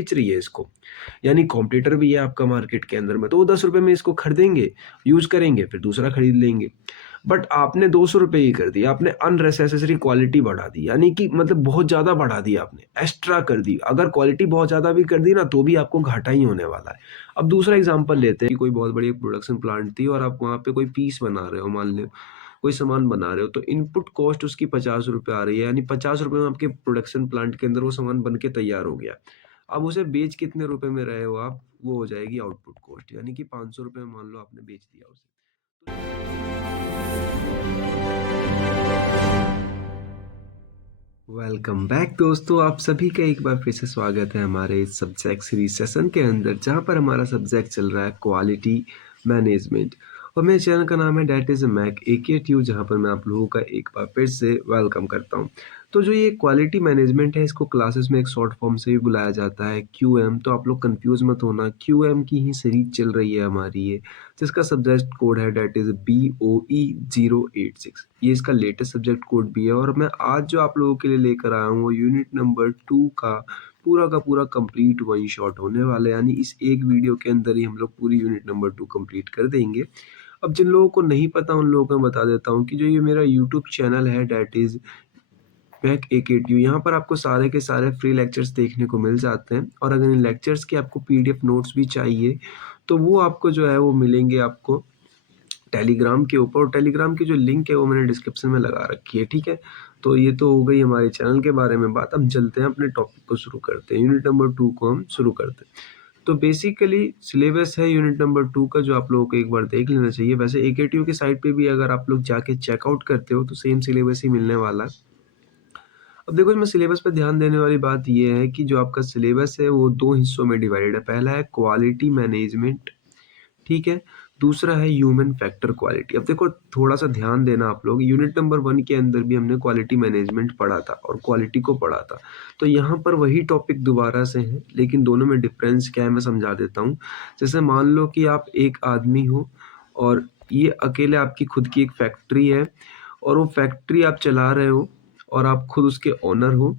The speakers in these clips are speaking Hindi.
बेच रही है इसको, यानी कॉम्पिटिटर भी है आपका मार्केट के अंदर में, तो वो 10 रुपए में इसको खरीदेंगे, यूज़ करेंगे, फिर दूसरा खरीद लेंगे। बट आपने 200 रुपए ही कर दिया, आपने अननेसेसरी क्वालिटी बढ़ा दी, यानी कि मतलब बहुत ज़्यादा बढ़ा दी आपने, एक्स्ट्रा कर दी। अगर क्वालिटी बहुत ज़्यादा भी कर दी ना, तो भी आपको घाटा ही होने वाला है। अब दूसरा एग्ज़ाम्पल लेते हैं कि कोई बहुत बड़ी प्रोडक्शन प्लांट थी और आप वहाँ पे कोई पीस बना रहे हो, मान लो कोई सामान बना रहे हो, तो इनपुट कॉस्ट उसकी ₹50 आ रही है, यानी ₹50 में आपके प्रोडक्शन प्लांट के अंदर वो सामान बन के तैयार हो गया। अब उसे बेच कितने रुपए में रहे हो आप, वो हो जाएगी आउटपुट कॉस्ट, यानी कि ₹500 में मान लो आपने बेच दिया उसे। वेलकम बैक दोस्तों, आप सभी का एक बार फिर से स्वागत है हमारे इस सब्जेक्ट सीरीज सेशन के अंदर, जहाँ पर हमारा सब्जेक्ट चल रहा है क्वालिटी मैनेजमेंट। और मेरे चैनल का नाम है डैट इज़ मैक AKTU, जहाँ पर मैं आप लोगों का एक बार फिर से वेलकम करता हूँ। तो जो ये क्वालिटी मैनेजमेंट है, इसको क्लासेस में एक शॉर्ट फॉर्म से भी बुलाया जाता है QM। तो आप लोग कंफ्यूज मत होना, QM की ही सीरीज चल रही है हमारी ये, जिसका सब्जेक्ट कोड है डैट इज़ BOE086। ये इसका लेटेस्ट सब्जेक्ट कोड भी है। और मैं आज जो आप लोगों के लिए लेकर आया हूँ वो यूनिट नंबर 2 का पूरा कंप्लीट वन शॉट होने वाला है, यानी इस एक वीडियो के अंदर ही हम लोग पूरी यूनिट नंबर 2 कंप्लीट कर देंगे। अब जिन लोगों को नहीं पता उन लोगों को मैं बता देता हूँ कि जो ये मेरा यूट्यूब चैनल है डैट इज़ मैक AKTU, यहाँ पर आपको सारे के सारे फ्री लेक्चर्स देखने को मिल जाते हैं। और अगर इन लेक्चर्स के आपको PDF नोट्स भी चाहिए, तो वो आपको जो है वो मिलेंगे आपको टेलीग्राम के ऊपर। और टेलीग्राम की जो लिंक है वो मैंने डिस्क्रिप्शन में लगा रखी है, ठीक है। तो ये तो हो गई हमारे चैनल के बारे में बात। अब चलते हैं अपने टॉपिक को शुरू करते हैं, यूनिट नंबर 2 को हम शुरू करते हैं। तो बेसिकली सिलेबस है यूनिट नंबर 2 का, जो आप लोगों को एक बार देख लेना चाहिए। वैसे AKTU की साइट पे भी अगर आप लोग जाके चेकआउट करते हो तो सेम सिलेबस ही मिलने वाला है। अब देखो, इसमें सिलेबस पे ध्यान देने वाली बात ये है कि जो आपका सिलेबस है वो 2 हिस्सों में डिवाइडेड है। पहला है क्वालिटी मैनेजमेंट, ठीक है। दूसरा है ह्यूमन फैक्टर क्वालिटी। अब देखो, थोड़ा-सा ध्यान देना आप लोग, यूनिट नंबर 1 के अंदर भी हमने क्वालिटी मैनेजमेंट पढ़ा था और क्वालिटी को पढ़ा था। तो यहाँ पर वही टॉपिक दोबारा से है, लेकिन दोनों में डिफरेंस क्या है मैं समझा देता हूँ। जैसे मान लो कि आप एक आदमी हो और ये अकेले आपकी खुद की एक फैक्ट्री है और वो फैक्ट्री आप चला रहे हो और आप खुद उसके ओनर हो,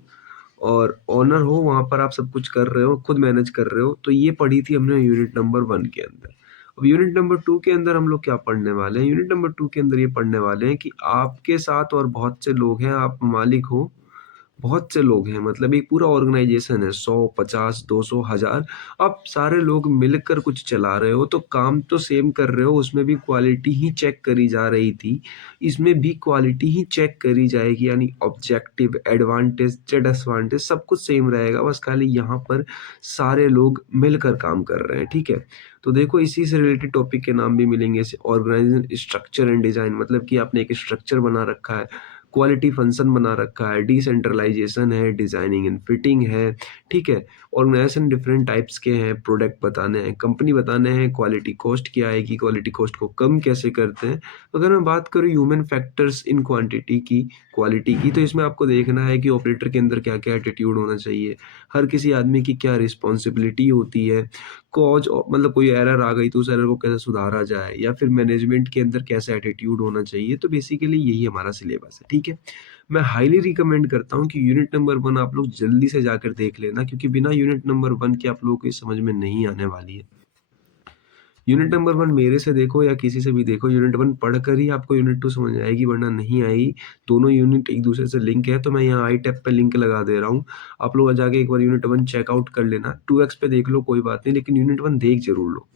और ओनर हो वहाँ पर आप सब कुछ कर रहे हो, खुद मैनेज कर रहे हो। तो ये पढ़ी थी हमने यूनिट नंबर 1 के अंदर। अब यूनिट नंबर 2 के अंदर हम लोग क्या पढ़ने वाले हैं? यूनिट नंबर 2 के अंदर ये पढ़ने वाले हैं कि आपके साथ और बहुत से लोग हैं, आप मालिक हो, बहुत से लोग हैं, मतलब एक पूरा ऑर्गेनाइजेशन है, 100, 50, 200, 1000। आप सारे लोग मिलकर कुछ चला रहे हो, तो काम तो सेम कर रहे हो, उसमें भी क्वालिटी ही चेक करी जा रही थी, इसमें भी क्वालिटी ही चेक करी जाएगी, यानी ऑब्जेक्टिव, एडवांटेज, डिसएडवांटेज सब कुछ सेम रहेगा, बस खाली यहाँ पर सारे लोग मिलकर काम कर रहे हैं, ठीक है। तो देखो, इसी से रिलेटेड टॉपिक के नाम भी मिलेंगे, जैसे ऑर्गेनाइजेशन स्ट्रक्चर एंड डिजाइन, मतलब कि आपने एक स्ट्रक्चर बना रखा है, क्वालिटी फंक्शन बना रखा है, डिसेंट्रलाइजेशन है, डिजाइनिंग एंड फिटिंग है, ठीक है। ऑर्गेनाइजेशन डिफरेंट टाइप्स के हैं, प्रोडक्ट बताने हैं, कंपनी बताने हैं, क्वालिटी कॉस्ट क्या आएगी, क्वालिटी कॉस्ट को कम कैसे करते हैं। अगर मैं बात करूँ ह्यूमन फैक्टर्स इन क्वांटिटी की, क्वालिटी की, तो इसमें आपको देखना है कि ऑपरेटर के अंदर क्या क्या एटीट्यूड होना चाहिए, हर किसी आदमी की क्या रिस्पॉन्सिबिलिटी होती है, कॉज मतलब कोई एरर आ गई तो उस एरर को कैसे सुधारा जाए, या फिर मैनेजमेंट के अंदर कैसा एटीट्यूड होना चाहिए। तो बेसिकली यही हमारा सिलेबस है, ठीक है। मैं हाईली रिकमेंड करता हूँ कि यूनिट नंबर 1 आप लोग जल्दी से जाकर देख लेना, क्योंकि बिना यूनिट नंबर 1 के आप लोगों को ये समझ में नहीं आने वाली है। यूनिट नंबर 1 मेरे से देखो या किसी से भी देखो, यूनिट 1 पढ़कर ही आपको यूनिट 2 समझ आएगी, वरना नहीं आएगी। दोनों यूनिट एक दूसरे से लिंक है, तो मैं यहाँ आई टैब पे लिंक लगा दे रहा हूँ। आप लोग जाके एक बार यूनिट 1 चेकआउट कर लेना, 2x पे देख लो कोई बात नहीं, लेकिन यूनिट 1 देख जरूर लो।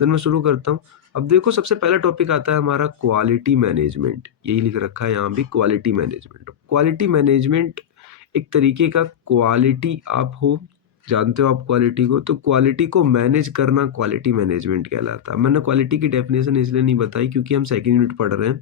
देन मैं शुरू करता हूँ। अब देखो, सबसे पहला टॉपिक आता है हमारा क्वालिटी मैनेजमेंट, यही लिख रखा है यहाँ भी, क्वालिटी मैनेजमेंट। क्वालिटी मैनेजमेंट एक तरीके का, क्वालिटी आप हो, जानते हो आप क्वालिटी को, तो क्वालिटी को मैनेज करना क्वालिटी मैनेजमेंट कहलाता है। मैंने क्वालिटी की डेफिनेशन इसलिए नहीं बताई क्योंकि हम सेकंड यूनिट पढ़ रहे हैं,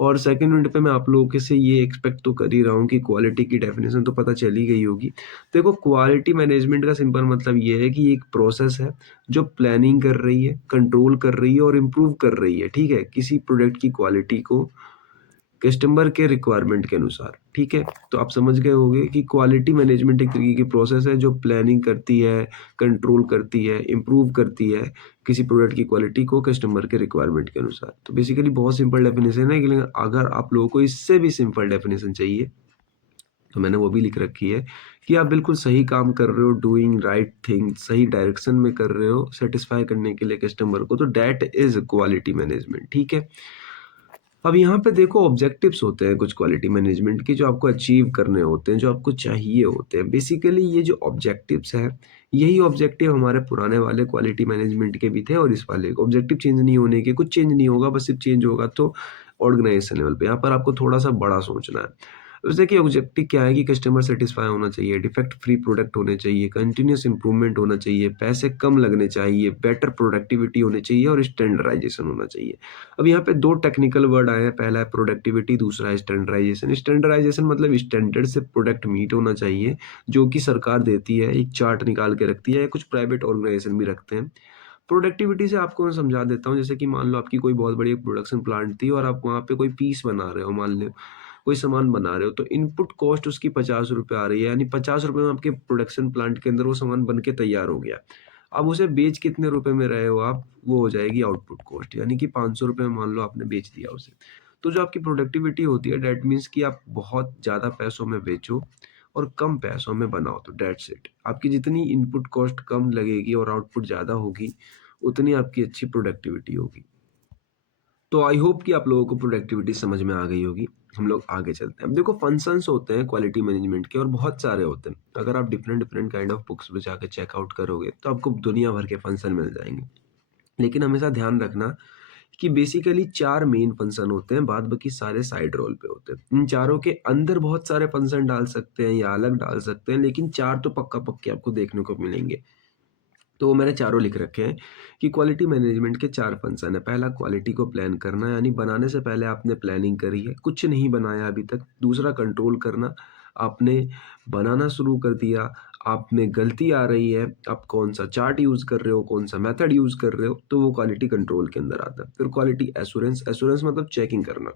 और सेकंड यूनिट पे मैं आप लोगों के से ये एक्सपेक्ट तो कर ही रहा हूँ कि क्वालिटी की डेफिनेशन तो पता चल ही गई होगी। देखो, क्वालिटी मैनेजमेंट का सिंपल मतलब ये है कि एक प्रोसेस है जो प्लानिंग कर रही है, कंट्रोल कर रही है और इम्प्रूव कर रही है, ठीक है, किसी प्रोडक्ट की क्वालिटी को कस्टमर के रिक्वायरमेंट के अनुसार, ठीक है। तो आप समझ गए होंगे कि क्वालिटी मैनेजमेंट एक तरीके की प्रोसेस है जो प्लानिंग करती है, कंट्रोल करती है, इम्प्रूव करती है किसी प्रोडक्ट की क्वालिटी को कस्टमर के रिक्वायरमेंट के अनुसार। तो बेसिकली बहुत सिंपल डेफिनेशन है, लेकिन अगर आप लोगों को इससे भी सिंपल डेफिनेशन चाहिए तो मैंने वो भी लिख रखी है कि आप बिल्कुल सही काम कर रहे हो, डूइंग राइट थिंग, सही डायरेक्शन में कर रहे हो, सेटिस्फाई करने के लिए कस्टमर को, तो दैट इज़ क्वालिटी मैनेजमेंट, ठीक है? अब यहाँ पे देखो ऑब्जेक्टिव्स होते हैं कुछ क्वालिटी मैनेजमेंट के जो आपको अचीव करने होते हैं, जो आपको चाहिए होते हैं। बेसिकली ये जो ऑब्जेक्टिव्स हैं, यही ऑब्जेक्टिव हमारे पुराने वाले क्वालिटी मैनेजमेंट के भी थे और इस वाले ऑब्जेक्टिव चेंज नहीं होने के, कुछ चेंज नहीं होगा, बस सिर्फ चेंज होगा तो ऑर्गेनाइजेशन लेवल पे। यहाँ पर आपको थोड़ा-सा बड़ा सोचना है। तो देखिए ऑब्जेक्टिव क्या है कि कस्टमर सैटिस्फाई होना चाहिए, डिफेक्ट फ्री प्रोडक्ट होने चाहिए, कंटीन्यूअस इंप्रूवमेंट होना चाहिए, पैसे कम लगने चाहिए, बेटर प्रोडक्टिविटी होनी चाहिए और स्टैंडर्डाइजेशन होना चाहिए। अब यहाँ पे 2 टेक्निकल वर्ड आए हैं, पहला है प्रोडक्टिविटी, दूसरा है स्टैंडर्डाइजेशन। स्टैंडर्डाइजेशन मतलब स्टैंडर्ड से प्रोडक्ट मीट होना चाहिए, जो कि सरकार देती है, एक चार्ट निकाल के रखती है, या कुछ प्राइवेट ऑर्गेनाइजेशन भी रखते हैं। प्रोडक्टिविटी से आपको मैं समझा देता हूँ, जैसे कि मान लो आपकी कोई बहुत बड़ी प्रोडक्शन प्लांट थी और आप वहाँ पे कोई पीस बना रहे हो, मान लो कोई सामान बना रहे हो, तो इनपुट कॉस्ट उसकी ₹50 आ रही है, यानी ₹50 में आपके प्रोडक्शन प्लांट के अंदर वो सामान बन के तैयार हो गया। अब उसे बेच कितने रुपए में रहे हो आप, वो हो जाएगी आउटपुट कॉस्ट, यानी कि ₹500 में मान लो आपने बेच दिया उसे। तो जो आपकी प्रोडक्टिविटी होती है दैट मीन्स कि आप बहुत ज़्यादा पैसों में बेचो और कम पैसों में बनाओ, तो दैट्स इट। आपकी जितनी इनपुट कॉस्ट कम लगेगी और आउटपुट ज़्यादा होगी, उतनी आपकी अच्छी प्रोडक्टिविटी होगी। तो आई होप कि आप लोगों को प्रोडक्टिविटी समझ में आ गई होगी। हम लोग आगे चलते हैं। अब देखो फंक्शंस होते हैं क्वालिटी मैनेजमेंट के और बहुत सारे होते हैं। अगर आप different different kind of books में जाके चेकआउट करोगे तो आपको दुनिया भर के फंक्शन मिल जाएंगे। लेकिन हमेशा ध्यान रखना कि बेसिकली 4 मेन फंक्शन होते हैं, बाद बाकी सारे साइड रोल पे होते हैं। इन चारों के अंदर बहुत सारे फंक्शन डाल सकते हैं या अलग डाल सकते हैं, लेकिन 4 तो पक्का पक्के आपको देखने को मिलेंगे। तो मैंने चारों लिख रखे हैं कि क्वालिटी मैनेजमेंट के 4 फंक्शन है। पहला क्वालिटी को प्लान करना, यानी बनाने से पहले आपने प्लानिंग करी है, कुछ नहीं बनाया अभी तक। दूसरा कंट्रोल करना, आपने बनाना शुरू कर दिया, आप में गलती आ रही है, आप कौन-सा चार्ट यूज़ कर रहे हो, कौन-सा मेथड यूज़ कर रहे हो, तो वो क्वालिटी कंट्रोल के अंदर आता है। फिर क्वालिटी एश्योरेंस, एश्योरेंस मतलब चेकिंग करना।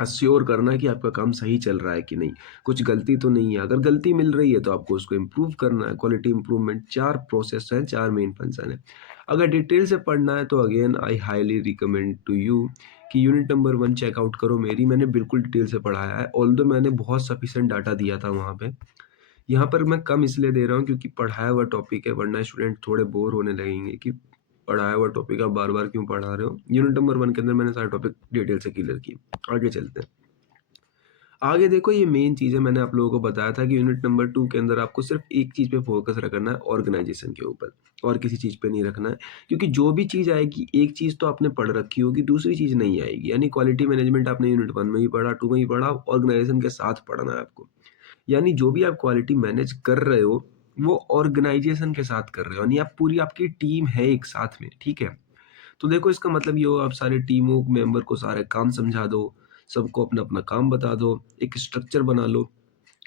एश्योर करना कि आपका काम सही चल रहा है कि नहीं, कुछ गलती तो नहीं है। अगर गलती मिल रही है तो आपको उसको इम्प्रूव करना है, क्वालिटी इम्प्रूवमेंट। 4 प्रोसेस हैं, 4 मेन फंक्शन हैं। अगर डिटेल से पढ़ना है तो again I highly recommend to you कि यूनिट नंबर 1 चेकआउट करो मेरी, मैंने बिल्कुल डिटेल से पढ़ाया है। ऑल्दो मैंने बहुत सफिशिएंट डाटा दिया था वहाँ पे। यहाँ पर मैं कम इसलिए दे रहा हूँ क्योंकि पढ़ाया हुआ टॉपिक है, वरना स्टूडेंट थोड़े बोर होने लगेंगे कि पढ़ाया हुआ टॉपिक आप बार-बार क्यों पढ़ा रहे हो। यूनिट नंबर 1 के अंदर मैंने सारे टॉपिक डिटेल से क्लियर किए। आगे चलते हैं। आगे देखो ये मेन चीज़ है, मैंने आप लोगों को बताया था कि यूनिट नंबर 2 के अंदर आपको सिर्फ एक चीज़ पे फोकस रखना है, ऑर्गेनाइजेशन के ऊपर, और किसी चीज़ पे नहीं रखना है। क्योंकि जो भी चीज़ आएगी, एक चीज़ तो आपने पढ़ रखी होगी, दूसरी चीज़ नहीं आएगी। यानी क्वालिटी मैनेजमेंट आपने यूनिट 1 में ही पढ़ा, 2 में ही पढ़ा, ऑर्गेनाइजेशन के साथ पढ़ना है आपको। यानी जो भी आप क्वालिटी मैनेज कर रहे हो, वो ऑर्गेनाइजेशन के साथ कर रहे हो, यानी आप पूरी आपकी टीम है एक साथ में, ठीक है? तो देखो इसका मतलब ये हुआ आप सारे टीमों मेंबर को सारे काम समझा दो, सबको अपना-अपना काम बता दो, एक स्ट्रक्चर बना लो।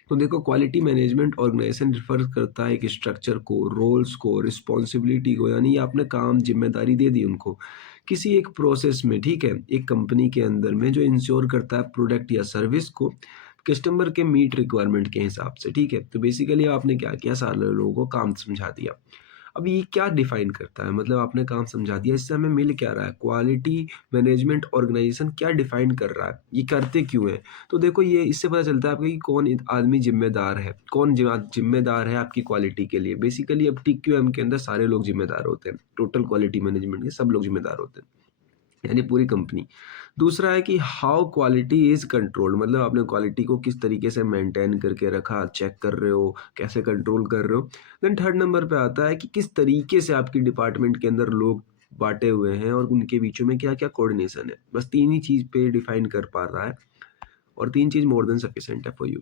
तो देखो क्वालिटी मैनेजमेंट ऑर्गेनाइजेशन रिफर करता है एक स्ट्रक्चर को, रोल्स को, रिस्पॉन्सिबिलिटी को, यानी आपने काम ज़िम्मेदारी दे दी उनको, किसी एक प्रोसेस में, ठीक है? एक कंपनी के अंदर में जो इंश्योर करता है प्रोडक्ट या सर्विस को कस्टमर के मीट रिक्वायरमेंट के हिसाब से, ठीक है? तो बेसिकली आपने क्या किया, सारे लोगों को काम समझा दिया। अब ये क्या डिफाइन करता है, मतलब आपने काम समझा दिया, इससे हमें मिल क्या रहा है, क्वालिटी मैनेजमेंट ऑर्गेनाइजेशन क्या डिफाइन कर रहा है, ये करते क्यों है। तो देखो ये इससे पता चलता है आपको कि कौन आदमी जिम्मेदार है, कौन जिम्मेदार है आपकी क्वालिटी के लिए। बेसिकली अब टीक्यूएम के अंदर सारे लोग जिम्मेदार होते हैं, टोटल क्वालिटी मैनेजमेंट के सब लोग जिम्मेदार होते हैं, यानी पूरी कंपनी। दूसरा है कि हाउ क्वालिटी इज़ कंट्रोल्ड, मतलब आपने क्वालिटी को किस तरीके से मेंटेन करके रखा, चेक कर रहे हो, कैसे कंट्रोल कर रहे हो। देन थर्ड नंबर पे आता है कि किस तरीके से आपकी डिपार्टमेंट के अंदर लोग बाँटे हुए हैं और उनके बीचों में क्या-क्या कोऑर्डिनेशन है। बस 3 ही चीज़ पे डिफाइन कर पा रहा है और 3 चीज़ मोर देन सफिशिएंट है फॉर यू।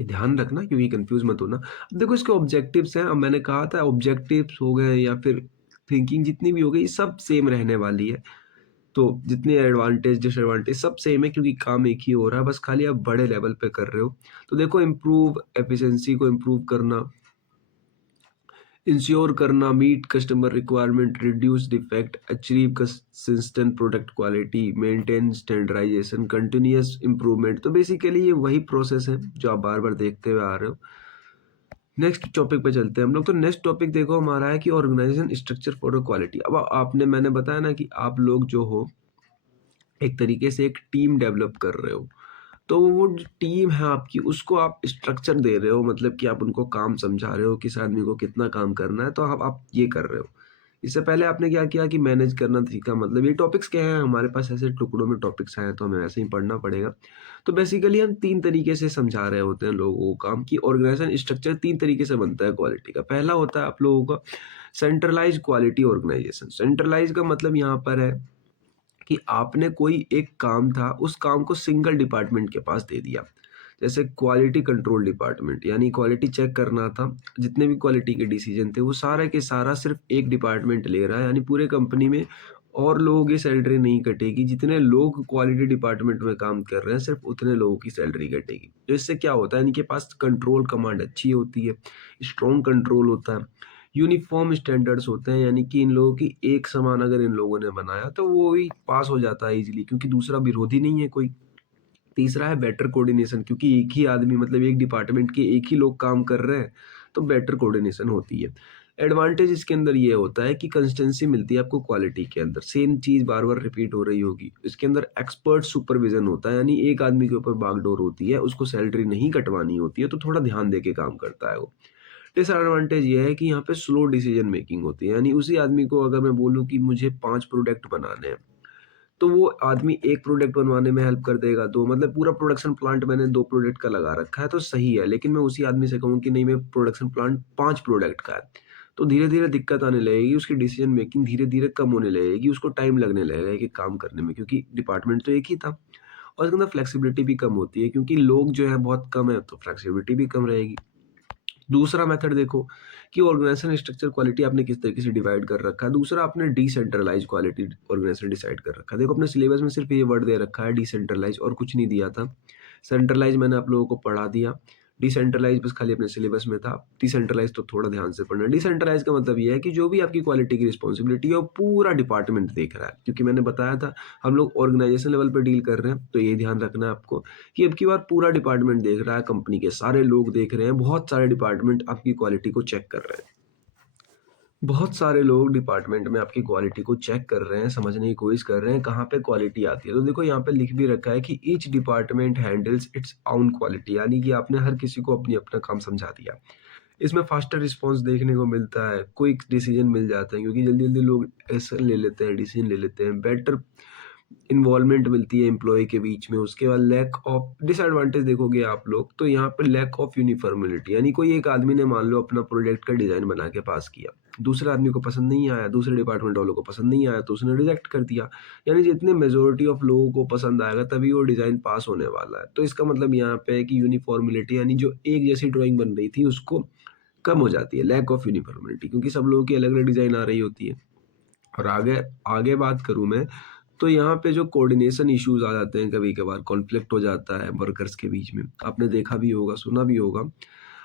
ये ध्यान रखना क्योंकि कन्फ्यूज़ मत होना। अब देखो इसके ऑब्जेक्टिव्स हैं, अब मैंने कहा था ऑब्जेक्टिव्स हो गए या फिर थिंकिंग जितनी भी हो गई, ये सब सेम रहने वाली है। तो जितने एडवांटेज डिसएडवांटेज सब सेम है क्योंकि काम एक ही हो रहा है, बस खाली आप बड़े लेवल पे कर रहे हो। तो देखो इम्प्रूव एफिशिएंसी को इम्प्रूव करना, इंश्योर करना, meet customer requirement, reduce defect, achieve consistent product quality, maintain standardization, continuous improvement. तो बेसिकली ये वही प्रोसेस है जो आप बार बार देखते हुए आ रहे हो। नेक्स्ट टॉपिक पे चलते हैं हम लोग। तो नेक्स्ट टॉपिक देखो हमारा है कि ऑर्गेनाइजेशन स्ट्रक्चर फॉर क्वालिटी। अब आपने मैंने बताया ना कि आप लोग जो हो एक तरीके से एक टीम डेवलप कर रहे हो। तो वो जो टीम है आपकी उसको आप स्ट्रक्चर दे रहे हो, मतलब कि आप उनको काम समझा रहे हो, किस आदमी को कितना काम करना है, तो आप ये कर रहे हो। इससे पहले आपने क्या किया कि मैनेज करना सीखा, मतलब ये टॉपिक्स क्या है, हमारे पास ऐसे टुकड़ों में टॉपिक्स आए तो हमें वैसे ही पढ़ना पड़ेगा। तो बेसिकली हम 3 तरीके से समझा रहे होते हैं लोगों को काम, कि ऑर्गेनाइजेशन स्ट्रक्चर 3 तरीके से बनता है क्वालिटी का। पहला होता है आप लोगों का सेंट्रलाइज्ड क्वालिटी ऑर्गेनाइजेशन। सेंट्रलाइज़ का मतलब यहाँ पर है कि आपने कोई एक काम था, उस काम को सिंगल डिपार्टमेंट के पास दे दिया। जैसे क्वालिटी कंट्रोल डिपार्टमेंट, यानी क्वालिटी चेक करना था, जितने भी क्वालिटी के डिसीजन थे वो सारा के सारा सिर्फ एक डिपार्टमेंट ले रहा है, यानी पूरे कंपनी में और लोगों की सैलरी नहीं कटेगी। जितने लोग क्वालिटी डिपार्टमेंट में काम कर रहे हैं सिर्फ उतने लोगों की सैलरी कटेगी। तो इससे क्या होता है, इनके पास कंट्रोल कमांड अच्छी होती है, स्ट्रॉन्ग कंट्रोल होता है, यूनिफॉर्म स्टैंडर्ड्स होते हैं, यानी कि इन लोगों की एक समान अगर इन लोगों ने बनाया तो वो ही पास हो जाता है इजीली, क्योंकि दूसरा विरोधी नहीं है कोई। तीसरा है बेटर कोऑर्डिनेशन, क्योंकि एक ही आदमी, मतलब एक डिपार्टमेंट के एक ही लोग काम कर रहे हैं, तो बेटर कोऑर्डिनेशन होती है। एडवांटेज इसके अंदर ये होता है कि कंसिस्टेंसी मिलती है आपको क्वालिटी के अंदर, सेम चीज़ बार-बार रिपीट हो रही होगी। इसके अंदर एक्सपर्ट सुपरविज़न होता है, यानी एक आदमी के ऊपर बागडोर होती है, उसको सैलरी नहीं कटवानी होती है, तो थोड़ा ध्यान देके काम करता है वो। डिसएडवांटेज ये है कि यहाँ पे स्लो डिसीजन मेकिंग होती है, यानी उसी आदमी को अगर मैं बोलूँ कि मुझे 5 प्रोडक्ट बनाने हैं, तो वो आदमी 1 प्रोडक्ट बनवाने में हेल्प कर देगा, तो मतलब पूरा प्रोडक्शन प्लांट मैंने 2 प्रोडक्ट का लगा रखा है तो सही है, लेकिन मैं उसी आदमी से कहूँ कि नहीं, मैं प्रोडक्शन प्लांट 5 प्रोडक्ट का है, तो धीरे-धीरे दिक्कत आने लगेगी, उसकी डिसीजन मेकिंग धीरे-धीरे कम होने लगेगी, उसको टाइम लगने लगेगा एक-एक काम करने में, क्योंकि डिपार्टमेंट तो एक ही था। और इसके अंदर फ्लेक्सिबिलिटी भी कम होती है, क्योंकि लोग जो है बहुत कम है, तो फ्लेक्सिबिलिटी भी कम रहेगी। दूसरा मेथड देखो कि ऑर्गेनाइजेशन स्ट्रक्चर क्वालिटी आपने किस तरीके से डिवाइड कर रखा है। दूसरा, आपने डिसेंट्रलाइज क्वालिटी ऑर्गेनाइजेशन डिसाइड कर रखा है। देखो अपने सिलेबस में सिर्फ ये वर्ड दे रखा है डिसेंट्रलाइज, और कुछ नहीं दिया था। सेंट्रलाइज मैंने आप लोगों को पढ़ा दिया। डिसेंट्रलाइज बस खाली अपने सिलेबस में था। डिसेंट्रलाइज तो थोड़ा ध्यान से पढ़ना। डिसेंट्रलाइज का मतलब ये है कि जो भी आपकी क्वालिटी की रिस्पॉन्सिबिलिटी है वो पूरा डिपार्टमेंट देख रहा है, क्योंकि मैंने बताया था हम लोग ऑर्गेनाइजेशन लेवल पे डील कर रहे हैं, तो ये ध्यान रखना है आपको कि अब की बार पूरा डिपार्टमेंट देख रहा है, कंपनी के सारे लोग देख रहे हैं, बहुत सारे डिपार्टमेंट आपकी क्वालिटी को चेक कर रहे हैं। बहुत सारे लोग डिपार्टमेंट में आपकी क्वालिटी को चेक कर रहे हैं, समझने की कोशिश कर रहे हैं कहाँ पे क्वालिटी आती है। तो देखो यहाँ पे लिख भी रखा है कि each department handles its own quality, यानी कि आपने हर किसी को अपनी अपना काम समझा दिया। इसमें फास्टर रिस्पॉन्स देखने को मिलता है, क्विक डिसीजन मिल जाते हैं, क्योंकि जल्दी-जल्दी लोग एक्शन ले लेते हैं, डिसीजन ले लेते हैं, बेटर इन्वॉल्वमेंट मिलती है एम्प्लॉय के बीच में। उसके बाद लैक ऑफ डिसएडवांटेज देखोगे आप लोग, तो यहाँ पे लैक ऑफ यूनिफॉर्मिलिटी, यानी कोई एक आदमी ने मान लो अपना प्रोजेक्ट का डिज़ाइन बना के पास किया, दूसरे आदमी को पसंद नहीं आया, दूसरे डिपार्टमेंट वालों को पसंद नहीं आया, तो उसने रिजेक्ट कर दिया। यानी जितने मेजॉरिटी ऑफ लोगों को पसंद आएगा तभी वो डिज़ाइन पास होने वाला है। तो इसका मतलब यहाँ पे है कि यूनिफॉर्मिलिटी, यानी जो एक जैसी ड्राइंग बन रही थी उसको कम हो जाती है, लैक ऑफ यूनिफॉर्मिलिटी, क्योंकि सब लोगों की अलग-अलग डिज़ाइन आ रही होती है। और आगे आगे बात करूँ मैं, तो यहाँ पे जो कोऑर्डिनेशन इश्यूज़ आ जाते हैं, कभी-कभार कॉन्फ्लिक्ट हो जाता है वर्कर्स के बीच में। आपने देखा भी होगा, सुना भी होगा।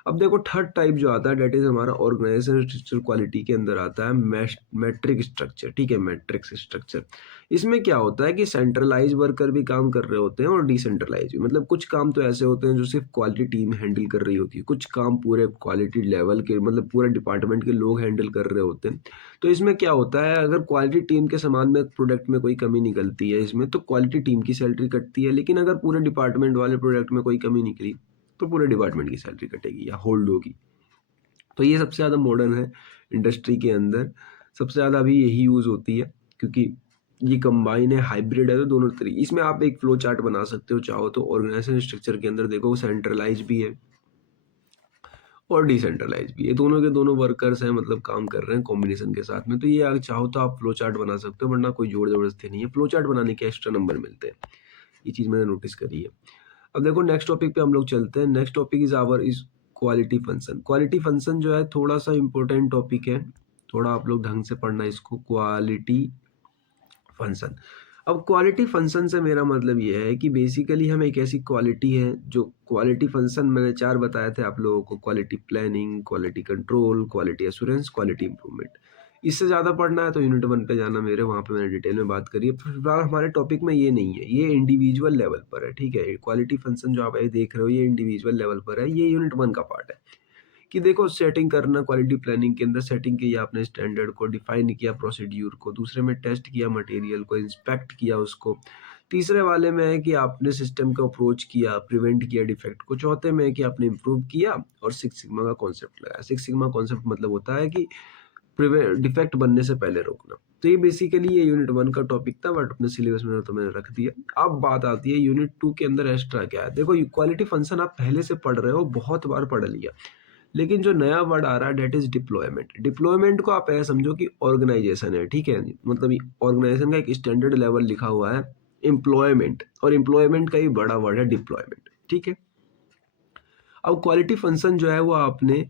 अब देखो थर्ड टाइप जो आता है दैट इज़ हमारा ऑर्गेनाइजेशन स्ट्रक्चर क्वालिटी के अंदर आता है मैट्रिक स्ट्रक्चर, ठीक है? Matrix structure. इसमें क्या होता है कि सेंट्रलाइज़ वर्कर भी काम कर रहे होते हैं और डिसेंट्रलाइज़ भी। मतलब कुछ काम तो ऐसे होते हैं जो सिर्फ़ क्वालिटी टीम हैंडल कर रही होती है। कुछ काम पूरे क्वालिटी लेवल के, मतलब पूरे डिपार्टमेंट के लोग हैंडल कर रहे होते हैं। तो इसमें क्या होता है, अगर क्वालिटी टीम के सामान में प्रोडक्ट में कोई कमी निकलती है इसमें, तो क्वालिटी टीम की सैलरी कटती है। लेकिन अगर पूरे डिपार्टमेंट वाले प्रोडक्ट में कोई कमी निकली, तो पूरे डिपार्टमेंट की सैलरी कटेगी या होल्ड होगी। तो ये सबसे ज़्यादा मॉडर्न है इंडस्ट्री के अंदर, सबसे ज़्यादा अभी यही यूज़ होती है, क्योंकि ये कंबाइन है, हाइब्रिड है, तो दोनों तरीके। इसमें आप एक फ्लो चार्ट बना सकते हो चाहो तो। ऑर्गेनाइजेशन स्ट्रक्चर के अंदर देखो सेंट्रलाइज भी है और डिसेंट्रलाइज भी है, दोनों के दोनों वर्कर्स हैं, मतलब काम कर रहे हैं कॉम्बिनेशन के साथ में। तो ये अगर चाहो तो आप फ्लो चार्ट बना सकते हो, वरना कोई जोड़ जबरदस्ती नहीं है। फ्लो चार्ट बनाने के एक्स्ट्रा नंबर मिलते हैं, ये चीज़ मैंने नोटिस करी है। अब देखो नेक्स्ट टॉपिक पे हम लोग चलते हैं। Next topic is quality function. Quality function जो है थोड़ा-सा इम्पोर्टेंट टॉपिक है, थोड़ा आप लोग ढंग से पढ़ना इसको। क्वालिटी फंक्शन, अब क्वालिटी फंक्शन से मेरा मतलब ये है कि बेसिकली हम एक ऐसी क्वालिटी है जो क्वालिटी फंक्शन मैंने 4 बताए थे आप लोगों को, quality planning, quality control, quality assurance, quality improvement. इससे ज़्यादा पढ़ना है तो यूनिट 1 पे जाना मेरे, वहाँ पे मैंने डिटेल में बात करी है। फिलहाल हमारे टॉपिक में ये नहीं है, ये इंडिविजुअल लेवल पर है, ठीक है? क्वालिटी फंक्शन जो आप अभी देख रहे हो ये इंडिविजुअल लेवल पर है, ये यूनिट 1 का पार्ट है। कि देखो सेटिंग करना, क्वालिटी प्लानिंग के अंदर सेटिंग की आपने स्टैंडर्ड को, डिफाइन किया प्रोसीड्यूर को, दूसरे में टेस्ट किया मटेरियल को, इंस्पेक्ट किया उसको, तीसरे वाले में है कि आपने सिस्टम को अप्रोच किया, प्रिवेंट किया डिफेक्ट को। चौथे में है कि आपने इम्प्रूव किया और सिक्स सिग्मा का कॉन्सेप्ट लगाया। सिक्स सिग्मा कॉन्सेप्ट मतलब होता है कि डिफेक्ट बनने से पहले रोकना। तो ये बेसिकली ये यूनिट 1 का टॉपिक था, बट अपने सिलेबस में तो मैंने रख दिया। अब बात आती है यूनिट 2 के अंदर एक्स्ट्रा क्या है। देखो क्वालिटी फंक्शन आप पहले से पढ़ रहे हो, बहुत बार पढ़ लिया, लेकिन जो नया वर्ड आ रहा है डेट इज डिप्लॉयमेंट। डिप्लॉयमेंट को आप ऐसा समझो कि ऑर्गेनाइजेशन है, ठीक है। मतलब ऑर्गेनाइजेशन का एक स्टैंडर्ड लेवल लिखा हुआ है एम्प्लॉयमेंट, और एम्प्लॉयमेंट का ही बड़ा वर्ड है डिप्लॉयमेंट, ठीक है। अब क्वालिटी फंक्शन जो है वो आपने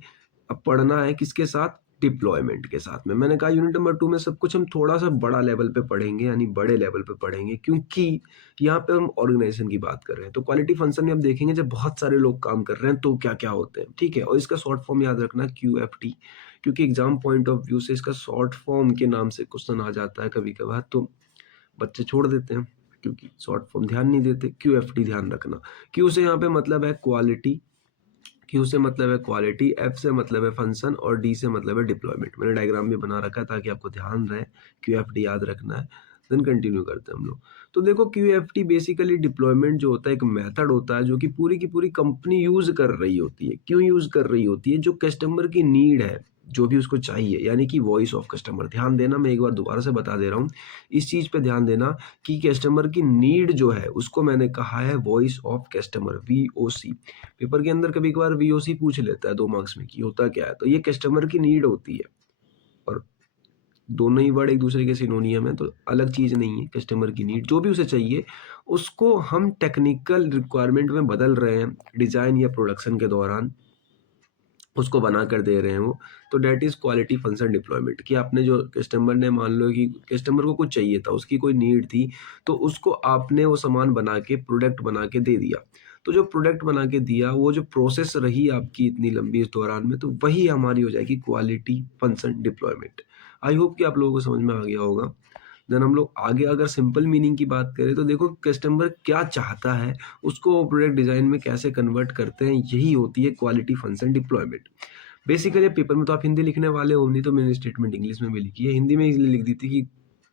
अब पढ़ना है किसके साथ, डिप्लॉयमेंट के साथ में। मैंने कहा यूनिट नंबर 2 में सब कुछ हम थोड़ा सा बड़ा लेवल पे पढ़ेंगे, यानी बड़े लेवल पे पढ़ेंगे, क्योंकि यहाँ पे हम ऑर्गेनाइजेशन की बात कर रहे हैं। तो क्वालिटी फंक्शन में हम देखेंगे जब बहुत सारे लोग काम कर रहे हैं तो क्या क्या होते हैं, ठीक है। और इसका शॉर्ट फॉर्म याद रखना QFT, क्योंकि एग्जाम पॉइंट ऑफ व्यू से इसका शॉर्ट फॉर्म के नाम से क्वेश्चन आ जाता है कभी कभार, तो बच्चे छोड़ देते हैं क्योंकि शॉर्ट फॉर्म ध्यान नहीं देते। QFT ध्यान रखना। Q से यहाँ पे मतलब है क्वालिटी, Q से मतलब है क्वालिटी, F से मतलब है फंक्शन और D से मतलब है डिप्लॉयमेंट। मैंने डायग्राम भी बना रखा है ताकि आपको ध्यान रहे, QFT याद रखना है। देन कंटिन्यू करते हैं हम लोग। तो देखो QFT बेसिकली डिप्लॉयमेंट जो होता है एक मेथड होता है जो कि पूरी की पूरी कंपनी यूज कर रही होती है। क्यों यूज कर रही होती है, जो कस्टमर की नीड है, जो भी उसको चाहिए, यानी कि वॉइस ऑफ कस्टमर। ध्यान देना, मैं एक बार दोबारा से बता दे रहा हूँ, इस चीज पे ध्यान देना कि कस्टमर की नीड जो है उसको मैंने कहा है voice of customer, VOC। Paper के अंदर कभी कभार VOC पूछ लेता है 2 मार्क्स में कि होता क्या है, तो ये कस्टमर की नीड होती है। और दोनों ही वर्ड एक दूसरे के सिनोनियम है, तो अलग चीज नहीं है। कस्टमर की नीड जो भी उसे चाहिए उसको हम टेक्निकल रिक्वायरमेंट में बदल रहे हैं डिजाइन या प्रोडक्शन के दौरान, उसको बना कर दे रहे हैं वो। तो that is quality function deployment, कि आपने जो कस्टमर ने, मान लो कि कस्टमर को कुछ चाहिए था, उसकी कोई नीड थी, तो उसको आपने वो सामान बना के, प्रोडक्ट बना के दे दिया। तो जो प्रोडक्ट बना के दिया, वो जो प्रोसेस रही आपकी इतनी लंबी इस दौरान में, तो वही हमारी हो जाएगी quality function deployment. I hope कि आप लोगों को समझ में आ गया होगा। देन हम लोग आगे अगर सिंपल मीनिंग की बात करें तो देखो कस्टमर क्या चाहता है उसको प्रोडक्ट डिजाइन में कैसे कन्वर्ट करते हैं, यही होती है quality function deployment. Basically paper में तो आप हिंदी लिखने वाले हो, नहीं तो मैंने स्टेटमेंट इंग्लिश में भी लिखी है। हिंदी में इसलिए लिख दी थी कि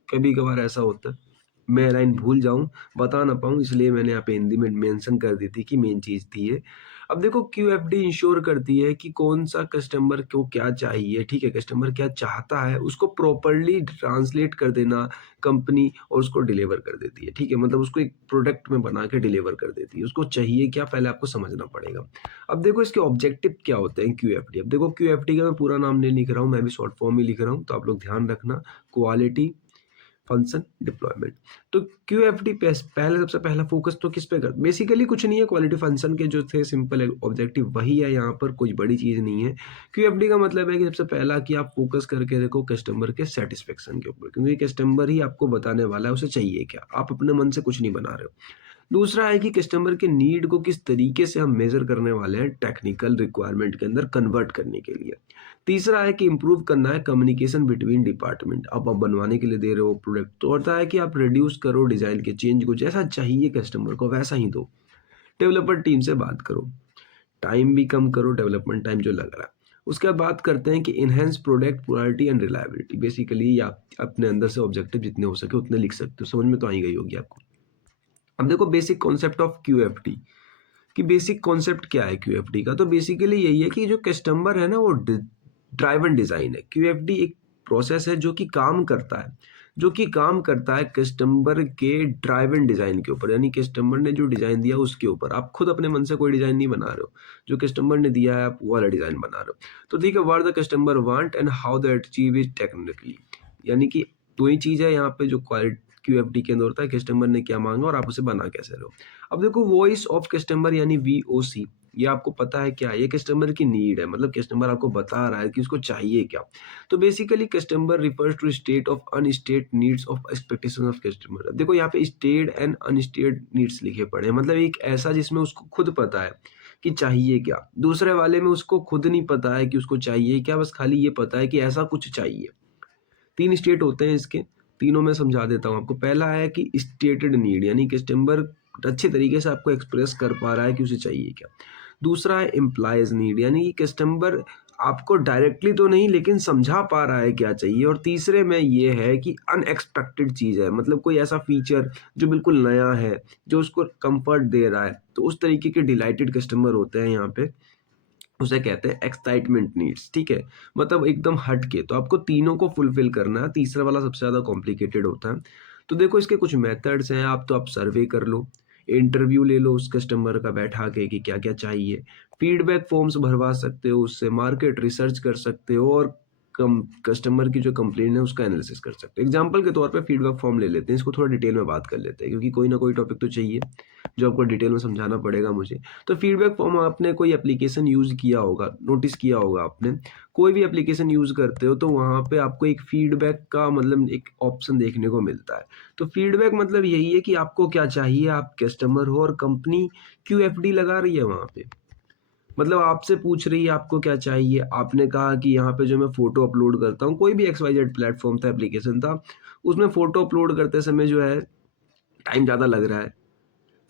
कभी कभार ऐसा होता है मैं लाइन भूल जाऊं, बता ना पाऊं, इसलिए मैंने यहाँ पे हिंदी में मेंशन कर दी थी कि मेन चीज थी ये। अब देखो QFD इंश्योर करती है कि कौन सा कस्टमर को क्या चाहिए, ठीक है, कस्टमर क्या चाहता है उसको प्रॉपरली ट्रांसलेट कर देना कंपनी, और उसको डिलीवर कर देती है, ठीक है। मतलब उसको एक प्रोडक्ट में बना के डिलीवर कर देती है। उसको चाहिए क्या, पहले आपको समझना पड़ेगा। अब देखो इसके ऑब्जेक्टिव क्या होते हैं QFD। अब देखो QFD का मैं पूरा नाम नहीं लिख रहा हूँ, मैं भी शॉर्ट फॉर्म ही लिख रहा हूँ, तो आप लोग ध्यान रखना, क्वालिटी फंक्शन डिप्लॉयमेंट। तो QFD पहले सबसे पहला फोकस तो किस पे कर, बेसिकली कुछ नहीं है, क्वालिटी फंक्शन के जो थे सिंपल ऑब्जेक्टिव वही है, यहाँ पर कोई बड़ी चीज नहीं है। QFD का मतलब है कि सबसे पहला कि आप फोकस करके देखो कस्टमर के सेटिस्फेक्शन के ऊपर, क्योंकि कस्टमर ही आपको बताने वाला है उसे चाहिए क्या, आप अपने मन से कुछ नहीं बना रहे हो। दूसरा है कि कस्टमर के नीड को किस तरीके से हम मेजर करने वाले हैं टेक्निकल रिक्वायरमेंट के अंदर कन्वर्ट करने के लिए। तीसरा है कि इंप्रूव करना है कम्युनिकेशन बिटवीन डिपार्टमेंट। आप बनवाने के लिए दे रहे हो प्रोडक्ट, तो होता है कि आप रिड्यूस करो डिजाइन के चेंज को, जैसा चाहिए कस्टमर को वैसा ही दो। डेवलपर टीम से बात करो, टाइम भी कम करो, डेवलपमेंट टाइम जो लग रहा है। उसके बाद बात करते हैं कि enhance product quality and reliability. Basically आप अपने अंदर से ऑब्जेक्टिव जितने हो सके उतने लिख सकते हो, समझ में तो आई गई होगी आपको। अब देखो बेसिक कॉन्सेप्ट ऑफ QFD, कि बेसिक कॉन्सेप्ट क्या है QFD का। तो बेसिकली यही है कि जो कस्टमर है ना वो ड्राइवन डिजाइन है। QFD एक प्रोसेस है जो कि काम करता है, कस्टमर के ड्राइवन डिजाइन के ऊपर, यानी कस्टमर ने जो डिजाइन दिया उसके ऊपर। आप खुद अपने मन से कोई डिजाइन नहीं बना रहे हो, जो कस्टमर ने दिया है आप वो वाला डिजाइन बना रहे हो। तो ठीक है, what the customer want and how the achieve it technically, यानी कि दो ही चीज है यहाँ पे जो QFD के अंदर होता है, कस्टमर ने क्या मांगा और आप उसे बना कैसे रहे हो। अब देखो वॉइस ऑफ कस्टमर यानी VOC, ये आपको पता है क्या है, ये कस्टमर की नीड है, मतलब कस्टमर आपको बता रहा है कि उसको चाहिए क्या। तो basically customer refers to state of unstated needs of expectation of customer. देखो यहाँ पे स्टेट एंड अनस्टेट नीड्स लिखे पड़े हैं, मतलब एक ऐसा जिसमें उसको खुद पता है कि चाहिए क्या, दूसरे वाले में उसको खुद नहीं पता है कि उसको चाहिए क्या, बस खाली ये पता है कि ऐसा कुछ चाहिए। 3 स्टेट होते हैं इसके, तीनों में समझा देता हूँ आपको। पहला है कि स्टेटेड नीड, यानी कस्टमर अच्छे तरीके से आपको एक्सप्रेस कर पा रहा है कि उसे चाहिए क्या। दूसरा है एम्प्लॉयज नीड, यानी कि कस्टमर आपको डायरेक्टली तो नहीं लेकिन समझा पा रहा है क्या चाहिए। और तीसरे में ये है कि अनएक्सपेक्टेड चीज़ है, मतलब कोई ऐसा फीचर जो बिल्कुल नया है, जो उसको कंफर्ट दे रहा है, तो उस तरीके के डिलाइटेड कस्टमर होते हैं यहाँ पे। उसे कहते हैं एक्साइटमेंट नीड्स, ठीक है, मतलब एकदम हट के। तो आपको तीनों को फुलफिल करना है, तीसरा वाला सबसे ज़्यादा कॉम्प्लिकेटेड होता है। तो देखो इसके कुछ मेथड्स हैं, आप सर्वे कर लो, इंटरव्यू ले लो उस कस्टमर का बैठा के कि क्या क्या चाहिए, फीडबैक फॉर्म्स भरवा सकते हो उससे, मार्केट रिसर्च कर सकते हो, और कम कस्टमर की जो कंप्लेन है उसका एनालिसिस कर सकते हो। एग्जाम्पल के तौर पे फीडबैक फॉर्म ले लेते हैं, इसको थोड़ा डिटेल में बात कर लेते हैं क्योंकि कोई ना कोई टॉपिक तो चाहिए जो आपको डिटेल में समझाना पड़ेगा मुझे। तो फीडबैक फॉर्म, आपने कोई एप्लीकेशन यूज़ किया होगा, नोटिस किया होगा आपने, कोई भी एप्लीकेशन यूज़ करते हो तो वहाँ पे आपको एक फीडबैक का मतलब एक ऑप्शन देखने को मिलता है। तो फीडबैक मतलब यही है कि आपको क्या चाहिए, आप कस्टमर हो और कंपनी क्यूएफडी लगा रही है वहाँ पे। मतलब आपसे पूछ रही है आपको क्या चाहिए, आपने कहा कि यहाँ पे जो मैं फ़ोटो अपलोड करता हूँ, कोई भी XYZ प्लेटफ़ॉर्म था, एप्लीकेशन था, उसमें फ़ोटो अपलोड करते समय जो है टाइम ज़्यादा लग रहा है।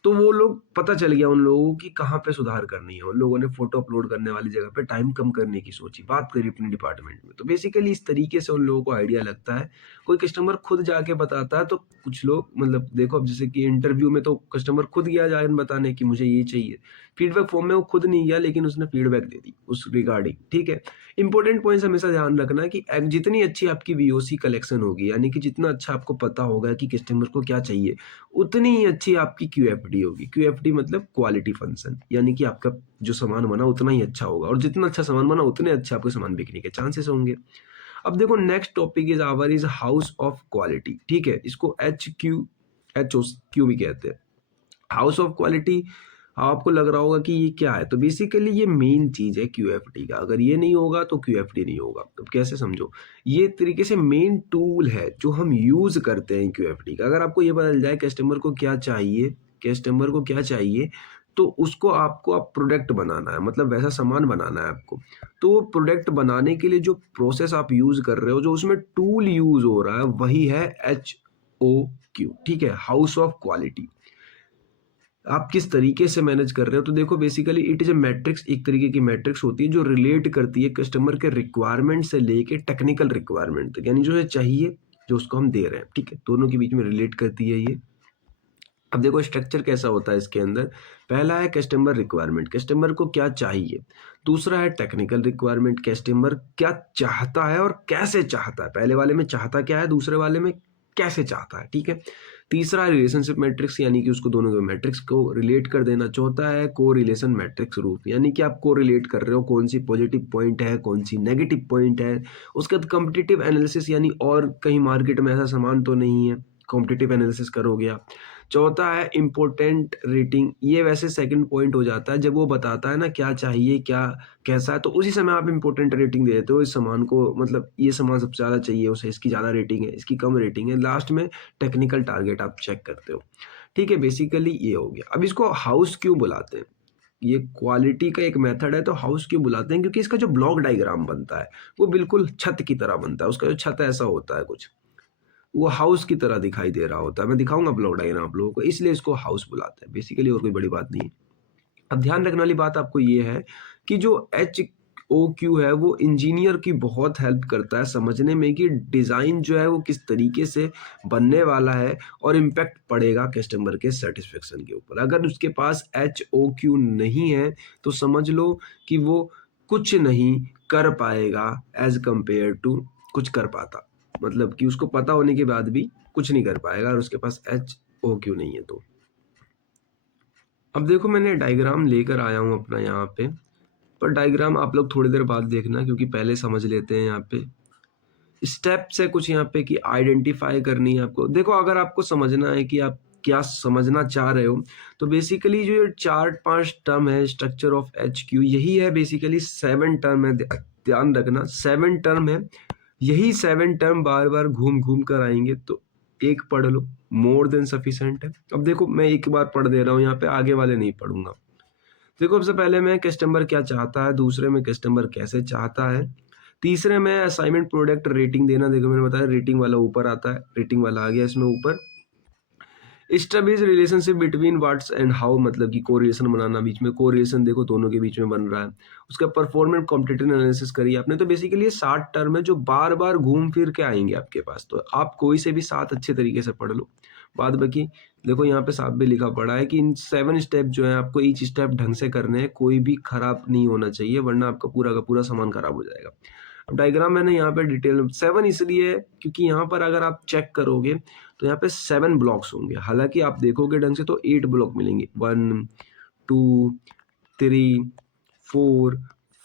तो वो लोग, पता चल गया उन लोगों को कि कहाँ पे सुधार करनी है। उन लोगों ने फ़ोटो अपलोड करने वाली जगह पे टाइम कम करने की सोची, बात करी अपने डिपार्टमेंट में। तो बेसिकली इस तरीके से उन लोगों को आइडिया लगता है। कोई कस्टमर खुद जाके बताता है तो कुछ लोग, मतलब देखो अब जैसे कि इंटरव्यू में तो कस्टमर खुद गया जाके बताने कि मुझे ये चाहिए। फीडबैक फॉर्म में वो खुद नहीं गया लेकिन उसने फीडबैक दे दी उस रिगार्डिंग, ठीक है। इंपॉर्टेंट पॉइंट्स हमेशा ध्यान रखना है कि जितनी अच्छी आपकी वीओसी कलेक्शन होगी, यानी कि जितना अच्छा आपको पता होगा कि कस्टमर को क्या चाहिए, उतनी ही अच्छी आपकी क्यूएफडी होगी। क्यूएफडी मतलब क्वालिटी फंक्शन, यानी कि आपका जो सामान बना उतना ही अच्छा होगा, और जितना अच्छा सामान बना उतने अच्छे आपके सामान बिकने के चांसेस होंगे। अब देखो next topic is house of quality, ठीक है, इसको एच ओ क्यू भी कहते हैं, हाउस ऑफ क्वालिटी। आपको लग रहा होगा कि ये क्या है, तो बेसिकली ये मेन चीज है क्यूएफडी का। अगर ये नहीं होगा तो क्यूएफडी नहीं होगा। तो कैसे समझो, ये तरीके से मेन टूल है जो हम यूज करते हैं क्यूएफडी का। अगर आपको ये पता चल जाए कस्टमर को क्या चाहिए, कस्टमर को क्या चाहिए, तो उसको आपको अब प्रोडक्ट बनाना है, मतलब वैसा सामान बनाना है आपको। तो प्रोडक्ट बनाने के लिए जो प्रोसेस आप यूज कर रहे हो, जो उसमें टूल यूज हो रहा है, वही है HOQ, ठीक है, हाउस ऑफ क्वालिटी। आप किस तरीके से मैनेज कर रहे हो, तो देखो basically it is a matrix, एक तरीके की मैट्रिक्स होती है जो रिलेट करती है कस्टमर के रिक्वायरमेंट से लेके टेक्निकल रिक्वायरमेंट तक, यानी जो है चाहिए, जो उसको हम दे रहे हैं, ठीक है, दोनों के बीच में रिलेट करती है ये। अब देखो स्ट्रक्चर कैसा होता है इसके अंदर। पहला है कस्टमर रिक्वायरमेंट, कस्टमर को क्या चाहिए। दूसरा है टेक्निकल रिक्वायरमेंट, कस्टमर क्या चाहता है और कैसे चाहता है। पहले वाले में चाहता क्या है, दूसरे वाले में कैसे चाहता है, ठीक है। तीसरा है रिलेशनशिप मैट्रिक्स, यानी कि उसको दोनों के मैट्रिक्स को रिलेट कर देना। चौथा है को रिलेशन मैट्रिक्स रूप, यानी कि आप को रिलेट कर रहे हो, कौन सी पॉजिटिव पॉइंट है, कौन सी नेगेटिव पॉइंट है। उसके बाद कॉम्पिटिटिव एनालिसिस, यानी और कहीं मार्केट में ऐसा सामान तो नहीं है, कॉम्पिटिटिव एनालिसिस करोगे आप। चौथा है इम्पोर्टेंट रेटिंग, ये वैसे सेकंड पॉइंट हो जाता है, जब वो बताता है ना क्या चाहिए, क्या कैसा है, तो उसी समय आप इम्पोर्टेंट रेटिंग दे देते हो इस सामान को, मतलब ये सामान सबसे ज़्यादा चाहिए उसे, इसकी ज़्यादा रेटिंग है, इसकी कम रेटिंग है। लास्ट में टेक्निकल टारगेट आप चेक करते हो, ठीक है। बेसिकली ये हो गया। अब इसको हाउस क्यों बुलाते हैं, ये क्वालिटी का एक मेथड है तो हाउस क्यों बुलाते हैं, क्योंकि इसका जो ब्लॉक डायग्राम बनता है वो बिल्कुल छत की तरह बनता है। उसका जो छत ऐसा होता है कुछ, वो हाउस की तरह दिखाई दे रहा होता है। मैं दिखाऊंगा ब्लॉक डायग्राम आप लोगों को, इसलिए इसको हाउस बुलाते हैं बेसिकली, और कोई बड़ी बात नहीं है। अब ध्यान रखने वाली बात आपको ये है कि जो HOQ है वो इंजीनियर की बहुत हेल्प करता है समझने में कि डिज़ाइन जो है वो किस तरीके से बनने वाला है और इम्पैक्ट पड़ेगा कस्टमर के सेटिस्फेक्शन के ऊपर। अगर उसके पास HOQ नहीं है तो समझ लो कि वो कुछ नहीं कर पाएगा एज कंपेयर टू कुछ कर पाता, मतलब कि उसको पता होने के बाद भी कुछ नहीं कर पाएगा और उसके पास HOQ नहीं है तो। अब देखो मैंने डायग्राम लेकर आया हूँ अपना यहाँ पे, पर डायग्राम आप लोग थोड़ी देर बाद देखना क्योंकि पहले समझ लेते हैं। यहाँ पे स्टेप्स है कुछ यहाँ पे कि आइडेंटिफाई करनी है आपको। देखो अगर आपको समझना है कि आप क्या समझना चाह रहे हो, तो बेसिकली जो ये 4-5 टर्म है स्ट्रक्चर ऑफ HQ, यही है बेसिकली 7 टर्म है। ध्यान रखना 7 टर्म है, यही 7 टर्म बार बार घूम घूम कर आएंगे, तो एक पढ़ लो मोर देन सफिशिएंट है। अब देखो मैं एक बार पढ़ दे रहा हूँ यहाँ पे, आगे वाले नहीं पढ़ूंगा। देखो सबसे पहले में कस्टमर क्या चाहता है, दूसरे में कस्टमर कैसे चाहता है, तीसरे में असाइनमेंट प्रोडक्ट रेटिंग देना। देखो मैंने बताया रेटिंग वाला ऊपर आता है, रेटिंग वाला आ गया इसमें ऊपर। Establish relationship between what's and how, मतलब कि कोरिलेशन बनाना, बीच में कोरिलेशन देखो दोनों के बीच में बन रहा है। उसका परफॉर्मेंस कॉम्पिटिटिव एनालिसिस करी आपने, तो बेसिकली ये 60 टर्म है जो बार-बार घूम फिर के आएँगे आपके पास। तो आप कोई से भी 7 अच्छे तरीके से पढ़ लो। बाद बाकी देखो यहाँ पे साफ भी लिखा पड़ा है कि इन 7 स्टेप जो है आपको ईच स्टेप ढंग से करने हैं, कोई भी खराब नहीं होना चाहिए वरना आपका पूरा का पूरा सामान खराब हो जाएगा। अब डायग्राम मैंने यहाँ पे डिटेल में 7 इसलिए है क्योंकि यहाँ पर अगर आप चेक करोगे तो यहाँ पे 7 ब्लॉक्स होंगे। हालाँकि आप देखोगे ढंग से तो 8 ब्लॉक मिलेंगे। 1, 2, 3, 4,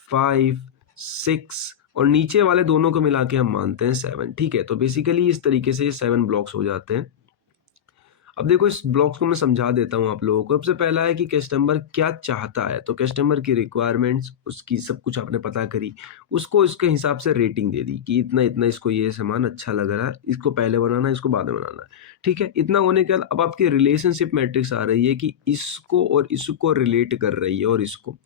5, 6 और नीचे वाले दोनों को मिला के हम मानते हैं 7, ठीक है? तो बेसिकली इस तरीके से ये 7 ब्लॉक्स हो जाते हैं। अब देखो इस ब्लॉक्स को मैं समझा देता हूँ आप लोगों को। सबसे पहला है कि कस्टमर क्या चाहता है, तो कस्टमर की रिक्वायरमेंट्स, उसकी सब कुछ आपने पता करी, उसको इसके हिसाब से रेटिंग दे दी कि इतना-इतना इसको ये सामान अच्छा लग रहा है, इसको पहले बनाना है, इसको बाद में बनाना है, ठीक है? इतना होने के बाद अब आपकी रिलेशनशिप मैट्रिक्स आ रही है कि इसको और इसको रिलेट कर रही है और इसको।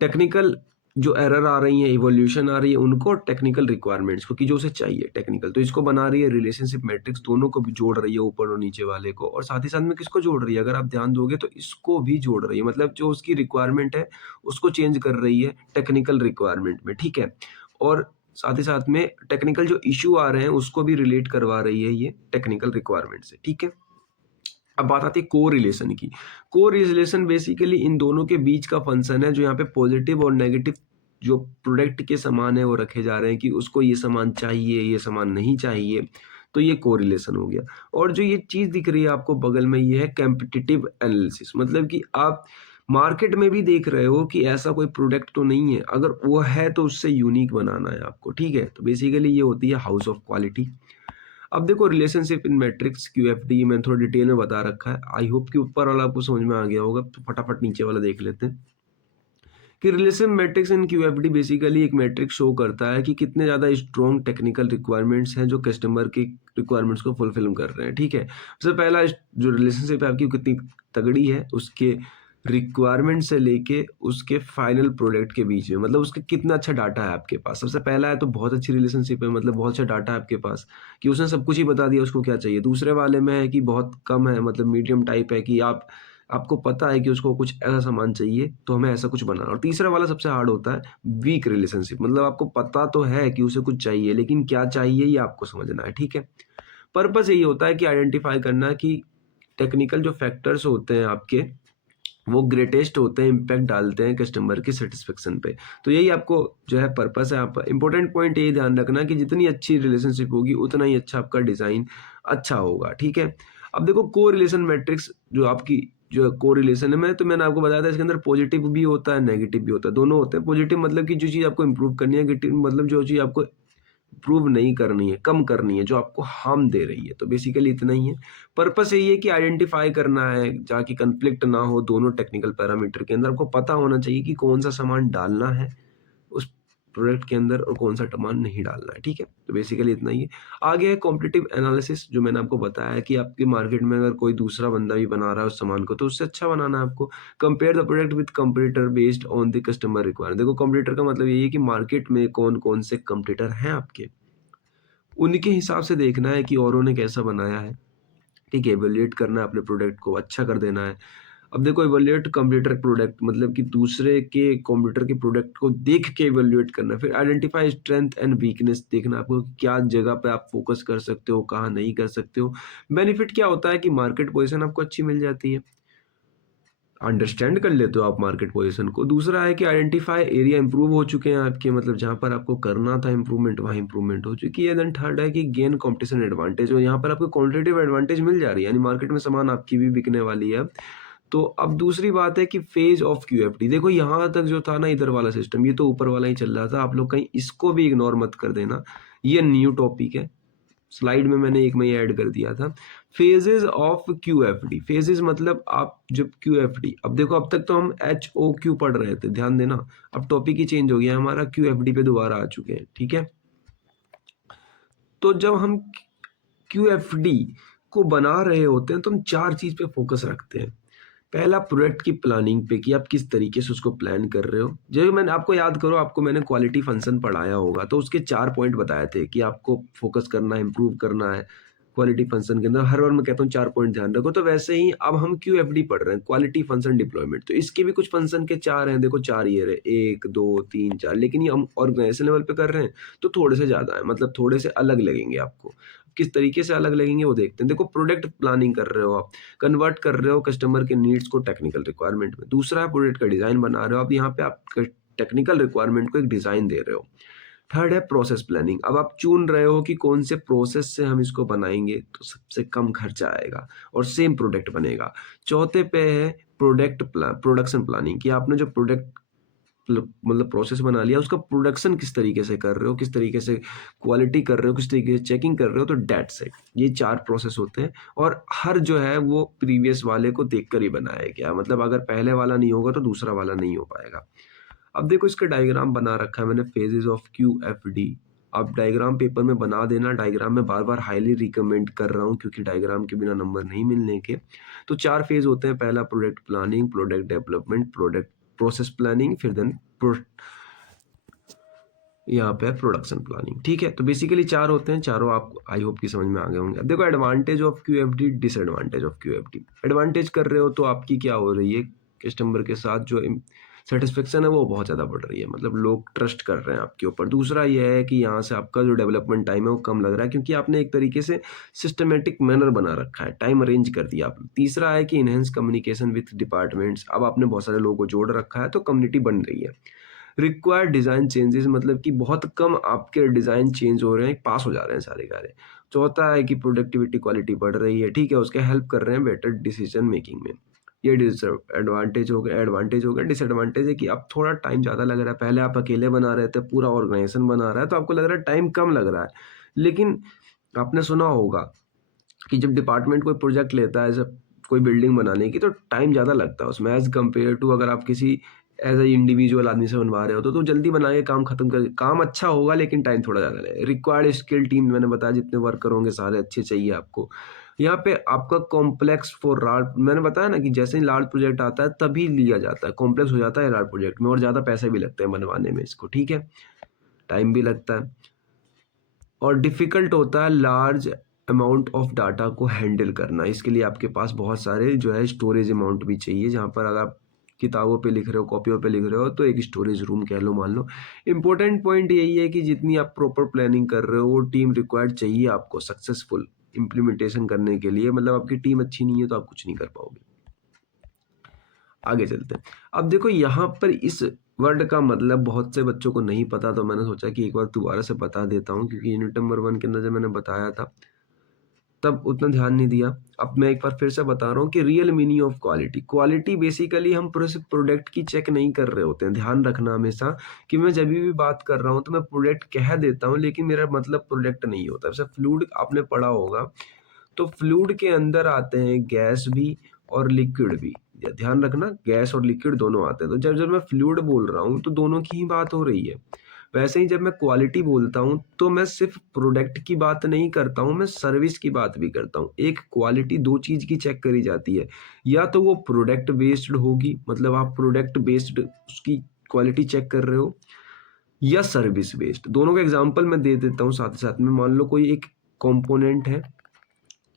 टेक्निकल जो एरर आ रही है, इवोल्यूशन आ रही है उनको और टेक्निकल रिक्वायरमेंट्स को कि जो उसे चाहिए टेक्निकल, तो इसको बना रही है रिलेशनशिप मैट्रिक्स, दोनों को भी जोड़ रही है ऊपर और नीचे वाले को, और साथ ही साथ में किसको जोड़ रही है अगर आप ध्यान दोगे तो इसको भी जोड़ रही है, मतलब जो उसकी रिक्वायरमेंट है उसको चेंज कर रही है टेक्निकल रिक्वायरमेंट में, ठीक है? और साथ ही साथ में टेक्निकल जो इश्यू आ रहे हैं उसको भी रिलेट करवा रही है ये टेक्निकल रिक्वायरमेंट से, ठीक है? अब बात आती है कोरिलेशन की। कोरिलेशन बेसिकली इन दोनों के बीच का फंक्शन है जो यहाँ पे पॉजिटिव और नेगेटिव जो प्रोडक्ट के सामान है वो रखे जा रहे हैं कि उसको ये सामान चाहिए, ये सामान नहीं चाहिए, तो ये कोरिलेशन हो गया। और जो ये चीज़ दिख रही है आपको बगल में ये है कॉम्पिटिटिव एनालिसिस, मतलब कि आप मार्केट में भी देख रहे हो कि ऐसा कोई प्रोडक्ट तो नहीं है, अगर वो है तो उससे यूनिक बनाना है आपको, ठीक है? तो बेसिकली ये होती है हाउस ऑफ क्वालिटी। अब देखो रिलेशनशिप इन मैट्रिक्स क्यूएफडी मैंने थोड़ा डिटेल में बता रखा है। आई होप कि ऊपर वाला आपको समझ में आ गया होगा, तो फटाफट नीचे वाला देख लेते हैं कि रिलेशन मैट्रिक्स इन क्यूएफडी बेसिकली एक मैट्रिक्स शो करता है कि कितने ज़्यादा स्ट्रॉन्ग टेक्निकल रिक्वायरमेंट्स हैं जो कस्टमर की रिक्वायरमेंट्स को फुलफिल कर रहे हैं, ठीक है? सबसे पहला जो रिलेशनशिप है आपकी कितनी तगड़ी है उसके रिक्वायरमेंट से लेके उसके फाइनल प्रोडक्ट के बीच में, मतलब उसका कितना अच्छा डाटा है आपके पास। सबसे पहला है तो बहुत अच्छी रिलेशनशिप है, मतलब बहुत अच्छा डाटा है आपके पास कि उसने सब कुछ ही बता दिया उसको क्या चाहिए। दूसरे वाले में है कि बहुत कम है, मतलब मीडियम टाइप है कि आपको पता है कि उसको कुछ ऐसा सामान चाहिए तो हमें ऐसा कुछ बनाना। और तीसरा वाला सबसे हार्ड होता है वीक रिलेशनशिप, मतलब आपको पता तो है कि उसे कुछ चाहिए लेकिन क्या चाहिए ये आपको समझना है, ठीक है? पर्पस यही होता है कि आइडेंटिफाई करना कि टेक्निकल जो फैक्टर्स होते हैं आपके वो ग्रेटेस्ट होते हैं, इम्पैक्ट डालते हैं कस्टमर की सैटिस्फैक्शन पे। तो यही आपको जो है पर्पस है। आप इंपॉर्टेंट पॉइंट यही ध्यान रखना कि जितनी अच्छी रिलेशनशिप होगी उतना ही अच्छा आपका डिज़ाइन अच्छा होगा, ठीक है? अब देखो कोरिलेशन मैट्रिक्स जो आपकी जो कोरिलेशन है, मैंने आपको बताया था इसके अंदर पॉजिटिव भी होता है, नेगेटिव भी होता है, दोनों होते हैं। पॉजिटिव मतलब कि जो चीज़ आपको इम्प्रूव करनी है, नेगेटिव मतलब जो चीज़ आपको प्रूव नहीं करनी है, कम करनी है, जो आपको हार्म दे रही है। तो बेसिकली इतना ही है। पर्पस यही है कि आइडेंटिफ़ाई करना है ताकि कॉन्फ्लिक्ट ना हो दोनों टेक्निकल पैरामीटर के अंदर। आपको पता होना चाहिए कि कौन-सा सामान डालना है उस प्रोडक्ट के अंदर और कौन-सा सामान नहीं डालना है, ठीक है? तो बेसिकली इतना ही है। आगे है कॉम्पिटिटिव एनालिसिस, जो मैंने आपको बताया कि आपके मार्केट में अगर कोई दूसरा बंदा भी बना रहा है उस सामान को, तो उससे अच्छा बनाना है आपको। Compare the product with competitor based on the customer requirement. देखो कॉम्पिटिटर का मतलब यही है कि मार्केट में कौन-कौन से कॉम्पिटिटर हैं आपके। उनके हिसाब से देखना है कि औरों ने कैसा बनाया है, ठीक है? इवैल्यूएट करना है अपने प्रोडक्ट को, अच्छा कर देना है। अब देखो इवैल्यूएट कंप्यूटर प्रोडक्ट मतलब कि दूसरे के कंप्यूटर के प्रोडक्ट को देख के इवैल्यूएट करना है। फिर आइडेंटिफाई स्ट्रेंथ एंड वीकनेस, देखना आपको कि क्या जगह पे आप फोकस कर सकते हो, कहाँ नहीं कर सकते हो। बेनिफिट क्या होता है कि मार्केट पोज़ीशन आपको अच्छी मिल जाती है। अंडरस्टैंड कर लेते हो आप मार्केट पोजीशन को। दूसरा है कि आइडेंटिफाई एरिया इंप्रूव हो चुके हैं आपके, मतलब जहाँ पर आपको करना था इंप्रूवमेंट वहाँ इंप्रूवमेंट हो चुकी है। देन थर्ड है कि गेन कॉम्पिटिशन एडवांटेज, और यहाँ पर आपको क्वांटिटेटिव एडवांटेज मिल जा रही है, यानी मार्केट में सामान आपकी भी बिकने वाली है। तो अब दूसरी बात है कि फेज ऑफ क्यूएफडी, देखो यहाँ तक जो था ना इधर वाला सिस्टम, ये तो ऊपर वाला ही चल रहा था, आप लोग कहीं इसको भी इग्नोर मत कर देना। ये न्यू टॉपिक है, स्लाइड में मैंने एक में ये ऐड कर दिया था। फेजेस ऑफ क्यूएफडी, फेजेस मतलब आप जब क्यूएफडी, अब देखो अब तक तो हम एचओक्यू पढ़ रहे थे, ध्यान देना। अब टॉपिक ही चेंज हो गया, हमारा क्यूएफडी पे दोबारा आ चुके हैं, ठीक है? तो जब हम क्यूएफडी को बना रहे होते हैं तो हम 4 चीज़ पे फोकस रखते हैं। पहला प्रोडक्ट की प्लानिंग पे कि आप किस तरीके से उसको प्लान कर रहे हो। जो मैंने आपको याद करो, आपको मैंने क्वालिटी फंक्शन पढ़ाया होगा तो उसके 4 पॉइंट बताए थे कि आपको फोकस करना है, इम्प्रूव करना है, क्वालिटी फंक्शन के अंदर हर बार मैं कहता हूँ 4 पॉइंट ध्यान रखो, तो वैसे ही अब हम क्यूएफडी पढ़ रहे हैं, क्वालिटी फंक्शन डिप्लॉयमेंट। तो इसके भी कुछ फंक्शन के 4 हैं, देखो 4 ये रहे, 1, 2, 3, 4, लेकिन ये हम ऑर्गेनाइजेशन लेवल पे कर रहे हैं तो थोड़े से ज़्यादा है, मतलब थोड़े से अलग लगेंगे आपको। किस तरीके से अलग लगेंगे वो देखते हैं। देखो प्रोडक्ट प्लानिंग कर रहे हो आप, कन्वर्ट कर रहे हो कस्टमर के नीड्स को टेक्निकल रिक्वायरमेंट में। दूसरा है प्रोडक्ट का डिज़ाइन बना रहे हो, अब यहाँ पे आप टेक्निकल रिक्वायरमेंट को एक डिज़ाइन दे रहे हो। थर्ड है प्रोसेस प्लानिंग, अब आप चुन रहे हो कि कौन से प्रोसेस से हम इसको बनाएंगे तो सबसे कम खर्चा आएगा और सेम प्रोडक्ट बनेगा। चौथे पे है प्रोडक्शन प्लानिंग, कि आपने जो प्रोडक्ट मतलब प्रोसेस बना लिया, उसका प्रोडक्शन किस तरीके से कर रहे हो, किस तरीके से क्वालिटी कर रहे हो, किस तरीके से चेकिंग कर रहे हो, तो डेट्स है। ये 4 प्रोसेस होते हैं और हर जो है वो प्रीवियस वाले को देखकर ही बनाया गया, मतलब अगर पहले वाला नहीं होगा तो दूसरा वाला नहीं हो पाएगा। अब देखो इसका डायग्राम बना रखा है मैंने, फेजेस ऑफ क्यूएफडी। अब डायग्राम पेपर में बना देना, डायग्राम में बार बार हाईली रिकमेंड कर रहा हूँ क्योंकि डायग्राम के बिना नंबर नहीं मिलने के। तो 4 फेज होते हैं, पहला product planning, product development, product process planning, फिर देन यहाँ पे है प्रोडक्शन प्लानिंग। ठीक है, तो बेसिकली 4 होते हैं, चारों आप आई होप कि समझ में आ गए होंगे। अब देखो advantage of QFD, disadvantage of QFD. Advantage कर रहे हो तो आपकी क्या हो रही है, कस्टमर के साथ जो सेटिस्फेक्शन है वो बहुत ज़्यादा बढ़ रही है, मतलब लोग ट्रस्ट कर रहे हैं आपके ऊपर। दूसरा ये है कि यहाँ से आपका जो डेवलपमेंट टाइम है वो कम लग रहा है क्योंकि आपने एक तरीके से सिस्टमेटिक मैनर बना रखा है, टाइम अरेंज कर दिया आपने। तीसरा है कि इनहेंस कम्युनिकेशन विथ डिपार्टमेंट्स, अब आपने बहुत सारे लोगों को जोड़ रखा है तो कम्युनिटी बन रही है। रिक्वायर्ड डिज़ाइन चेंजेस, मतलब कि बहुत कम आपके डिज़ाइन चेंज हो रहे हैं, पास हो जा रहे हैं सारे कार्य। चौथा है कि प्रोडक्टिविटी क्वालिटी बढ़ रही है, ठीक है, उसके हेल्प कर रहे हैं बेटर डिसीजन मेकिंग में। ये एडवांटेज हो गया। एडवांटेज हो गया। डिसएडवांटेज है कि अब थोड़ा टाइम ज़्यादा लग रहा है, पहले आप अकेले बना रहे थे, पूरा ऑर्गेनाइजेशन बना रहा है तो आपको लग रहा है टाइम कम लग रहा है, लेकिन आपने सुना होगा कि जब डिपार्टमेंट कोई प्रोजेक्ट लेता है, जब कोई बिल्डिंग बनाने की, तो टाइम ज़्यादा लगता है उसमें एज़ कम्पेयर टू अगर आप किसी एज ए इंडिविजुअल आदमी से बनवा रहे हो तो जल्दी बना के काम खत्म कर, काम अच्छा होगा लेकिन टाइम थोड़ा ज़्यादा लगेगा। रिक्वायर्ड स्किल टीम, मैंने बताया जितने वर्कर होंगे सारे अच्छे चाहिए आपको। यहाँ पे आपका कॉम्प्लेक्स फॉर लार्ज, मैंने बताया ना कि जैसे ही लार्ज प्रोजेक्ट आता है तभी लिया जाता है, कॉम्प्लेक्स हो जाता है लार्ज प्रोजेक्ट में और ज़्यादा पैसे भी लगते हैं बनवाने में इसको, ठीक है, टाइम भी लगता है और डिफ़िकल्ट होता है लार्ज अमाउंट ऑफ डाटा को हैंडल करना। इसके लिए आपके पास बहुत सारे जो है स्टोरेज अमाउंट भी चाहिए, जहाँ पर अगर आप किताबों पे लिख रहे हो, कॉपियों पे लिख रहे हो तो एक स्टोरेज रूम कह लो, मान लो। इम्पोर्टेंट पॉइंट यही है कि जितनी आप प्रॉपर प्लानिंग कर रहे हो वो टीम रिक्वायर्ड चाहिए आपको सक्सेसफुल इम्प्लीमेंटेशन करने के लिए, मतलब आपकी टीम अच्छी नहीं है तो आप कुछ नहीं कर पाओगे। आगे चलते हैं। अब देखो यहाँ पर इस वर्ड का मतलब बहुत से बच्चों को नहीं पता, तो मैंने सोचा कि एक बार दोबारा से बता देता हूँ क्योंकि यूनिट नंबर 1 के अंदर जब मैंने बताया था तब उतना ध्यान नहीं दिया। अब मैं एक बार फिर से बता रहा हूँ कि real meaning of quality. Quality basically हम पूरे सिर्फ प्रोडक्ट की चेक नहीं कर रहे होते हैं। ध्यान रखना हमेशा कि मैं जब भी बात कर रहा हूँ तो मैं प्रोडक्ट कह देता हूँ लेकिन मेरा मतलब प्रोडक्ट नहीं होता। जैसे फ्लूइड आपने पढ़ा होगा, तो फ्लूइड के अंदर आते हैं गैस भी और लिक्विड भी। ध्यान रखना, गैस और लिक्विड दोनों आते हैं। तो जब जब मैं फ्लूइड बोल रहा हूँ तो दोनों की ही बात हो रही है। वैसे ही जब मैं क्वालिटी बोलता हूँ तो मैं सिर्फ प्रोडक्ट की बात नहीं करता हूँ, मैं सर्विस की बात भी करता हूँ। एक क्वालिटी दो चीज़ की चेक करी जाती है, या तो वो प्रोडक्ट बेस्ड होगी, मतलब आप प्रोडक्ट बेस्ड उसकी क्वालिटी चेक कर रहे हो, या सर्विस बेस्ड। दोनों का एग्जांपल मैं दे देता हूँ साथ साथ में। मान लो कोई एक कंपोनेंट है,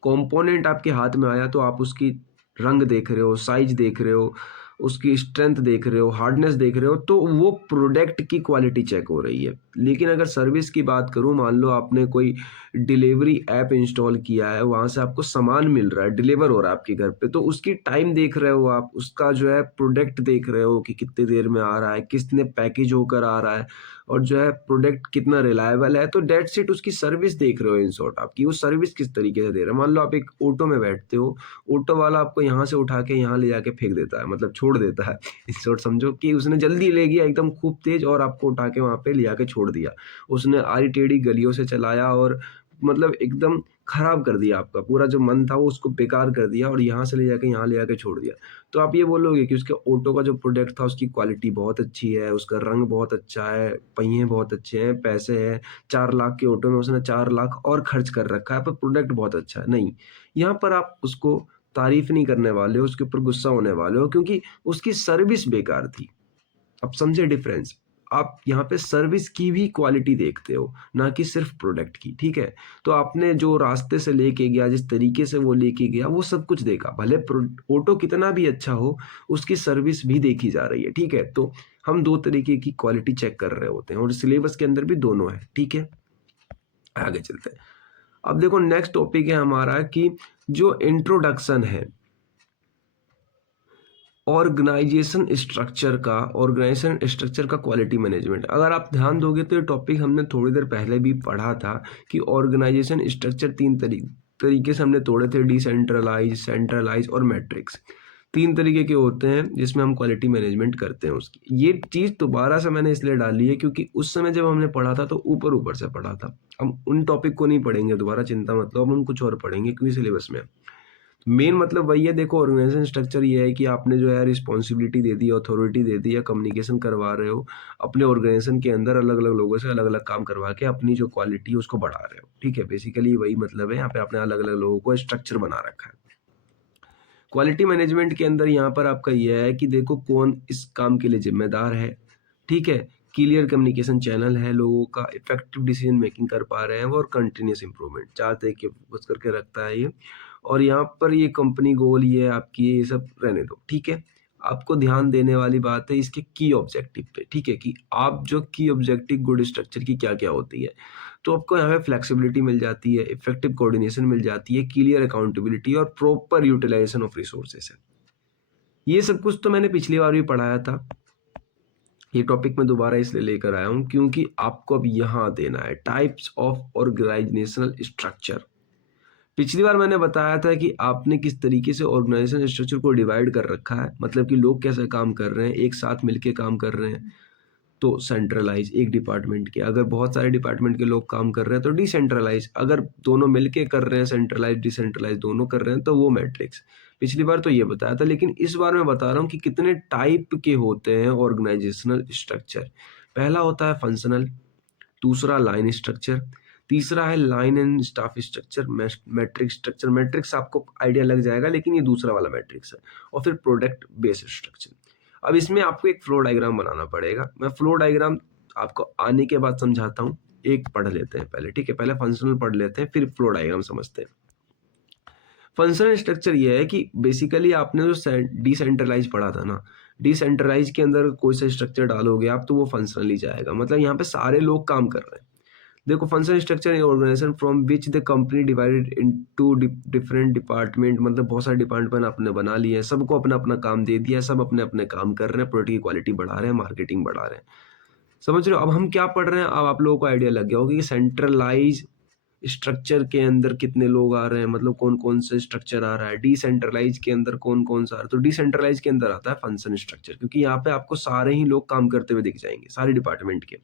कंपोनेंट आपके हाथ में आया तो आप उसकी रंग देख रहे हो, साइज देख रहे हो, उसकी स्ट्रेंथ देख रहे हो, हार्डनेस देख रहे हो, तो वो प्रोडक्ट की क्वालिटी चेक हो रही है। लेकिन अगर सर्विस की बात करूं, मान लो आपने कोई डिलीवरी ऐप इंस्टॉल किया है, वहां से आपको सामान मिल रहा है, डिलीवर हो रहा है आपके घर पे, तो उसकी टाइम देख रहे हो आप, उसका जो है प्रोडक्ट देख रहे हो कि कितने देर में आ रहा है, कितने पैकेज होकर आ रहा है, और जो है प्रोडक्ट कितना रिलायबल है। तो डेट्स इट, उसकी सर्विस देख रहे हो इन शॉर्ट, आपकी वो सर्विस किस तरीके से दे रहा है। मान लो आप एक ऑटो में बैठते हो, ऑटो वाला आपको यहाँ से उठा के यहाँ ले जाके फेंक देता है, मतलब छोड़ देता है। इन शॉर्ट समझो कि उसने जल्दी ले गया एकदम खूब तेज और आपको उठा के वहाँ पे ले जाके छोड़ दिया। उसने आड़ी टेढ़ी गलियों से चलाया और मतलब एकदम खराब कर दिया, आपका पूरा जो मन था वो उसको बेकार कर दिया और यहाँ से ले जाके यहाँ ले जाके छोड़ दिया। तो आप ये बोलोगे कि उसके ऑटो का जो प्रोडक्ट था उसकी क्वालिटी बहुत अच्छी है, उसका रंग बहुत अच्छा है, पहिए बहुत अच्छे हैं, पैसे हैं, 4 लाख के ऑटो में उसने 4 लाख और खर्च कर रखा है, पर प्रोडक्ट बहुत अच्छा है। नहीं, यहाँ पर आप उसको तारीफ नहीं करने वाले हो, उसके ऊपर गुस्सा होने वाले हो क्योंकि उसकी सर्विस बेकार थी। अब समझे डिफरेंस? आप यहाँ पे सर्विस की भी क्वालिटी देखते हो, ना कि सिर्फ प्रोडक्ट की, ठीक है? तो आपने जो रास्ते से लेके गया, जिस तरीके से वो लेके गया, वो सब कुछ देखा। भले ऑटो कितना भी अच्छा हो, उसकी सर्विस भी देखी जा रही है, ठीक है? तो हम दो तरीके की क्वालिटी चेक कर रहे होते हैं और सिलेबस के अंदर भी दोनों है, ठीक है? आगे चलते हैं। अब देखो नेक्स्ट टॉपिक है हमारा कि जो इंट्रोडक्शन है ऑर्गेनाइजेशन स्ट्रक्चर का क्वालिटी मैनेजमेंट। अगर आप ध्यान दोगे तो ये टॉपिक हमने थोड़ी देर पहले भी पढ़ा था कि ऑर्गेनाइजेशन स्ट्रक्चर तीन तरीके से हमने तोड़े थे, डिसेंट्रलाइज, सेंट्रलाइज और मैट्रिक्स। तीन तरीके के होते हैं जिसमें हम क्वालिटी मैनेजमेंट करते हैं उसकी। ये चीज़ दोबारा से मैंने इसलिए डाली है क्योंकि उस समय जब हमने पढ़ा था तो ऊपर ऊपर से पढ़ा था। हम उन टॉपिक को नहीं पढ़ेंगे दोबारा, चिंता मत लो, हम कुछ और पढ़ेंगे क्योंकि सिलेबस में मेन मतलब वही है। देखो ऑर्गेनाइजेशन स्ट्रक्चर ये है कि आपने जो है रिस्पॉन्सिबिलिटी दे दी, अथॉरिटी दे दी, या कम्युनिकेशन करवा रहे हो अपने ऑर्गेनाइजेशन के अंदर, अलग अलग लोगों से अलग अलग काम करवा के अपनी जो क्वालिटी है उसको बढ़ा रहे हो, ठीक है? बेसिकली वही मतलब है, यहाँ पे आपने अलग अलग लोगों को स्ट्रक्चर बना रखा है। क्वालिटी मैनेजमेंट के अंदर यहाँ पर आपका यह है कि देखो कौन इस काम के लिए जिम्मेदार है, ठीक है? क्लियर कम्युनिकेशन चैनल है, लोगों का इफेक्टिव डिसीजन मेकिंग कर पा रहे हैं वो, और कंटिन्यूस इंप्रूवमेंट, चार तरीके फोकस करके रखता है ये। और यहाँ पर ये कंपनी गोल, ये आपकी ये सब रहने दो, ठीक है? आपको ध्यान देने वाली बात है इसके की ऑब्जेक्टिव पे, ठीक है? कि आप जो की ऑब्जेक्टिव गुड स्ट्रक्चर की क्या क्या होती है। तो आपको यहाँ पे फ्लेक्सिबिलिटी मिल जाती है, इफेक्टिव कोऑर्डिनेशन मिल जाती है, क्लियर अकाउंटेबिलिटी और प्रॉपर यूटिलाइजेशन ऑफ रिसोर्सेस है। ये सब कुछ तो मैंने पिछली बार भी पढ़ाया था। ये टॉपिक मैं दोबारा इसलिए लेकर आया हूँ क्योंकि आपको अब यहाँ देना है टाइप्स ऑफ ऑर्गेनाइजेशनल स्ट्रक्चर। पिछली बार मैंने बताया था कि आपने किस तरीके से ऑर्गेनाइजेशन स्ट्रक्चर को डिवाइड कर रखा है, मतलब कि लोग कैसे काम कर रहे हैं, एक साथ मिलके काम कर रहे हैं तो सेंट्रलाइज एक डिपार्टमेंट के। अगर बहुत सारे डिपार्टमेंट के लोग काम कर रहे हैं तो डिसेंट्रलाइज। अगर दोनों मिलके कर रहे हैं, सेंट्रलाइज डिसेंट्रलाइज दोनों कर रहे हैं, तो वो मैट्रिक्स। पिछली बार तो ये बताया था, लेकिन इस बार मैं बता रहा हूँ कि कितने टाइप के होते हैं ऑर्गेनाइजेशनल स्ट्रक्चर। पहला होता है फंक्शनल, दूसरा लाइन स्ट्रक्चर, तीसरा है line and staff structure, matrix structure. Matrix आपको आइडिया लग जाएगा, लेकिन ये दूसरा वाला मैट्रिक्स है। और फिर प्रोडक्ट बेस्ड स्ट्रक्चर। अब इसमें आपको एक फ्लो डायग्राम बनाना पड़ेगा। मैं फ्लो डायग्राम आपको आने के बाद समझाता हूँ, एक पढ़ लेते हैं पहले, ठीक है? पहले फंक्शनल पढ़ लेते हैं, फिर फ्लो डायग्राम समझते हैं। फंक्शनल स्ट्रक्चर ये है कि बेसिकली आपने जो डिसेंट्रलाइज पढ़ा था ना, डिसेंट्रलाइज के अंदर कोई सा स्ट्रक्चर डालोगे आप तो वो फंक्शनल ही जाएगा। मतलब यहाँ पे सारे लोग काम कर रहे हैं। देखो functional structure in organization from which the company divided into different department. मतलब बहुत सारे डिपार्टमेंट आपने बना लिए हैं, सबको अपना अपना काम दे दिया है, सब अपने अपने काम कर रहे हैं, प्रोडक्ट की क्वालिटी बढ़ा रहे हैं, मार्केटिंग बढ़ा रहे हैं। समझ रहे हो? अब हम क्या पढ़ रहे हैं, अब आप लोगों को आइडिया लग गया होगा कि सेंट्रलाइज स्ट्रक्चर के अंदर कितने लोग आ रहे हैं, मतलब कौन कौन से स्ट्रक्चर आ रहा है। डिसेंट्रलाइज के अंदर कौन कौन सा आ रहा है। तो डिसेंट्रलाइज के अंदर आता है फंक्शन स्ट्रक्चर, क्योंकि यहाँ पे आपको सारे ही लोग काम करते हुए दिख जाएंगे, सारे डिपार्टमेंट के।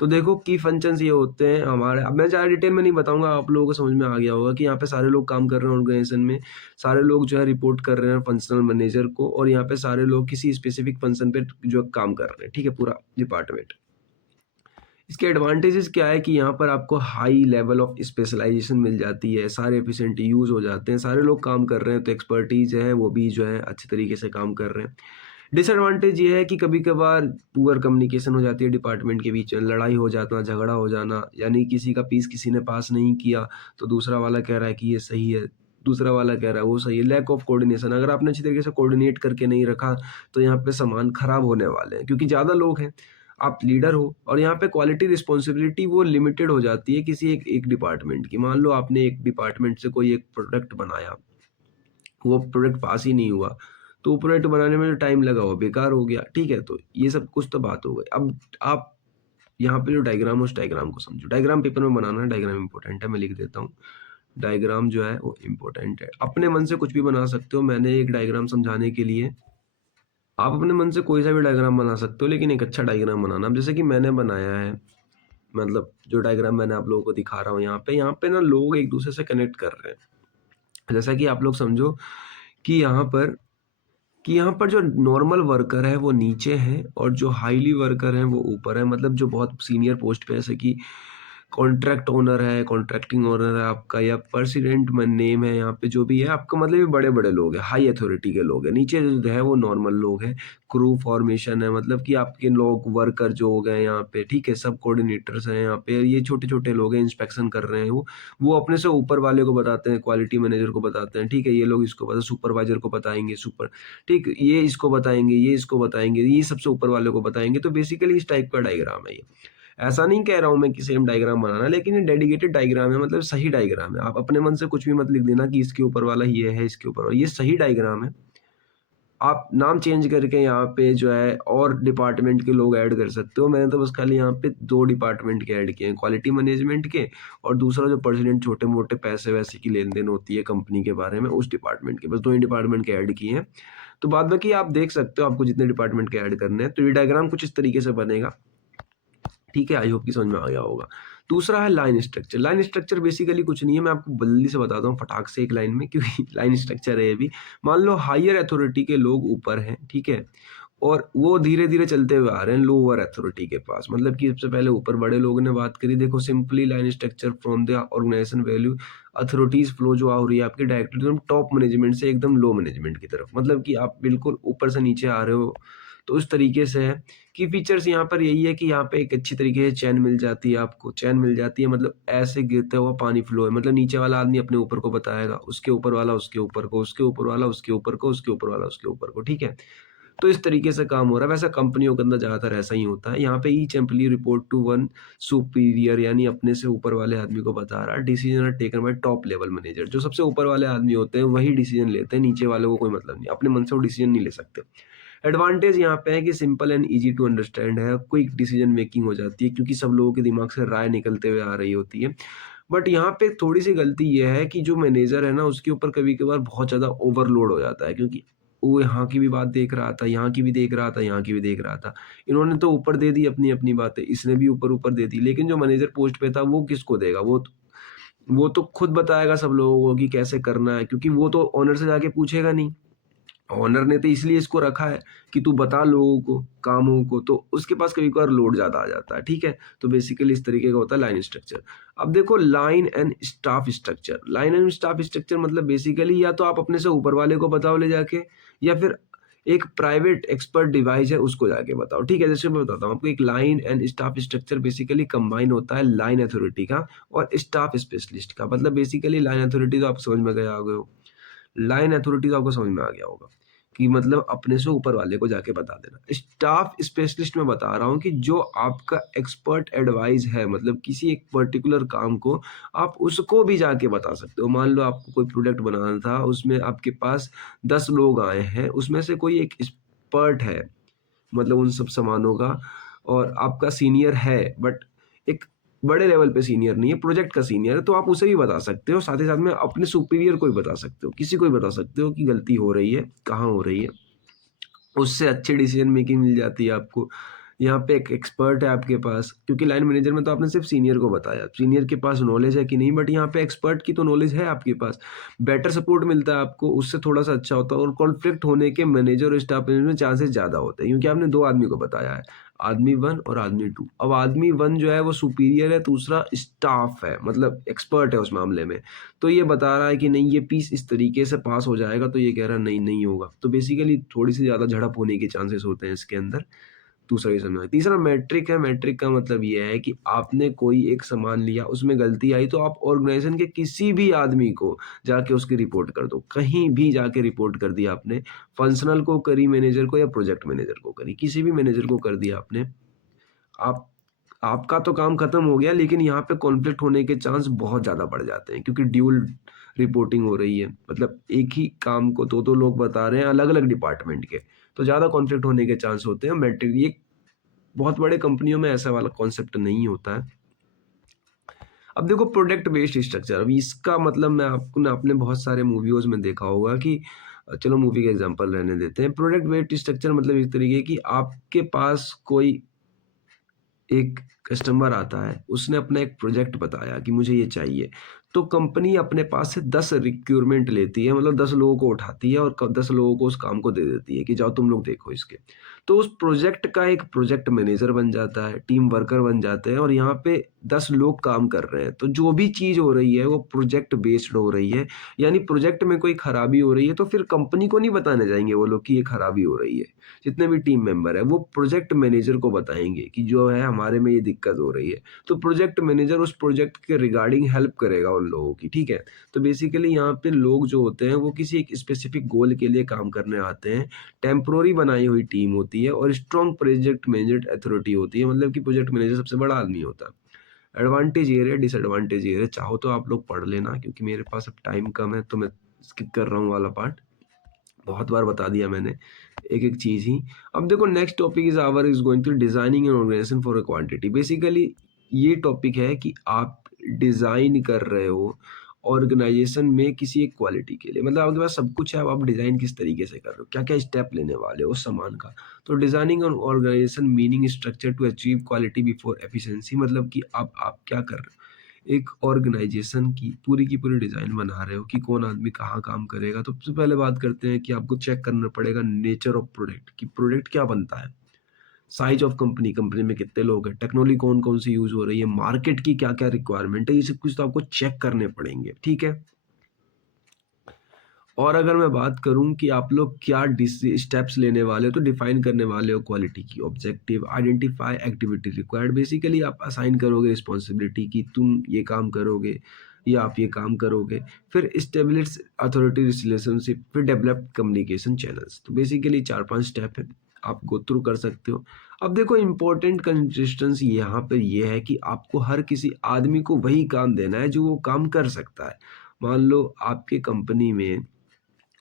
तो देखो की फंक्शंस ये होते हैं हमारे। अब मैं ज़्यादा डिटेल में नहीं बताऊंगा, आप लोगों को समझ में आ गया होगा कि यहाँ पे सारे लोग काम कर रहे हैं ऑर्गेनाइजेशन में, सारे लोग जो है रिपोर्ट कर रहे हैं फंक्शनल मैनेजर को, और यहाँ पे सारे लोग किसी स्पेसिफिक फंक्शन पे जो काम कर रहे हैं, ठीक है? पूरा डिपार्टमेंट। इसके एडवांटेजेस क्या है कि यहाँ पर आपको हाई लेवल ऑफ स्पेशलाइजेशन मिल जाती है, सारे एफिशिएंट यूज़ हो जाते हैं, सारे लोग काम कर रहे हैं तो एक्सपर्टीज है वो भी जो है अच्छे तरीके से काम कर रहे हैं। डिसएडवांटेज ये है कि कभी कभार पुअर कम्युनिकेशन हो जाती है डिपार्टमेंट के बीच में, लड़ाई हो जाना, झगड़ा हो जाना, यानी किसी का पीस किसी ने पास नहीं किया तो दूसरा वाला कह रहा है कि ये सही है, दूसरा वाला कह रहा है वो सही है। लैक ऑफ कोऑर्डिनेशन, अगर आपने अच्छी तरीके से कोऑर्डिनेट करके नहीं रखा तो यहाँ पे सामान खराब होने वाले हैं, क्योंकि ज़्यादा लोग हैं, आप लीडर हो, और यहाँ पे क्वालिटी रिस्पॉन्सिबिलिटी वो लिमिटेड हो जाती है किसी एक डिपार्टमेंट की। मान लो आपने एक डिपार्टमेंट से कोई एक प्रोडक्ट बनाया, वो प्रोडक्ट पास ही नहीं हुआ, तो वो प्रोडक्ट बनाने में जो टाइम लगा वो बेकार हो गया, ठीक है? तो ये सब कुछ तो बात हो गई। अब आप यहाँ पे जो डायग्राम है उस डायग्राम को समझो। डायग्राम पेपर में बनाना है, डायग्राम इंपॉर्टेंट है, मैं लिख देता हूँ। डायग्राम जो है वो इंपॉर्टेंट है, अपने मन से कुछ भी बना सकते हो। मैंने एक डायग्राम समझाने के लिए, आप अपने मन से कोई सा भी डायग्राम बना सकते हो, लेकिन एक अच्छा डायग्राम बनाना। अब जैसे कि मैंने बनाया है, मतलब जो डायग्राम मैंने आप लोगों को दिखा रहा हूँ यहाँ पे ना लोग एक दूसरे से कनेक्ट कर रहे हैं। जैसा कि आप लोग समझो कि यहाँ पर जो नॉर्मल वर्कर है वो नीचे है और जो हाईली वर्कर है वो ऊपर है। मतलब जो बहुत सीनियर पोस्ट पे है, जैसे कि कॉन्ट्रैक्ट ओनर है, कॉन्ट्रैक्टिंग ओनर है आपका, या प्रेसिडेंट नेम है यहाँ पे जो भी है आपका, मतलब ये बड़े-बड़े लोग हैं, हाई अथॉरिटी के लोग हैं। नीचे जो है वो नॉर्मल लोग हैं। क्रू फॉर्मेशन है, मतलब कि आपके लोग वर्कर जो हो गए यहाँ पे, ठीक है, सब कोऑर्डिनेटर्स हैं यहाँ पे, ये छोटे-छोटे लोग हैं, इंस्पेक्शन कर रहे हैं वो अपने से ऊपर वाले को बताते हैं, क्वालिटी मैनेजर को बताते हैं, ठीक है, ये लोग इसको पता, सुपरवाइजर को बताएँगे, ठीक, ये इसको बताएँगे, ये इसको बताएँगे, ये सबसे ऊपर वाले को बताएँगे। तो बेसिकली इस टाइप का डायग्राम है ये। ऐसा नहीं कह रहा हूँ मैं कि सेम डायग्राम बनाना, लेकिन ये डेडिकेटेड डायग्राम है, मतलब सही डायग्राम है। आप अपने मन से कुछ भी मत लिख देना कि इसके ऊपर वाला ये है, इसके ऊपर वाला, ये सही डायग्राम है। आप नाम चेंज करके यहाँ पे जो है और डिपार्टमेंट के लोग ऐड कर सकते हो। मैंने तो बस खाली यहाँ पे 2 डिपार्टमेंट के ऐड किए हैं, क्वालिटी मैनेजमेंट के, और दूसरा जो प्रेज़िडेंट छोटे-मोटे पैसे-वैसे की लेन-देन होती है कंपनी के बारे में, उस डिपार्टमेंट के, बस 2 ही डिपार्टमेंट के ऐड किए हैं। तो बाद बाकी आप देख सकते हो आपको जितने डिपार्टमेंट के ऐड करने हैं। तो ये डायग्राम कुछ इस तरीके से बनेगा। ठीक है, आई होप कि समझ में आ गया होगा। दूसरा है line structure. Line structure basically कुछ नहीं है, मैं आपको जल्दी से बताता हूँ फटाक से एक लाइन में, क्योंकि लाइन स्ट्रक्चर है ये भी। मान लो हायर अथॉरिटी के लोग ऊपर हैं, ठीक है? और वो धीरे-धीरे चलते हुए आ रहे हैं लोअर अथॉरिटी के पास। मतलब कि सबसे पहले ऊपर बड़े लोगों ने बात करी, देखो simply line structure from the organization value authorities flow जो हो रही है आपकी डायरेक्टली एकदम टॉप मैनेजमेंट से एकदम लो मैनेजमेंट की तरफ। मतलब कि आप बिल्कुल ऊपर से नीचे आ रहे हो, तो उस तरीके से है कि फीचर्स यहाँ पर यही है कि यहाँ पे एक अच्छी तरीके से चैन मिल जाती है आपको, चैन मिल जाती है, मतलब ऐसे गिरता हुआ पानी फ्लो है, मतलब नीचे वाला आदमी अपने ऊपर को बताएगा, उसके ऊपर वाला उसके ऊपर को, उसके ऊपर वाला उसके ऊपर को, उसके ऊपर वाला उसके ऊपर को, ठीक है? तो इस तरीके से काम हो रहा है। वैसे कंपनियों के अंदर ज़्यादातर ऐसा ही होता है। यहाँ पे each employee report to one superior, यानी अपने से ऊपर वाले आदमी को बता रहा है। Decision are taken by top level manager. जो सबसे ऊपर वाले आदमी होते हैं वही डिसीजन लेते हैं, नीचे वालों को कोई मतलब नहीं। अपने मन से वो डिसीजन नहीं ले सकते। एडवांटेज यहाँ पे है कि simple and easy to understand है, क्विक डिसीजन मेकिंग हो जाती है क्योंकि सब लोगों के दिमाग से राय निकलते हुए आ रही होती है। बट यहाँ पे थोड़ी-सी गलती ये है कि जो मैनेजर है ना, उसके ऊपर कभी-कभार बहुत ज़्यादा ओवरलोड हो जाता है, क्योंकि वो यहाँ की भी बात देख रहा था, यहाँ की भी देख रहा था, यहाँ की भी देख रहा था। इन्होंने तो ऊपर दे दी अपनी-अपनी बातें, इसने भी ऊपर-ऊपर दे दी, लेकिन जो मैनेजर पोस्ट पे था वो किसको देगा? वो तो खुद बताएगा सब लोगों को कि कैसे करना है, क्योंकि वो तो ओनर से जाके पूछेगा नहीं। ओनर ने तो इसलिए इसको रखा है कि तू बता लोगों को, कामों को, तो उसके पास कभी-कभार लोड ज़्यादा आ जाता है, ठीक है? तो बेसिकली इस तरीके का होता है लाइन स्ट्रक्चर। अब देखो line and staff structure. Line and staff structure मतलब बेसिकली या तो आप अपने से ऊपर वाले को बताओ ले जाके, या फिर एक प्राइवेट एक्सपर्ट डिवाइस है उसको जाके बताओ, ठीक है? जैसे मैं बताता हूँ आपको, एक line and staff structure basically combine होता है लाइन अथॉरिटी का और स्टाफ स्पेशलिस्ट का। मतलब बेसिकली लाइन अथॉरिटी तो आप समझ में गए आ गए हो। लाइन अथॉरिटी तो आपको समझ में आ गया होगा कि मतलब अपने से ऊपर वाले को जाके बता देना। स्टाफ स्पेशलिस्ट मैं बता रहा हूँ कि जो आपका एक्सपर्ट एडवाइस है, मतलब किसी एक पर्टिकुलर काम को आप उसको भी जाके बता सकते हो। मान लो आपको कोई प्रोडक्ट बनाना था, उसमें आपके पास 10 लोग आए हैं, उसमें से कोई एक एक्सपर्ट है, मतलब उन सब सामानों का, और आपका सीनियर है, बट एक बड़े लेवल पे सीनियर नहीं है, प्रोजेक्ट का सीनियर है, तो आप उसे भी बता सकते हो। साथ ही साथ में अपने सुपीरियर को भी बता सकते हो, किसी को भी बता सकते हो कि गलती हो रही है, कहाँ हो रही है। उससे अच्छी डिसीजन मेकिंग मिल जाती है आपको। यहाँ पे एक एक्सपर्ट है आपके पास, क्योंकि लाइन मैनेजर में तो आपने सिर्फ सीनियर को बताया, सीनियर के पास नॉलेज है कि नहीं, बट यहाँ पे एक्सपर्ट की तो नॉलेज है आपके पास। बेटर सपोर्ट मिलता है आपको, उससे थोड़ा-सा अच्छा होता है, और कॉन्फ्लिक्ट होने के मैनेजर और स्टाफ मैनेजर में चांसेस ज़्यादा होते हैं, क्योंकि आपने 2 आदमी को बताया है, आदमी 1 और आदमी 2। अब आदमी 1 जो है वो सुपीरियर है, दूसरा स्टाफ है, मतलब एक्सपर्ट है उस मामले में। तो ये बता रहा है कि नहीं, ये पीस इस तरीके से पास हो जाएगा, तो ये कह रहा है नहीं, नहीं होगा। तो बेसिकली थोड़ी-सी ज़्यादा झड़प होने के चांसेस होते हैं इसके अंदर। दूसरा ये समझना। तीसरा मैट्रिक है। मैट्रिक का मतलब ये है कि आपने कोई एक सामान लिया, उसमें गलती आई, तो आप ऑर्गेनाइजेशन के किसी भी आदमी को जाके उसकी रिपोर्ट कर दो। कहीं भी जाके रिपोर्ट कर दिया आपने, फंक्शनल को करी, मैनेजर को, या प्रोजेक्ट मैनेजर को करी, किसी भी मैनेजर को कर दिया आपने, आप आपका तो काम खत्म हो गया, लेकिन यहाँ पे कॉन्फ्लिक्ट होने के चांस बहुत ज़्यादा बढ़ जाते हैं, क्योंकि ड्यूल रिपोर्टिंग हो रही है। मतलब एक ही काम को दो-दो लोग बता रहे हैं अलग-अलग डिपार्टमेंट के, तो ज़्यादा कॉन्फ्लिक्ट होने के चांस होते हैं। मैट्रिक ये बहुत बड़े कंपनियों में ऐसा वाला कॉन्सेप्ट नहीं होता है। अब देखो प्रोडक्ट बेस्ड स्ट्रक्चर, अब इसका मतलब मैं आपको ना, आपने बहुत सारे मूवीज़ में देखा होगा कि चलो मूवी का एग्जांपल रहने देते हैं। प्रोडक्ट बेस्ड स्ट्रक्चर मतलब इस तरीके की, आपके पास कोई एक कस्टमर आता है, उसने अपना एक प्रोजेक्ट बताया कि मुझे ये चाहिए, तो कंपनी अपने पास से 10 रिक्वायरमेंट लेती है, मतलब 10 लोगों को उठाती है और 10 लोगों को उस काम को दे देती है कि जाओ तुम लोग देखो इसके। तो उस प्रोजेक्ट का एक प्रोजेक्ट मैनेजर बन जाता है, टीम वर्कर बन जाते हैं और यहाँ पे 10 लोग काम कर रहे हैं। तो जो भी चीज़ हो रही है वो प्रोजेक्ट बेस्ड हो रही है, यानी प्रोजेक्ट में कोई खराबी हो रही है तो फिर कंपनी को नहीं बताने जाएँगे वो लोग कि ये खराबी हो रही है। जितने भी टीम मेंबर हैं वो प्रोजेक्ट मैनेजर को बताएँगे कि जो है हमारे में ये दिक्कत हो रही है। तो प्रोजेक्ट मैनेजर उस प्रोजेक्ट के रिगार्डिंग हेल्प करेगा उन लोगों की, ठीक है? तो बेसिकली यहाँ पे लोग जो होते हैं वो किसी एक स्पेसिफिक गोल के लिए काम करने आते हैं। टेम्पररी बनाई हुई टीम होती है और स्ट्रॉन्ग प्रोजेक्ट मैनेजमेंट अथॉरिटी होती है, मतलब कि प्रोजेक्ट मैनेजर सबसे बड़ा आदमी होता है। एडवांटेज ये है, डिसएडवांटेज ये है, चाहो तो आप लोग पढ़ लेना क्योंकि मेरे पास अब टाइम कम है तो मैं स्किप कर रहा हूँ वाला पार्ट। बहुत बार बता दिया मैंने एक-एक चीज़ ही। अब देखो next topic is going to designing an organization for a quantity. Basically ये टॉपिक है कि आप डिज़ाइन कर रहे हो ऑर्गेनाइजेशन में किसी एक क्वालिटी के लिए। मतलब आपके पास सब कुछ है, अब आप डिज़ाइन किस तरीके से कर रहे हो, क्या-क्या स्टेप लेने वाले हो उस सामान का। तो designing an organization meaning structure to achieve quality before efficiency, मतलब कि अब आप क्या कर रहे हो? एक ऑर्गेनाइजेशन की पूरी डिज़ाइन बना रहे हो कि कौन आदमी कहाँ काम करेगा। तो सबसे पहले बात करते हैं कि आपको चेक करना पड़ेगा नेचर ऑफ प्रोडक्ट, कि प्रोडक्ट क्या बनता है। साइज़ ऑफ कंपनी, कंपनी में कितने लोग हैं, टेक्नोलॉजी कौन-कौन सी यूज़ हो रही है, मार्केट की क्या-क्या रिक्वायरमेंट है, ये सब कुछ तो आपको चेक करने पड़ेंगे, ठीक है? और अगर मैं बात करूँ कि आप लोग क्या स्टेप्स लेने वाले हो, तो डिफाइन करने वाले हो क्वालिटी की objective, identify activity required. Basically आप असाइन करोगे रिस्पॉन्सिबिलिटी कि तुम ये काम करोगे या आप ये काम करोगे। फिर एस्टेब्लिश अथॉरिटी रिलेशनशिप, फिर डेवलप कम्युनिकेशन चैनल्स। तो बेसिकली 4-5 स्टेप है, आप गो थ्रू कर सकते हो। अब देखो इम्पोर्टेंट कंसिस्टेंसी यहाँ पे ये है कि आपको हर किसी आदमी को वही काम देना है जो वो काम कर सकता है। मान लो आपके कंपनी में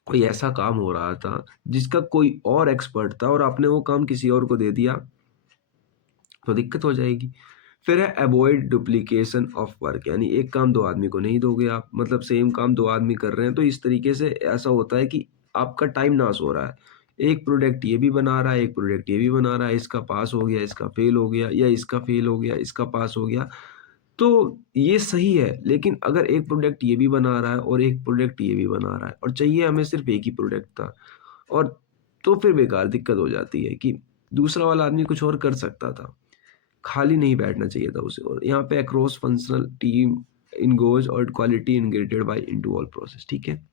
कोई ऐसा काम हो रहा था जिसका कोई और एक्सपर्ट था और आपने वो काम किसी और को दे दिया तो दिक्कत हो जाएगी। फिर है अवॉइड डुप्लीकेशन ऑफ वर्क, यानी एक काम दो आदमी को नहीं दोगे आप, मतलब सेम काम दो आदमी कर रहे हैं तो इस तरीके से ऐसा होता है कि आपका टाइम नाश हो रहा है। एक प्रोडक्ट ये भी बना रहा है, एक प्रोडक्ट ये भी बना रहा है, इसका पास हो गया, इसका फेल हो गया, या इसका फेल हो गया, इसका पास हो गया। तो ये सही है, लेकिन अगर एक प्रोडक्ट ये भी बना रहा है और एक प्रोडक्ट ये भी बना रहा है और चाहिए हमें सिर्फ़ एक ही प्रोडक्ट था, और तो फिर बेकार दिक्कत हो जाती है कि दूसरा वाला आदमी कुछ और कर सकता था। खाली नहीं बैठना चाहिए था उसे, और यहाँ पे across functional team in goes और quality integrated by into all process, ठीक है?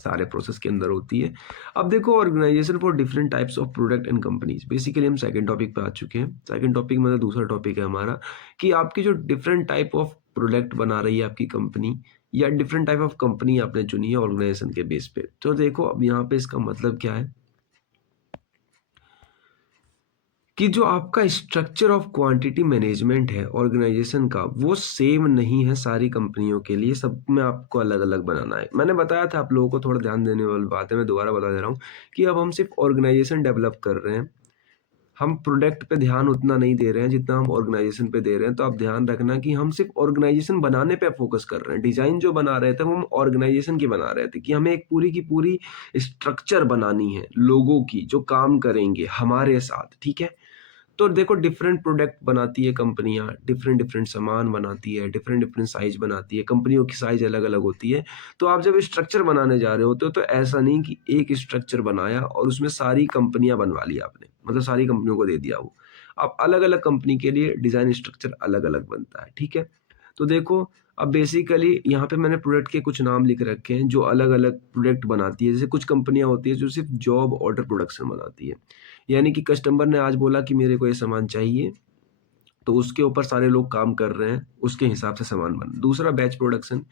सारे प्रोसेस के अंदर होती है। अब देखो organization for different types of product and companies. Basically हम सेकंड टॉपिक पे आ चुके हैं। सेकंड टॉपिक मतलब दूसरा टॉपिक है हमारा कि आपकी जो डिफरेंट टाइप ऑफ प्रोडक्ट बना रही है आपकी कंपनी, या डिफरेंट टाइप ऑफ कंपनी आपने चुनी है ऑर्गेनाइजेशन के बेस पे। तो देखो अब यहाँ पे इसका मतलब क्या है कि जो आपका स्ट्रक्चर ऑफ क्वांटिटी मैनेजमेंट है ऑर्गेनाइजेशन का, वो सेम नहीं है सारी कंपनियों के लिए, सब में आपको अलग-अलग बनाना है। मैंने बताया था आप लोगों को, थोड़ा ध्यान देने वाली बात है, मैं दोबारा बता दे रहा हूँ कि अब हम सिर्फ ऑर्गेनाइजेशन डेवलप कर रहे हैं। हम प्रोडक्ट पे ध्यान उतना नहीं दे रहे हैं जितना हम ऑर्गेनाइजेशन पे दे रहे हैं। तो आप ध्यान रखना कि हम सिर्फ ऑर्गेनाइजेशन बनाने पे फोकस कर रहे हैं। डिज़ाइन जो बना रहे थे वो हम ऑर्गेनाइजेशन की बना रहे थे कि हमें एक पूरी की पूरी स्ट्रक्चर बनानी है लोगों की जो काम करेंगे हमारे साथ, ठीक है? तो देखो डिफरेंट प्रोडक्ट बनाती है कंपनियाँ, डिफरेंट डिफरेंट सामान बनाती है, डिफरेंट डिफरेंट साइज़ बनाती है, कंपनियों की साइज़ अलग-अलग होती है। तो आप जब स्ट्रक्चर बनाने जा रहे होते हो तो ऐसा नहीं कि एक स्ट्रक्चर बनाया और उसमें सारी कंपनियाँ बनवा ली आपने, मतलब सारी कंपनियों को दे दिया वो। अब अलग-अलग कंपनी के लिए डिज़ाइन स्ट्रक्चर अलग-अलग बनता है, ठीक है? तो देखो अब बेसिकली यहाँ पे मैंने प्रोडक्ट के कुछ नाम लिख रखे हैं जो अलग-अलग प्रोडक्ट बनाती है। जैसे कुछ कंपनियाँ होती है जो सिर्फ़ जॉब ऑर्डर प्रोडक्शन बनाती है। यानी कि कस्टमर ने आज बोला कि मेरे को ये सामान चाहिए, तो उसके ऊपर सारे लोग काम कर रहे हैं, उसके हिसाब से सामान बन। दूसरा बैच प्रोडक्शन,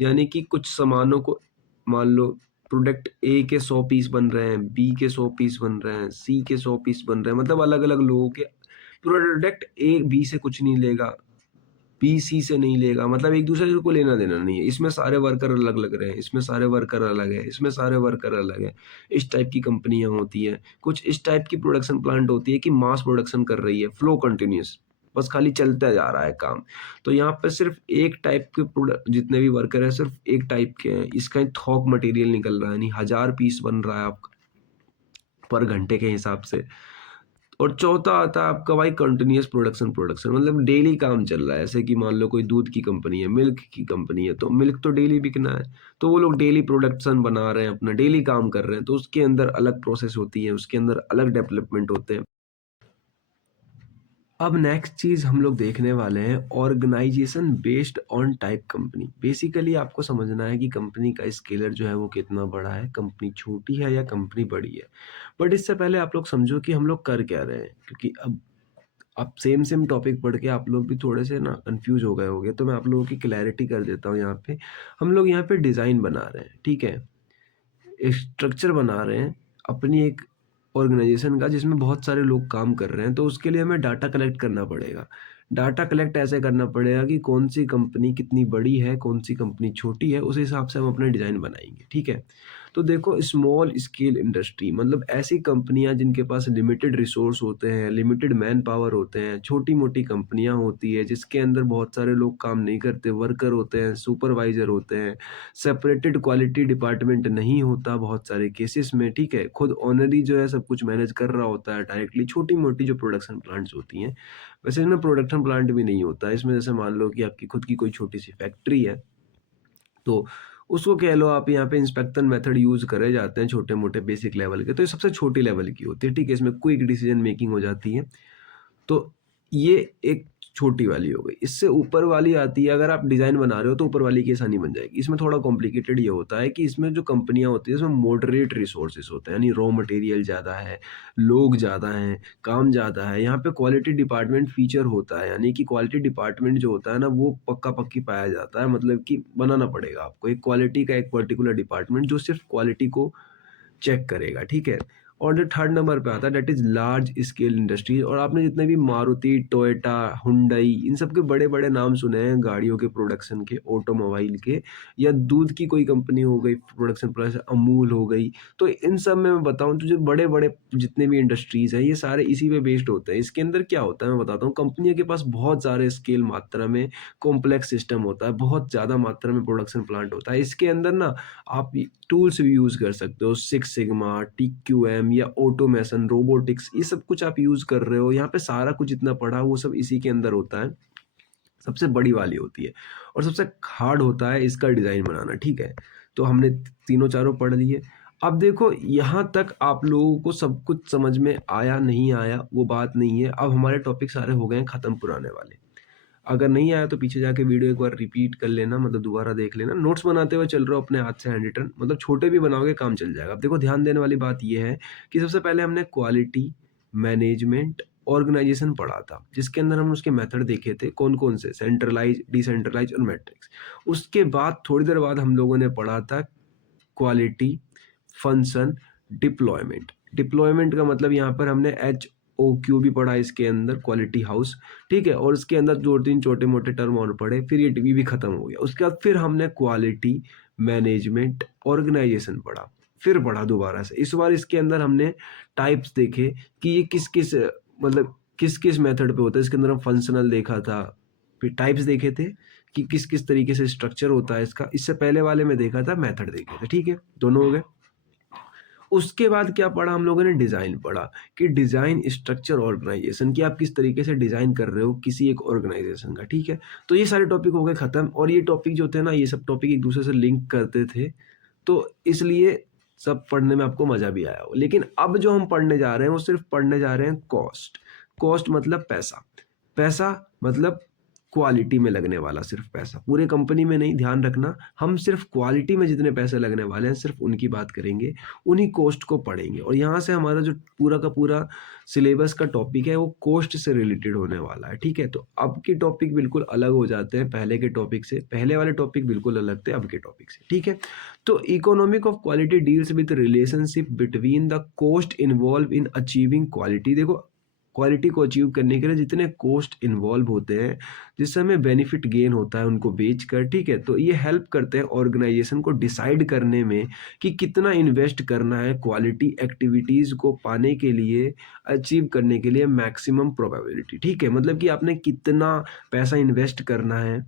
यानी कि कुछ सामानों को मान लो प्रोडक्ट ए के 100 पीस बन रहे हैं, बी के 100 पीस बन रहे हैं, सी के 100 पीस बन रहे हैं, मतलब अलग-अलग लोगों के। प्रोडक्ट ए बी से कुछ नहीं लेगा, बी सी से नहीं लेगा, मतलब एक-दूसरे को लेना देना नहीं है। इसमें सारे वर्कर अलग लग रहे हैं, इसमें सारे वर्कर अलग हैं, इसमें सारे वर्कर अलग हैं। इस टाइप की कंपनियाँ होती हैं। कुछ इस टाइप की प्रोडक्शन प्लांट होती है कि मास प्रोडक्शन कर रही है, फ्लो कंटीन्यूअस, बस खाली चलता जा रहा है काम। तो यहाँ पे सिर्फ़ एक टाइप के जितने भी वर्कर हैं, सिर्फ़ एक टाइप के हैं। इसका थोक मटेरियल निकल रहा है, यानी 1000 पीस बन रहा है आपका पर घंटे के हिसाब से। और चौथा आता है आपका भाई कंटिन्यूअस प्रोडक्शन प्रोडक्शन, मतलब डेली काम चल रहा है। ऐसे कि मान लो कोई दूध की कंपनी है, मिल्क की कंपनी है, तो मिल्क तो डेली बिकना है, तो वो लोग डेली प्रोडक्शन बना रहे हैं, अपना डेली काम कर रहे हैं, तो उसके अंदर अलग प्रोसेस होती है, उसके अंदर अलग डेवलपमेंट होते हैं। अब नेक्स्ट चीज़ हम लोग देखने वाले हैं organization based on type company. Basically आपको समझना है कि कंपनी का स्केलर जो है वो कितना बड़ा है, कंपनी छोटी है या कंपनी बड़ी है। बट इससे पहले आप लोग समझो कि हम लोग कर क्या रहे हैं, क्योंकि अब सेम सेम टॉपिक पढ़ के आप लोग भी थोड़े से ना कंफ्यूज हो गए होंगे, तो मैं आप लोगों की क्लैरिटी कर देता हूँ। यहाँ पे हम लोग यहाँ पे डिज़ाइन बना रहे हैं, ठीक है, एक स्ट्रक्चर बना रहे हैं अपनी एक ऑर्गेनाइजेशन का, जिसमें बहुत सारे लोग काम कर रहे हैं। तो उसके लिए हमें डाटा कलेक्ट करना पड़ेगा। डाटा कलेक्ट ऐसे करना पड़ेगा कि कौन सी कंपनी कितनी बड़ी है, कौन सी कंपनी छोटी है, उस हिसाब से हम अपने डिज़ाइन बनाएंगे, ठीक है। तो देखो, स्मॉल स्केल इंडस्ट्री मतलब ऐसी कंपनियां जिनके पास लिमिटेड रिसोर्स होते हैं, लिमिटेड मैन पावर होते हैं, छोटी मोटी कंपनियां होती है जिसके अंदर बहुत सारे लोग काम नहीं करते, वर्कर होते हैं, सुपरवाइजर होते हैं, सेपरेटेड क्वालिटी डिपार्टमेंट नहीं होता बहुत सारे केसेस में, ठीक है, खुद ओनर ही जो है सब कुछ मैनेज कर रहा होता है डायरेक्टली। छोटी मोटी जो प्रोडक्शन प्लांट्स होती हैं, वैसे इसमें प्रोडक्शन प्लांट भी नहीं होता है इसमें, जैसे मान लो कि आपकी खुद की कोई छोटी सी फैक्ट्री है, तो उसको कह लो आप, यहाँ पे इंस्पेक्शन मेथड यूज़ करे जाते हैं छोटे मोटे बेसिक लेवल के, तो ये सबसे छोटी लेवल की होती है, ठीक है, इसमें क्विक डिसीजन मेकिंग हो जाती है। तो ये एक छोटी वाली हो गई। इससे ऊपर वाली आती है, अगर आप डिज़ाइन बना रहे हो तो ऊपर वाली की आसानी बन जाएगी। इसमें थोड़ा कॉम्प्लिकेटेड ये होता है कि इसमें जो कंपनियाँ होती हैं, इसमें मॉडरेट रिसोर्सेज होते हैं, यानी रॉ मटेरियल ज़्यादा है, लोग ज़्यादा हैं, काम ज़्यादा है। यहाँ पे क्वालिटी डिपार्टमेंट फीचर होता है, यानी कि क्वालिटी डिपार्टमेंट जो होता है ना, वो पक्का-पक्की पाया जाता है, मतलब कि बनाना पड़ेगा आपको एक क्वालिटी का एक पर्टिकुलर डिपार्टमेंट जो सिर्फ़ क्वालिटी को चेक करेगा, ठीक है। और जो थर्ड नंबर पे आता है that is large scale industry, और आपने जितने भी मारुति, टोयोटा, हुंडई, इन सब के बड़े-बड़े नाम सुने हैं गाड़ियों के प्रोडक्शन के, ऑटोमोबाइल के, या दूध की कोई कंपनी हो गई प्रोडक्शन प्लस अमूल हो गई। तो इन सब में मैं बताऊँ तो जो बड़े-बड़े जितने भी इंडस्ट्रीज़ हैं, ये सारे इसी पे बेस्ड होते हैं। इसके अंदर क्या होता है मैं बताता हूँ, कंपनियों के पास बहुत सारे स्केल मात्रा में कॉम्प्लेक्स सिस्टम होता है, बहुत ज़्यादा मात्रा में प्रोडक्शन प्लांट होता है। इसके अंदर ना आप टूल्स भी यूज़ कर सकते हो, सिक्स सिग्मा, टीक्यूएम या ऑटोमेशन, रोबोटिक्स, ये सब कुछ आप यूज़ कर रहे हो। यहाँ पे सारा कुछ जितना पढ़ा वो सब इसी के अंदर होता है। सबसे बड़ी वाली होती है और सबसे हार्ड होता है इसका डिज़ाइन बनाना, ठीक है। तो हमने तीनों चारों पढ़ लिए। अब देखो, यहाँ तक आप लोगों को सब कुछ समझ में आया नहीं आया वो बात नहीं है। अब हमारे टॉपिक सारे हो गए हैं खत्म पुराने वाले। अगर नहीं आया तो पीछे जाके वीडियो एक बार रिपीट कर लेना, मतलब दोबारा देख लेना। नोट्स बनाते हुए चल रहे हो अपने हाथ से हैंड रिटन, मतलब छोटे भी बनाओगे काम चल जाएगा। अब देखो, ध्यान देने वाली बात ये है कि सबसे पहले हमने क्वालिटी मैनेजमेंट ऑर्गेनाइजेशन पढ़ा था, जिसके अंदर हम उसके मेथड देखे थे कौन कौन से, सेंट्रलाइज, डिसेंट्रलाइज और मैट्रिक्स। उसके बाद थोड़ी देर बाद हम लोगों ने पढ़ा था क्वालिटी फंक्शन डिप्लॉयमेंट। डिप्लॉयमेंट का मतलब यहाँ पर हमने HOQ भी पढ़ा इसके अंदर, क्वालिटी हाउस, ठीक है, और इसके अंदर 2-3 छोटे-मोटे टर्म और पढ़े, फिर ये भी खत्म हो गया। उसके बाद फिर हमने क्वालिटी मैनेजमेंट ऑर्गेनाइजेशन पढ़ा, फिर पढ़ा दोबारा से। इस बार इसके अंदर हमने टाइप्स देखे कि ये किस-किस मतलब किस-किस मेथड पे होता है। इसके अंदर हम फंक्शनल देखा था, फिर टाइप्स देखे थे कि किस-किस तरीके से स्ट्रक्चर होता है इसका। इससे पहले वाले में देखा था मेथड देखे थे, ठीक है, दोनों हो गए। उसके बाद क्या पढ़ा हम लोगों ने, डिज़ाइन पढ़ा कि डिज़ाइन स्ट्रक्चर ऑर्गेनाइजेशन, कि आप किस तरीके से डिज़ाइन कर रहे हो किसी एक ऑर्गेनाइजेशन का, ठीक है। तो ये सारे टॉपिक हो गए ख़त्म, और ये टॉपिक जो थे ना, ये सब टॉपिक एक दूसरे से लिंक करते थे, तो इसलिए सब पढ़ने में आपको मज़ा भी आया हो। लेकिन अब जो हम पढ़ने जा रहे हैं वो सिर्फ पढ़ने जा रहे हैं कॉस्ट। कॉस्ट मतलब पैसा, पैसा मतलब क्वालिटी में लगने वाला सिर्फ पैसा, पूरे कंपनी में नहीं, ध्यान रखना। हम सिर्फ क्वालिटी में जितने पैसे लगने वाले हैं सिर्फ उनकी बात करेंगे, उन्हीं कॉस्ट को पढ़ेंगे। और यहाँ से हमारा जो पूरा का पूरा सिलेबस का टॉपिक है वो कॉस्ट से रिलेटेड होने वाला है, ठीक है। तो अब के टॉपिक बिल्कुल अलग हो जाते हैं पहले के टॉपिक से, पहले वाले टॉपिक बिल्कुल अलग थे अब के टॉपिक से, ठीक है। तो economic of quality deals with relationship between the cost involve in achieving quality. देखो, क्वालिटी को अचीव करने के लिए जितने कॉस्ट इन्वॉल्व होते हैं, जिससे हमें बेनिफिट गेन होता है उनको बेचकर, ठीक है, तो ये हेल्प करते हैं ऑर्गेनाइजेशन को डिसाइड करने में कि कितना इन्वेस्ट करना है क्वालिटी एक्टिविटीज़ को पाने के लिए, अचीव करने के लिए मैक्सिमम प्रोबेबिलिटी, ठीक है, मतलब कि आपने कितना पैसा इन्वेस्ट करना है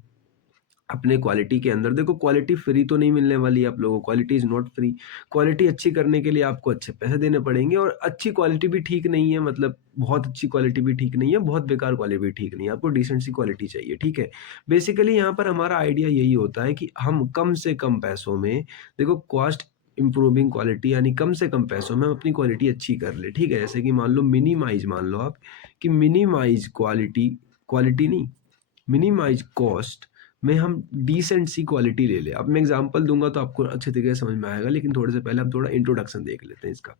अपने क्वालिटी के अंदर देखो, क्वालिटी फ्री तो नहीं मिलने वाली है आप लोगों को, quality is not free. Quality अच्छी करने के लिए आपको अच्छे पैसे देने पड़ेंगे, और अच्छी क्वालिटी भी ठीक नहीं है, मतलब बहुत अच्छी क्वालिटी भी ठीक नहीं है, बहुत बेकार क्वालिटी भी ठीक नहीं है, आपको डिसेंट सी क्वालिटी चाहिए, ठीक है। बेसिकली यहाँ पर हमारा आइडिया यही होता है कि हम कम से कम पैसों में, देखो कॉस्ट इम्प्रूविंग क्वालिटी, यानी कम से कम पैसों में हम अपनी क्वालिटी अच्छी कर ले, ठीक है। जैसे कि मान लो मिनिमाइज, मान लो आप कि मिनिमाइज क्वालिटी, क्वालिटी नहीं, मिनिमाइज कॉस्ट में हम डिसेंट सी क्वालिटी ले लें। अब मैं एग्जांपल दूँगा तो आपको अच्छे तरीके से समझ में आएगा, लेकिन थोड़े से पहले हम थोड़ा इंट्रोडक्शन देख लेते हैं इसका।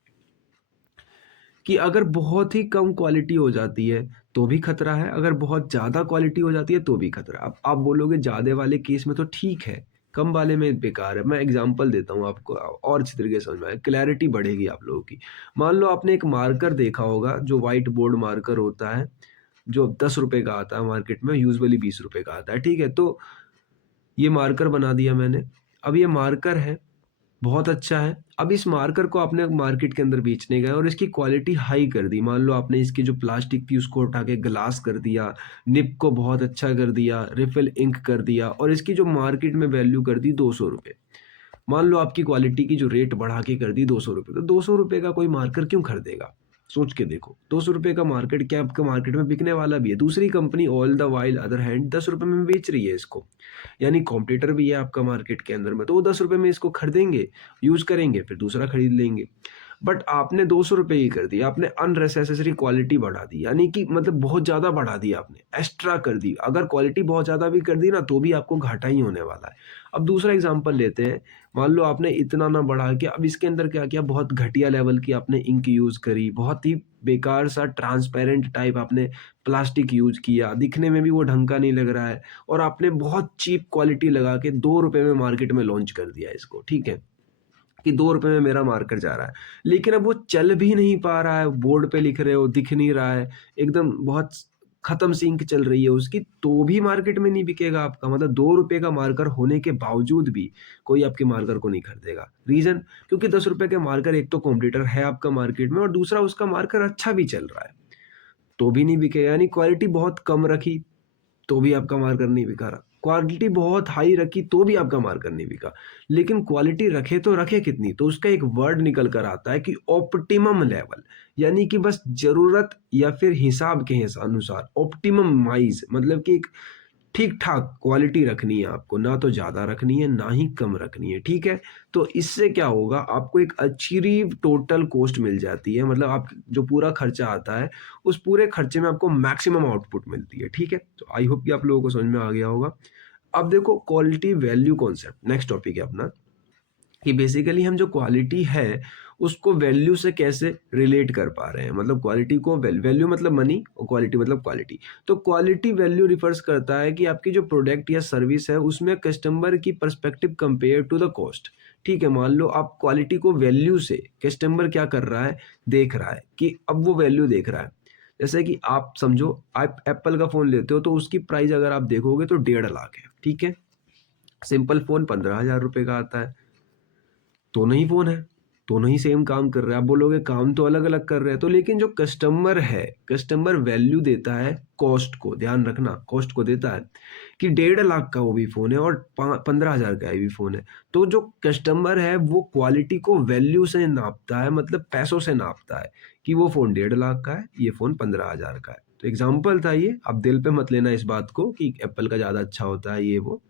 कि अगर बहुत ही कम क्वालिटी हो जाती है, तो भी खतरा है, अगर बहुत ज़्यादा क्वालिटी हो जाती है, तो भी खतरा है। अब आप बोलोगे ज़्यादा वाले केस में तो ठीक है, कम वाले में बेकार है। मैं एग्जांपल देता हूँ आपको और अच्छी तरीके से समझ में आए, क्लैरिटी बढ़ेगी आप लोगों की। मान लो आपने एक मार्कर देखा होगा, जो व्हाइट बोर्ड मार्कर होता है, जो ₹10 का आता है मार्केट में, यूजुअली ₹20 का आता है, ठीक है? तो ये मार्कर बना दिया मैंने। अब ये मार्कर है, बहुत अच्छा है। अब इस मार्कर को आपने मार्केट के अंदर बेचने गए और इसकी क्वालिटी हाई कर दी। मान लो आपने इसकी जो प्लास्टिक थी उसको उठा के ग्लास कर दिया, निब को बहुत अच्छा कर दिया, रिफिल इंक कर दिया, और इसकी जो मार्केट में वैल्यू कर दी ₹200। मान लो आपकी क्वालिटी की जो रेट बढ़ा के कर दी ₹200, तो ₹200 का कोई मार्कर क्यों खरीदेगा? सोच के देखो, ₹200 का मार्केट क्या आपका मार्केट में बिकने वाला भी है। दूसरी company all the while other hand ₹10 में बेच रही है इसको, यानी कॉम्पिटिटर भी है आपका मार्केट के अंदर में, तो वो ₹10 में इसको खरीदेंगे, यूज़ करेंगे, फिर दूसरा खरीद लेंगे। बट आपने ₹200 ही कर दिया, आपने अननेसेसरी क्वालिटी बढ़ा दी, यानी कि मतलब बहुत ज़्यादा बढ़ा दी आपने, एक्स्ट्रा कर दी। अगर क्वालिटी बहुत ज़्यादा भी कर दी ना, तो भी आपको घाटा ही होने वाला है। अब दूसरा एग्ज़ाम्पल लेते हैं, मान लो आपने इतना ना बढ़ा के अब इसके अंदर क्या किया, बहुत घटिया लेवल की आपने इंक यूज़ करी, बहुत ही बेकार सा ट्रांसपेरेंट टाइप आपने प्लास्टिक यूज़ किया, दिखने में भी वो ढंग का नहीं लग रहा है, और आपने बहुत चीप क्वालिटी लगा के ₹2 में मार्केट में लॉन्च कर दिया इसको, ठीक है? कि ₹2 में मेरा मार्कर जा रहा है। लेकिन अब वो चल भी नहीं पा रहा है, बोर्ड पे लिख रहे हो, दिख नहीं रहा है, एकदम बहुत खत्म सी इंक चल रही है उसकी, तो भी मार्केट में नहीं बिकेगा आपका। मतलब ₹2 का मार्कर होने के बावजूद भी कोई आपके मार्कर को नहीं खरीदेगा। रीज़न? क्योंकि ₹10 के मार्कर, एक तो कॉम्पिटिटर है आपका मार्केट में, और दूसरा उसका मार्कर अच्छा भी चल रहा है, तो भी नहीं बिकेगा। यानी क्वालिटी बहुत कम रखी, तो भी आपका मार्कर नहीं बिका रहा। क्वालिटी बहुत हाई रखी, तो भी आपका मार्कर नहीं बिका। लेकिन क्वालिटी रखे तो रखे कितनी? तो उसका एक वर्ड निकल कर आता है कि ऑप्टिमम लेवल, यानी कि बस ज़रूरत या फिर हिसाब के अनुसार ऑप्टिमम माइज़, मतलब कि एक ठीक-ठाक क्वालिटी रखनी है आपको, ना तो ज़्यादा रखनी है, ना ही कम रखनी है, ठीक है? तो इससे क्या होगा, आपको एक अचीव टोटल कॉस्ट मिल जाती है, मतलब आप जो पूरा खर्चा आता है, उस पूरे खर्चे में आपको मैक्सिमम आउटपुट मिलती है, ठीक है? तो आई होप कि आप लोगों को समझ में आ गया होगा। अब देखो quality value concept, next topic है अपना, कि बेसिकली हम जो क्वालिटी है, उसको वैल्यू से कैसे रिलेट कर पा रहे हैं। मतलब क्वालिटी को वैल्यू मतलब मनी, और क्वालिटी मतलब क्वालिटी। तो क्वालिटी वैल्यू रिफर्स करता है कि आपकी जो प्रोडक्ट या सर्विस है, उसमें कस्टमर की perspective compare to the cost, ठीक है। मान लो आप क्वालिटी को वैल्यू से, कस्टमर क्या कर रहा है, देख रहा है कि अब वो वैल्यू देख रहा है। जैसे कि आप समझो, आप एप्पल का फ़ोन लेते हो, तो उसकी प्राइस अगर आप देखोगे तो 1.5 लाख है, ठीक है। सिंपल फ़ोन ₹15,000 का आता है। दोनों ही फ़ोन है, दोनों ही सेम काम कर रहे हैं। आप बोलोगे काम तो अलग-अलग कर रहे हैं, तो लेकिन जो कस्टमर है, कस्टमर वैल्यू देता है कॉस्ट को, ध्यान रखना कॉस्ट को देता है, कि 1.5 लाख का वो भी फ़ोन है और 15,000 का ये भी फ़ोन है। तो जो कस्टमर है वो क्वालिटी को वैल्यू से नापता है, मतलब पैसों से नापता है, कि वो फ़ोन 1.5 लाख का है, ये फ़ोन 15,000 का है। तो एग्ज़ाम्पल था ये, आप दिल पे मत लेना इस बात को कि एप्पल का ज़्यादा अच्छा होता है ये वो।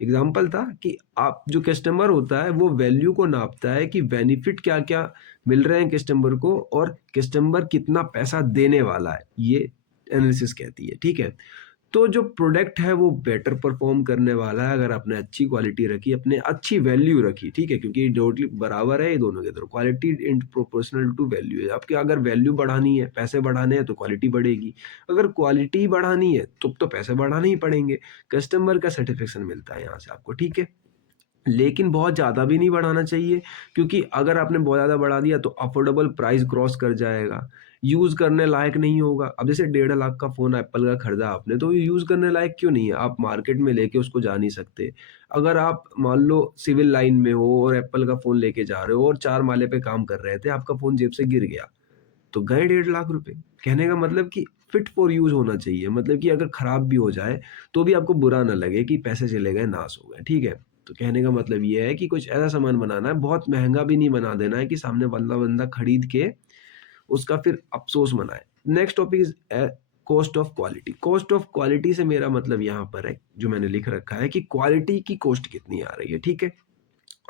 एग्जाम्पल था कि आप जो कस्टमर होता है वो वैल्यू को नापता है कि बेनिफिट क्या-क्या मिल रहे हैं कस्टमर को, और कस्टमर कितना पैसा देने वाला है, ये एनालिसिस कहती है, ठीक है। तो जो प्रोडक्ट है वो बेटर परफॉर्म करने वाला है अगर आपने अच्छी क्वालिटी रखी, अपने अच्छी वैल्यू रखी, ठीक है, क्योंकि टोटली बराबर है ये दोनों के अंदर, quality in proportional to value है। आपकी अगर वैल्यू बढ़ानी है, पैसे बढ़ाने हैं, तो क्वालिटी बढ़ेगी, अगर क्वालिटी बढ़ानी है तो पैसे बढ़ाने ही पड़ेंगे। कस्टमर का सेटिस्फेक्शन मिलता है यहाँ से आपको, ठीक है। लेकिन बहुत ज़्यादा भी नहीं बढ़ाना चाहिए, क्योंकि अगर आपने बहुत ज़्यादा बढ़ा दिया तो अफोर्डेबल प्राइस क्रॉस कर जाएगा, यूज़ करने लायक नहीं होगा। अब जैसे 1.5 लाख का फ़ोन एप्पल का खरीदा आपने, तो ये यूज़ करने लायक क्यों नहीं है? आप मार्केट में लेके उसको जा नहीं सकते। अगर आप मान लो सिविल लाइन में हो और एप्पल का फ़ोन लेके जा रहे हो और 4 माले पे काम कर रहे थे, आपका फ़ोन जेब से गिर गया, तो गए 1.5 लाख रुपए। कहने का मतलब कि फिट फॉर यूज़ होना चाहिए, मतलब कि अगर ख़राब भी हो जाए तो भी आपको बुरा ना लगे कि पैसे चले गए, नाश हो गए, ठीक है? तो कहने का मतलब ये है कि कुछ ऐसा सामान बनाना है, बहुत महँगा भी नहीं बना देना है कि सामने वाला बंदा खरीद के उसका फिर अफ़सोस मनाए। Next topic is cost of quality. Cost of quality से मेरा मतलब यहाँ पर है, जो मैंने लिख रखा है कि क्वालिटी की कॉस्ट कितनी आ रही है, ठीक है?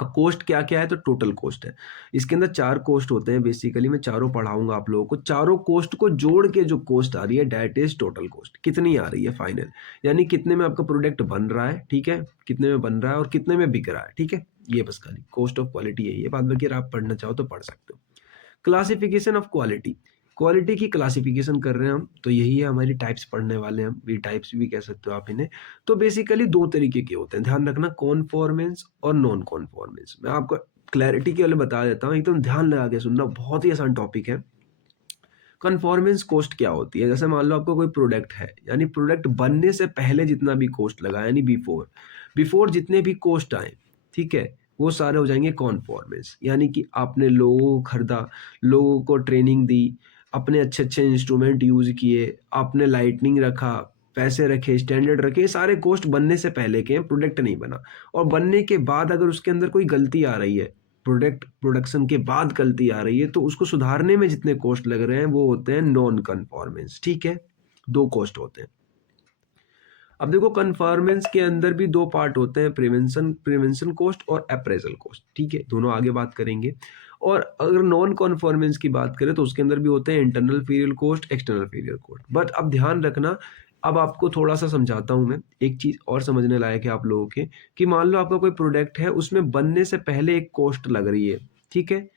अब कॉस्ट क्या-क्या है, तो टोटल कॉस्ट है। इसके अंदर 4 कॉस्ट होते हैं बेसिकली, मैं चारों पढ़ाऊँगा आप लोगों को। चारों कॉस्ट को जोड़ के जो कॉस्ट आ रही है दैट इज़ टोटल कॉस्ट। कितनी आ रही है फाइनल, यानी कितने में आपका प्रोडक्ट बन रहा है, ठीक है? कितने में बन रहा है और कितने में बिक रहा है, ठीक है? ये बस खाली कॉस्ट ऑफ क्वालिटी यही है, बाद बाकी अगर आप पढ़ना चाहो तो पढ़ सकते हो। Classification of quality. क्वालिटी की क्लासिफिकेशन कर रहे हैं हम, तो यही है हमारी टाइप्स पढ़ने वाले हैं हम, ये टाइप्स भी कह सकते हो आप इन्हें। तो बेसिकली 2 तरीके के होते हैं, ध्यान रखना, कॉन्फॉर्मेंस और नॉन कॉन्फॉर्मेंस। मैं आपको क्लैरिटी के लिए बता देता हूँ, एकदम ध्यान लगा के सुनना, बहुत ही आसान टॉपिक है। कन्फॉर्मेंस कॉस्ट क्या होती है? जैसे मान लो आपको कोई प्रोडक्ट है, यानी प्रोडक्ट बनने से पहले जितना भी कॉस्ट लगा, यानी बिफोर बिफोर जितने भी कॉस्ट आए, ठीक है, वो सारे हो जाएंगे कॉन्फॉर्मेंस। यानी कि आपने लोगों को खरीदा, लोगों को ट्रेनिंग दी, अपने अच्छे अच्छे इंस्ट्रूमेंट यूज किए, आपने लाइटनिंग रखा, पैसे रखे, स्टैंडर्ड रखे, ये सारे कॉस्ट बनने से पहले के हैं, प्रोडक्ट नहीं बना। और बनने के बाद अगर उसके अंदर कोई गलती आ रही है, प्रोडक्ट प्रोडक्शन के बाद गलती आ रही है, तो उसको सुधारने में जितने कॉस्ट लग रहे हैं वो होते हैं नॉन कन्फॉर्मेंस, ठीक है? 2 कॉस्ट होते हैं। अब देखो, कन्फॉर्मेंस के अंदर भी 2 पार्ट होते हैं, प्रिवेंशन प्रिवेंशन कॉस्ट और अप्रेजल कॉस्ट, ठीक है? दोनों आगे बात करेंगे। और अगर नॉन कन्फॉर्मेंस की बात करें तो उसके अंदर भी होते हैं internal failure cost, external failure cost. But अब ध्यान रखना, अब आपको थोड़ा-सा समझाता हूँ मैं, एक चीज़ और समझने लायक है आप लोगों के, कि मान लो आपका कोई प्रोडक्ट है, उसमें बनने से पहले एक कॉस्ट लग रही है, ठीक है?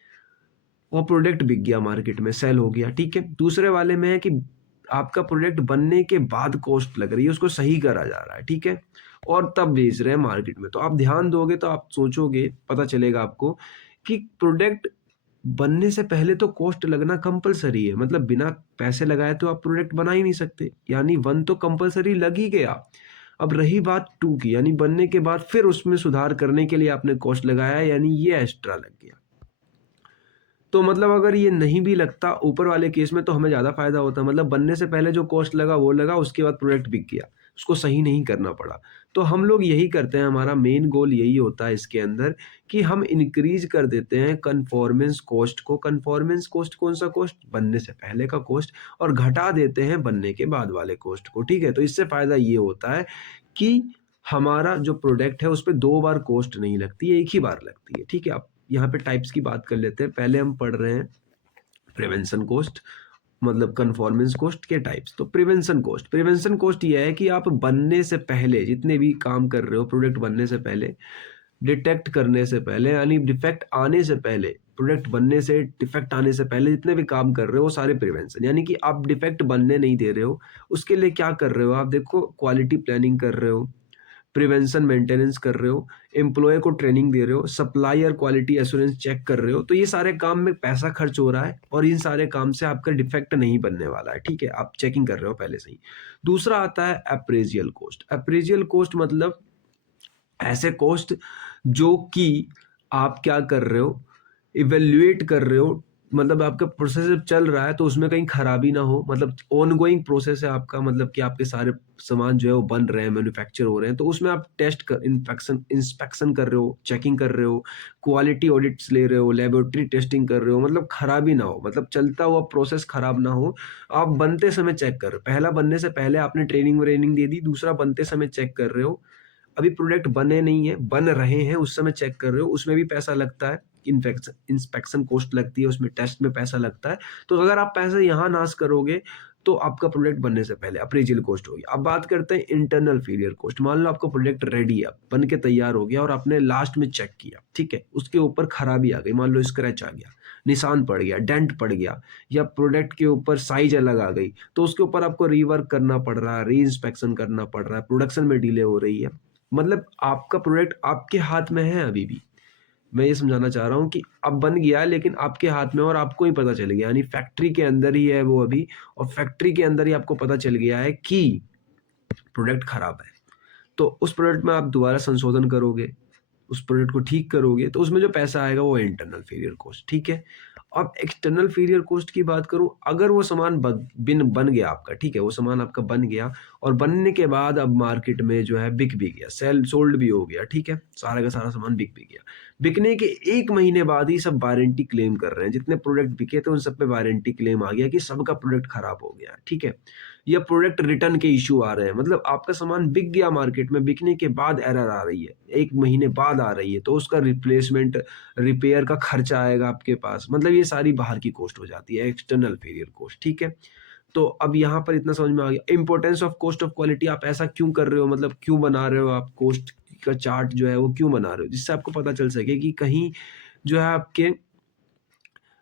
वो प्रोडक्ट बिक गया मार्केट में, सेल हो गया, ठीक है? दूसरे वाले में है कि आपका प्रोडक्ट बनने के बाद कॉस्ट लग रही है, उसको सही करा जा रहा है, ठीक है? और तब बेच रहे हैं मार्केट में। तो आप ध्यान दोगे तो आप सोचोगे, पता चलेगा आपको कि प्रोडक्ट बनने से पहले तो कॉस्ट लगना कंपल्सरी है, मतलब बिना पैसे लगाए तो आप प्रोडक्ट बना ही नहीं सकते, यानी 1 तो कंपल्सरी लग ही गया। अब रही बात 2 की, यानी बनने के बाद फिर उसमें सुधार करने के लिए आपने कॉस्ट लगाया, यानी ये एक्स्ट्रा लग गया। तो मतलब अगर ये नहीं भी लगता ऊपर वाले केस में, तो हमें ज़्यादा फ़ायदा होता, मतलब बनने से पहले जो कॉस्ट लगा वो लगा, उसके बाद प्रोडक्ट बिक गया, उसको सही नहीं करना पड़ा। तो हम लोग यही करते हैं, हमारा मेन गोल यही होता है इसके अंदर, कि हम इंक्रीज़ कर देते हैं कन्फॉर्मेंस कॉस्ट को। कन्फॉर्मेंस कॉस्ट कौन-सा कॉस्ट? बनने से पहले का कॉस्ट, और घटा देते हैं बनने के बाद वाले कॉस्ट को, ठीक है? तो इससे फ़ायदा ये होता है कि हमारा जो प्रोडक्ट है, उसपे 2 बार कॉस्ट नहीं लगती है, 1 ही बार लगती है, ठीक है? अब यहाँ पे टाइप्स की बात कर लेते हैं। पहले हम पढ़ रहे हैं प्रिवेंशन कॉस्ट, मतलब कन्फॉर्मेंस कॉस्ट के टाइप्स। तो प्रिवेंशन कॉस्ट ये है कि आप बनने से पहले जितने भी काम कर रहे हो, प्रोडक्ट बनने से पहले, डिटेक्ट करने से पहले, यानी डिफेक्ट आने से पहले, प्रोडक्ट बनने से डिफेक्ट आने से पहले जितने भी काम कर रहे हो वो सारे प्रिवेंशन, यानी कि आप डिफेक्ट बनने नहीं दे रहे हो। उसके लिए क्या कर रहे हो आप? देखो, क्वालिटी प्लानिंग कर रहे हो, प्रिवेंशन मेंटेनेंस कर रहे हो, एम्प्लॉय को ट्रेनिंग दे रहे हो, सप्लायर क्वालिटी एश्योरेंस चेक कर रहे हो। तो ये सारे काम में पैसा खर्च हो रहा है, और इन सारे काम से आपका डिफेक्ट नहीं बनने वाला है, ठीक है? आप चेकिंग कर रहे हो पहले से ही। दूसरा आता है अप्रेजियल कॉस्ट। अप्रेजियल कॉस्ट मतलब ऐसे कॉस्ट जो कि आप क्या कर रहे हो, इवेल्युएट कर रहे हो, मतलब आपका प्रोसेस जब चल रहा है तो उसमें कहीं खराबी ना हो, मतलब ऑनगोइंग प्रोसेस है आपका, मतलब कि आपके सारे सामान जो है वो बन रहे हैं, मैन्युफैक्चर हो रहे हैं, तो उसमें आप टेस्ट कर इंस्पेक्शन कर रहे हो, चेकिंग कर रहे हो, क्वालिटी ऑडिट्स ले रहे हो, लेबोरेटरी टेस्टिंग कर रहे हो, मतलब खराबी ना हो, मतलब चलता हुआ प्रोसेस खराब ना हो। आप बनते समय चेक कर रहे हो, पहला बनने से पहले आपने ट्रेनिंग व्रेनिंग दे दी, दूसरा बनते समय चेक कर रहे हो। अभी प्रोडक्ट बने नहीं है, बन रहे हैं, उस समय चेक कर रहे हो, उसमें भी पैसा लगता है, इंस्पेक्शन कॉस्ट लगती है, उसमें टेस्ट में पैसा लगता है। तो अगर आप पैसा यहाँ नाश करोगे तो आपका प्रोडक्ट बनने से पहले अप्रेजल कॉस्ट होगी। अब बात करते हैं इंटरनल फेलियर कॉस्ट। मान लो आपका प्रोडक्ट रेडी है, बन के तैयार हो गया, और आपने लास्ट में चेक किया, ठीक है, उसके ऊपर खराबी आ गई, मान लो स्क्रैच आ गया, निशान पड़ गया, डेंट पड़ गया, या प्रोडक्ट के ऊपर साइज अलग आ गई, तो उसके ऊपर आपको रीवर्क करना पड़ रहा है, री इंस्पेक्शन करना पड़ रहा है, प्रोडक्शन में डिले हो रही है। मतलब आपका प्रोडक्ट आपके हाथ में है अभी भी। मैं ये समझाना चाह रहा हूँ कि अब बन गया है, लेकिन आपके हाथ में, और आपको ही पता चल गया, यानी फैक्ट्री के अंदर ही है वो अभी, और फैक्ट्री के अंदर ही आपको पता चल गया है कि प्रोडक्ट खराब है। तो उस प्रोडक्ट में आप दोबारा संशोधन करोगे, उस प्रोडक्ट को ठीक करोगे, तो उसमें जो पैसा आएगा वो इंटरनल फेलियर कॉस्ट, ठीक है? अब एक्सटर्नल फेलियर कॉस्ट की बात करूँ, अगर वो सामान बन गया आपका, ठीक है, वो सामान आपका बन गया और बनने के बाद अब मार्केट में जो है बिक भी गया, सोल्ड भी हो गया, ठीक है, सारा का सारा सामान बिक भी गया। बिकने के 1 महीने बाद ही सब वारंटी क्लेम कर रहे हैं, जितने प्रोडक्ट बिके थे उन सब पे वारंटी क्लेम आ गया कि सबका प्रोडक्ट खराब हो गया, ठीक है। या प्रोडक्ट रिटर्न के इश्यू आ रहे हैं, मतलब आपका सामान बिक गया मार्केट में, बिकने के बाद एरर आ रही है, 1 महीने बाद आ रही है, तो उसका रिप्लेसमेंट, रिपेयर का खर्चा आएगा आपके पास, मतलब ये सारी बाहर की कॉस्ट हो जाती है, एक्सटर्नल फेलियर कॉस्ट, ठीक है। तो अब यहाँ पर इतना समझ में आ गया importance of cost of quality. आप ऐसा क्यों कर रहे हो, मतलब क्यों बना रहे हो आप कॉस्ट का चार्ट जो है वो क्यों बना रहे हो, जिससे आपको पता चल सके कि कहीं जो है आपके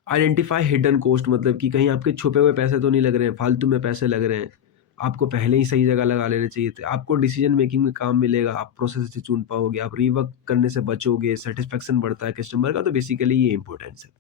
आइडेंटिफाई हिडन कॉस्ट, मतलब कि कहीं आपके छुपे हुए पैसे तो नहीं लग रहे हैं, फालतू में पैसे लग रहे हैं, आपको पहले ही सही जगह लगा लेने चाहिए थे, आपको डिसीजन मेकिंग में काम मिलेगा, आप प्रोसेस से चुन पाओगे, आप रीवर्क करने से बचोगे, सेटिस्फेक्शन बढ़ता है कस्टमर का, तो बेसिकली ये इंपॉर्टेंस है।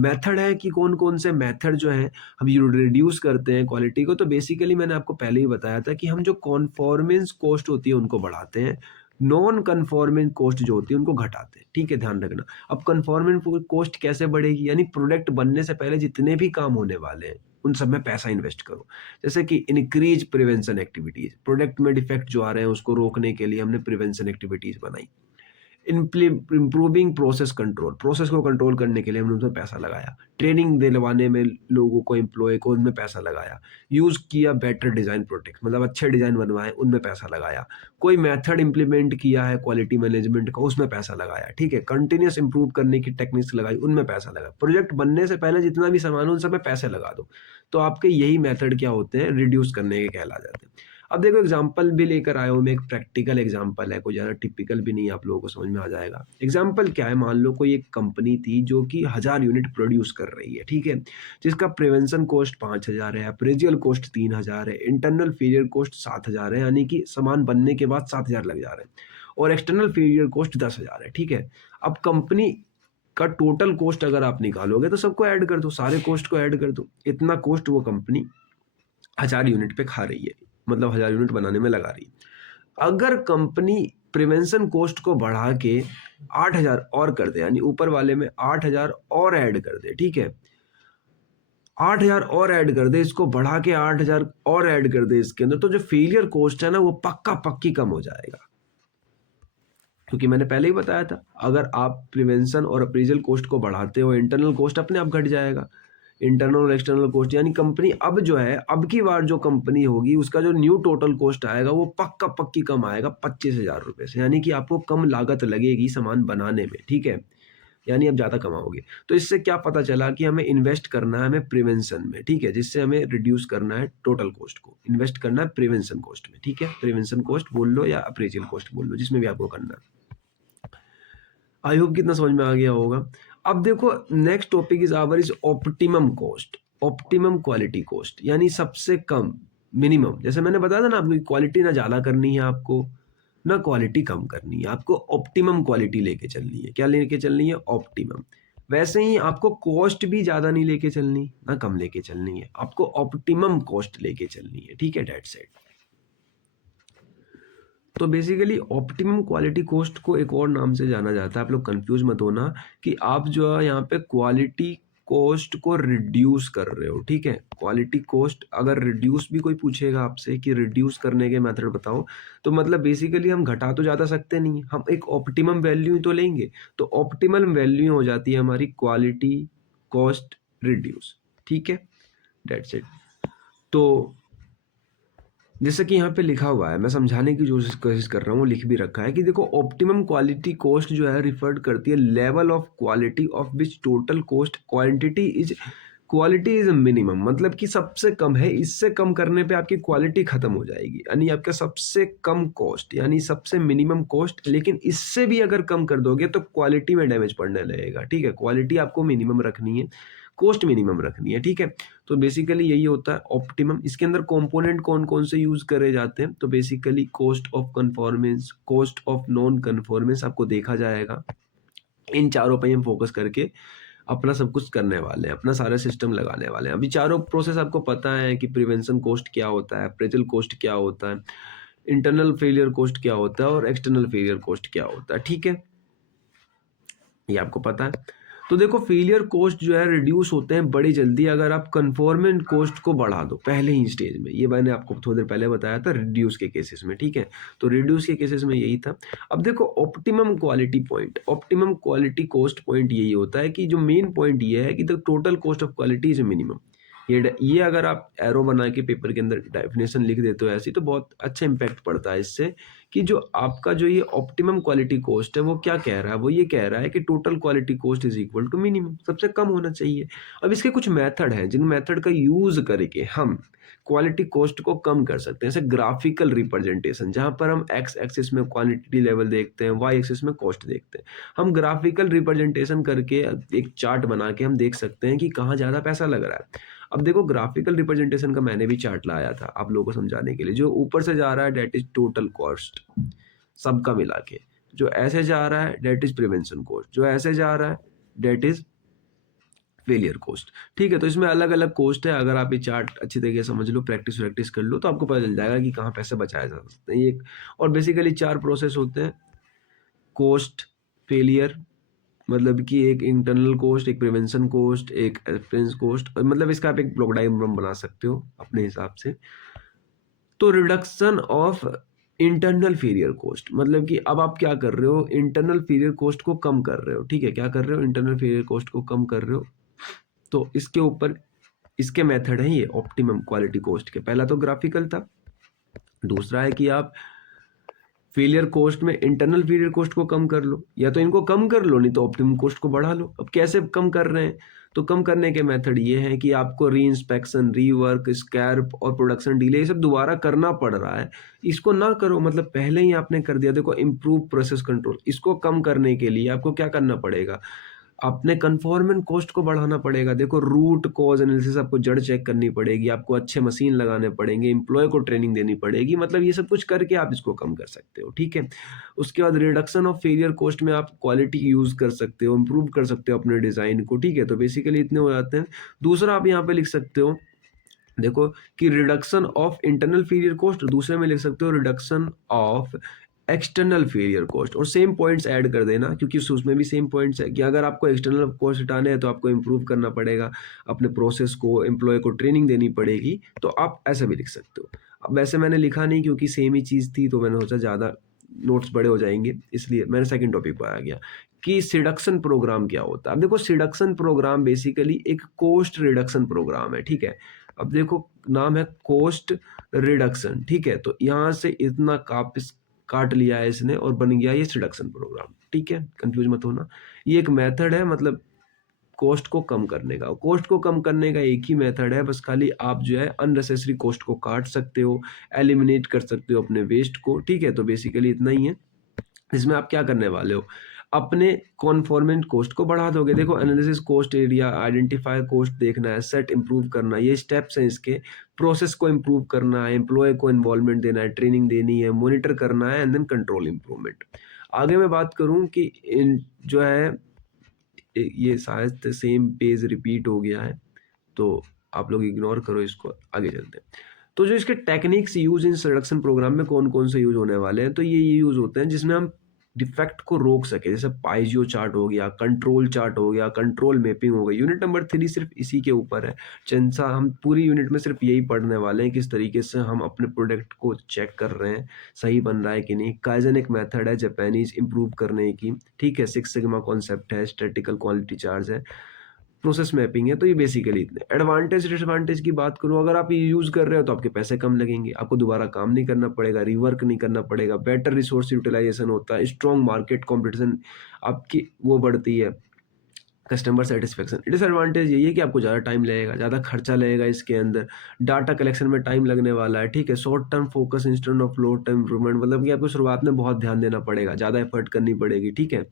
मेथड है कि कौन कौन से मेथड जो है हम ये रिड्यूस करते हैं क्वालिटी को, तो बेसिकली मैंने आपको पहले ही बताया था कि हम जो कॉन्फॉर्मेंस कॉस्ट होती है उनको बढ़ाते हैं, नॉन कन्फॉर्मिंग कॉस्ट जो होती है उनको घटाते हैं, ठीक है, ध्यान रखना। अब कन्फॉर्मिंग कॉस्ट कैसे बढ़ेगी, यानी प्रोडक्ट बनने से पहले जितने भी काम होने वाले हैं उन सब में पैसा इन्वेस्ट करो। जैसे कि इंक्रीज प्रिवेंशन एक्टिविटीज, प्रोडक्ट में डिफेक्ट जो आ रहे हैं उसको रोकने के लिए हमने प्रिवेंशन एक्टिविटीज बनाई। इम्प्रूविंग प्रोसेस कंट्रोल, प्रोसेस को कंट्रोल करने के लिए हमने उसमें पैसा लगाया, ट्रेनिंग दिलवाने में लोगों को, एम्प्लॉय को, उनमें पैसा लगाया, यूज किया बेटर डिजाइन प्रोटेक्ट, मतलब अच्छे डिजाइन बनवाए उनमें पैसा लगाया, कोई मेथड इंप्लीमेंट किया है क्वालिटी मैनेजमेंट का उसमें पैसा लगाया, ठीक है, कंटिन्यूस इंप्रूव करने की टेक्निक्स लगाई उनमें पैसा लगा, प्रोजेक्ट बनने से पहले जितना भी सामान उन सब में पैसे लगा दो, तो आपके यही मेथड क्या होते हैं, रिड्यूस करने के कहला जाते हैं। अब देखो एग्जाम्पल भी लेकर आया हूँ मैं, एक प्रैक्टिकल एग्जाम्पल है, कोई ज़्यादा टिपिकल भी नहीं, आप लोगों को समझ में आ जाएगा। एग्जाम्पल क्या है, मान लो कोई एक कंपनी थी जो कि 1000 यूनिट प्रोड्यूस कर रही है, ठीक है, जिसका प्रिवेंशन कॉस्ट 5000 है, अप्रेजियल कॉस्ट 3000 है, इंटरनल फेलियर कॉस्ट 7000 है, यानी कि सामान बनने के बाद 7000 लग जा रहे हैं, और एक्सटर्नल फेलियर कॉस्ट 10,000 है, ठीक है। अब कंपनी का टोटल कॉस्ट अगर आप निकालोगे तो सबको ऐड कर दो, सारे कॉस्ट को ऐड कर दो, इतना कॉस्ट वो कंपनी 1000 यूनिट पे खा रही है, मतलब 1000 यूनिट बनाने में लगा रही है। अगर कंपनी प्रिवेंशन कॉस्ट को बढ़ा के 8000 और कर दे, यानी ऊपर वाले में 8000 और ऐड कर दे, ठीक है, 8000 और ऐड कर दे, इसको बढ़ा के 8000 और ऐड कर दे इसके अंदर, तो जो फेलियर कॉस्ट है ना वो पक्का पक्की कम हो जाएगा, क्योंकि मैंने पहले ही बताया था अगर आप प्रिवेंशन और अप्रेजल कॉस्ट को बढ़ाते हो, इंटरनल कॉस्ट अपने आप घट जाएगा, इंटरनल और एक्सटर्नल कॉस्ट, यानी कंपनी अब जो है, अब की बार जो कंपनी होगी उसका जो न्यू टोटल कॉस्ट आएगा वो पक्का पक्की कम आएगा 25,000 रुपये से, यानी कि आपको कम लागत लगेगी सामान बनाने में, ठीक है, यानी आप ज़्यादा कमाओगे। तो इससे क्या पता चला कि हमें इन्वेस्ट करना है हमें प्रिवेंशन में, ठीक है, जिससे हमें रिड्यूस करना है टोटल कॉस्ट को, इन्वेस्ट करना है प्रिवेंशन कॉस्ट में, ठीक है, प्रिवेंशन कॉस्ट बोल लो या अप्रेजल कॉस्ट बोल लो, जिसमें भी आपको करना है। आई होप कितना समझ में आ गया होगा। अब देखो next topic is our is optimum cost, optimum quality cost, यानी सबसे कम, मिनिमम, जैसे मैंने बताया था ना आपको, क्वालिटी ना ज़्यादा करनी है आपको, ना क्वालिटी कम करनी है, आपको ऑप्टिमम क्वालिटी लेके चलनी है, क्या लेके चलनी है, ऑप्टिमम। वैसे ही आपको कॉस्ट भी ज़्यादा नहीं लेके चलनी ना कम लेके चलनी है, आपको ऑप्टिमम कॉस्ट लेके चलनी है, ठीक है, डेट सेट। तो बेसिकली ऑप्टिमम क्वालिटी कॉस्ट को एक और नाम से जाना जाता है, आप लोग कंफ्यूज मत होना कि आप जो है यहाँ पे क्वालिटी कॉस्ट को रिड्यूस कर रहे हो, ठीक है, क्वालिटी कॉस्ट अगर रिड्यूस भी कोई पूछेगा आपसे कि रिड्यूस करने के मेथड बताओ, तो मतलब बेसिकली हम घटा तो ज़्यादा सकते नहीं, हम एक ऑप्टिमम वैल्यू तो लेंगे, तो ऑप्टिमम वैल्यू हो जाती है हमारी क्वालिटी कॉस्ट रिड्यूस, ठीक है, डेट्स इट। तो जैसे कि यहाँ पे लिखा हुआ है, मैं समझाने की कोशिश कर रहा हूँ, लिख भी रखा है कि देखो ऑप्टिमम क्वालिटी कॉस्ट जो है रिफर्ड करती है level of quality of which total cost quality is minimum, मतलब कि सबसे कम है, इससे कम करने पे आपकी क्वालिटी खत्म हो जाएगी, यानी आपका सबसे कम कॉस्ट यानी सबसे मिनिमम कॉस्ट, लेकिन इससे भी अगर कम कर दोगे तो क्वालिटी में डैमेज पड़ने लगेगा, ठीक है, क्वालिटी आपको मिनिमम रखनी है, कॉस्ट मिनिमम रखनी है, ठीक है। तो बेसिकली यही होता है ऑप्टिमम। इसके अंदर कंपोनेंट कौन कौन से यूज करे जाते हैं, तो basically cost of conformance, cost of non conformance आपको देखा जाएगा, इन चारों पे हम फोकस करके अपना सब कुछ करने वाले हैं, अपना सारा सिस्टम लगाने वाले हैं। अभी चारों प्रोसेस आपको पता है कि प्रिवेंशन कॉस्ट क्या होता है, अप्रेजल कॉस्ट क्या होता है, इंटरनल फेलियर कॉस्ट क्या होता है और एक्सटर्नल फेलियर कॉस्ट क्या होता है, ठीक है, ये आपको पता है। तो देखो फेलियर कॉस्ट जो है रिड्यूस होते हैं बड़ी जल्दी अगर आप कन्फॉर्मेंट कॉस्ट को बढ़ा दो पहले ही स्टेज में। ये मैंने आपको थोड़ी देर पहले बताया था रिड्यूस के केसेस में, ठीक है। तो रिड्यूस के केसेस में यही था। अब देखो optimum quality point, optimum quality cost point यही होता है कि जो मेन पॉइंट ये है कि the total cost of quality is minimum. ये अगर आप एरो बना के पेपर के अंदर डेफिनेशन लिख देते हो ऐसी, तो बहुत अच्छा इम्पैक्ट पड़ता है इससे कि जो आपका जो ये ऑप्टिमम क्वालिटी कॉस्ट है वो क्या कह रहा है, वो ये कह रहा है कि total quality cost is equal to minimum, सबसे कम होना चाहिए। अब इसके कुछ मेथड हैं जिन मेथड का यूज करके हम क्वालिटी कॉस्ट को कम कर सकते हैं, जैसे ग्राफिकल रिप्रेजेंटेशन, जहां पर हम एक्स एक्सिस में क्वालिटी लेवल देखते हैं, वाई एक्सिस में कॉस्ट देखते हैं। हम ग्राफिकल रिप्रेजेंटेशन करके एक चार्ट बना के हम देख सकते हैं कि कहाँ ज्यादा पैसा लग रहा है। अब देखो ग्राफिकल रिप्रेजेंटेशन का मैंने भी चार्ट लाया था आप लोगों को समझाने के लिए। जो ऊपर से जा रहा है डेट इज टोटल कॉस्ट सबका मिला के, जो ऐसे जा रहा है डेट इज प्रिवेंशन कॉस्ट, जो ऐसे जा रहा है डेट इज फेलियर कॉस्ट, ठीक है। तो इसमें अलग अलग कॉस्ट है। अगर आप ये चार्ट अच्छी तरीके से समझ लो, प्रैक्टिस वैक्टिस कर लो, तो आपको पता चल जाएगा कि कहाँ पैसे बचाए जा सकते हैं। ये और बेसिकली 4 प्रोसेस होते हैं, कॉस्ट, फेलियर, मतलब कि एक इंटरनल कॉस्ट, एक प्रिवेंशन कॉस्ट, एक एक्सपेंस कॉस्ट, मतलब इसका आप एक ब्लॉक डायग्राम बना सकते हो अपने हिसाब से। तो reduction of internal failure cost, मतलब कि अब आप क्या कर रहे हो, इंटरनल फेलियर कॉस्ट को कम कर रहे हो, ठीक है। क्या कर रहे हो, इंटरनल फेलियर कॉस्ट को कम कर रहे हो। तो इसके ऊपर इसके मेथड है ये ऑप्टिमम क्वालिटी कॉस्ट के। पहला तो ग्राफिकल था, दूसरा है कि आप फेलियर कॉस्ट में इंटरनल फेलियर कॉस्ट को कम कर लो, या तो इनको कम कर लो नहीं तो ऑप्टिमम कॉस्ट को बढ़ा लो। अब कैसे कम कर रहे हैं, तो कम करने के मेथड ये हैं कि आपको री इंस्पेक्शन, रीवर्क, स्क्रैप और प्रोडक्शन डिले ये सब दोबारा करना पड़ रहा है। इसको ना करो, मतलब पहले ही आपने कर दिया। देखो इम्प्रूव प्रोसेस कंट्रोल, इसको कम करने के लिए आपको क्या करना पड़ेगा, अपने कन्फॉर्मेंट कॉस्ट को बढ़ाना पड़ेगा। देखो रूट कॉज एनालिसिस, आपको जड़ चेक करनी पड़ेगी, आपको अच्छे मशीन लगाने पड़ेंगे, एम्प्लॉय को ट्रेनिंग देनी पड़ेगी, मतलब ये सब कुछ करके आप इसको कम कर सकते हो, ठीक है। उसके बाद रिडक्शन ऑफ फेलियर कॉस्ट में आप क्वालिटी यूज कर सकते हो, इंप्रूव कर सकते हो अपने डिजाइन को, ठीक है। तो बेसिकली इतने हो जाते हैं। दूसरा आप यहाँ पे लिख सकते हो, देखो कि reduction of internal failure cost, दूसरे में लिख सकते हो reduction of external failure cost, और सेम पॉइंट्स ऐड कर देना, क्योंकि उसमें भी सेम पॉइंट्स है कि अगर आपको एक्सटर्नल कॉस्ट हटाने हैं तो आपको इंप्रूव करना पड़ेगा अपने प्रोसेस को, एम्प्लॉय को ट्रेनिंग देनी पड़ेगी। तो आप ऐसे भी लिख सकते हो। अब वैसे मैंने लिखा नहीं क्योंकि सेम ही चीज़ थी, तो मैंने सोचा ज़्यादा नोट्स बड़े हो जाएंगे, इसलिए मैंने सेकंड टॉपिक पर आ गया कि सिडक्शन प्रोग्राम क्या होता है। अब देखो सिडक्शन प्रोग्राम बेसिकली एक कॉस्ट रिडक्शन प्रोग्राम है, ठीक है। अब देखो नाम है कॉस्ट रिडक्शन, ठीक है। तो यहाँ से इतना काट लिया है इसने और बन गया ये सिडक्शन प्रोग्राम, ठीक है। कंफ्यूज मत होना, ये एक मेथड है, मतलब कॉस्ट को कम करने का। कॉस्ट को कम करने का एक ही मेथड है, बस खाली आप जो है अननेसेसरी कॉस्ट को काट सकते हो, एलिमिनेट कर सकते हो अपने वेस्ट को, ठीक है। तो बेसिकली इतना ही है। इसमें आप क्या करने वाले हो, अपने कॉन्फॉर्मेंट कॉस्ट को बढ़ा दोगे। देखो analysis cost area, identify cost देखना है, सेट इंप्रूव करना है, ये स्टेप्स हैं इसके। प्रोसेस को इंप्रूव करना है, एम्प्लॉय को इन्वॉल्वमेंट देना है, ट्रेनिंग देनी है, मॉनिटर करना है, एंड देन कंट्रोल इंप्रूवमेंट। आगे मैं बात करूं कि इन जो है ये शायद सेम पेज रिपीट हो गया है, तो आप लोग इग्नोर करो इसको, आगे चलते हैं। तो जो इसके techniques use in seduction program में कौन कौन से यूज होने वाले हैं, तो ये यूज होते हैं जिसमें हम डिफेक्ट को रोक सके, जैसे पाइजियो चार्ट हो गया, कंट्रोल चार्ट हो गया, कंट्रोल मैपिंग हो गई। यूनिट नंबर 3 सिर्फ इसी के ऊपर है। चंसा हम पूरी यूनिट में सिर्फ यही पढ़ने वाले हैं, किस तरीके से हम अपने प्रोडक्ट को चेक कर रहे हैं सही बन रहा है कि नहीं। काइजन एक मेथड है जापानीज इंप्रूव करने की, ठीक है। सिक्स सिग्मा कॉन्सेप्ट है, स्टैटिकल क्वालिटी चार्ज है, प्रोसेस मैपिंग है। तो ये बेसिकली इतने। एडवांटेज डिसएडवांटेज की बात करूँ, अगर आप ये यूज कर रहे हो तो आपके पैसे कम लगेंगे, आपको दोबारा काम नहीं करना पड़ेगा, रिवर्क नहीं करना पड़ेगा, बेटर रिसोर्स यूटिलाइजेशन होता है, स्ट्रॉन्ग मार्केट कॉम्पिटिशन आपकी वो बढ़ती है, कस्टमर सेटिस्फेक्शन। डिसएडवांटेज यही है कि आपको ज़्यादा टाइम लगेगा, ज़्यादा खर्चा लगेगा इसके अंदर, डाटा कलेक्शन में टाइम लगने वाला है, ठीक है। Short term focus instead of long term improvement, मतलब कि आपको शुरुआत में बहुत ध्यान देना पड़ेगा, ज़्यादा एफर्ट करनी पड़ेगी, ठीक है।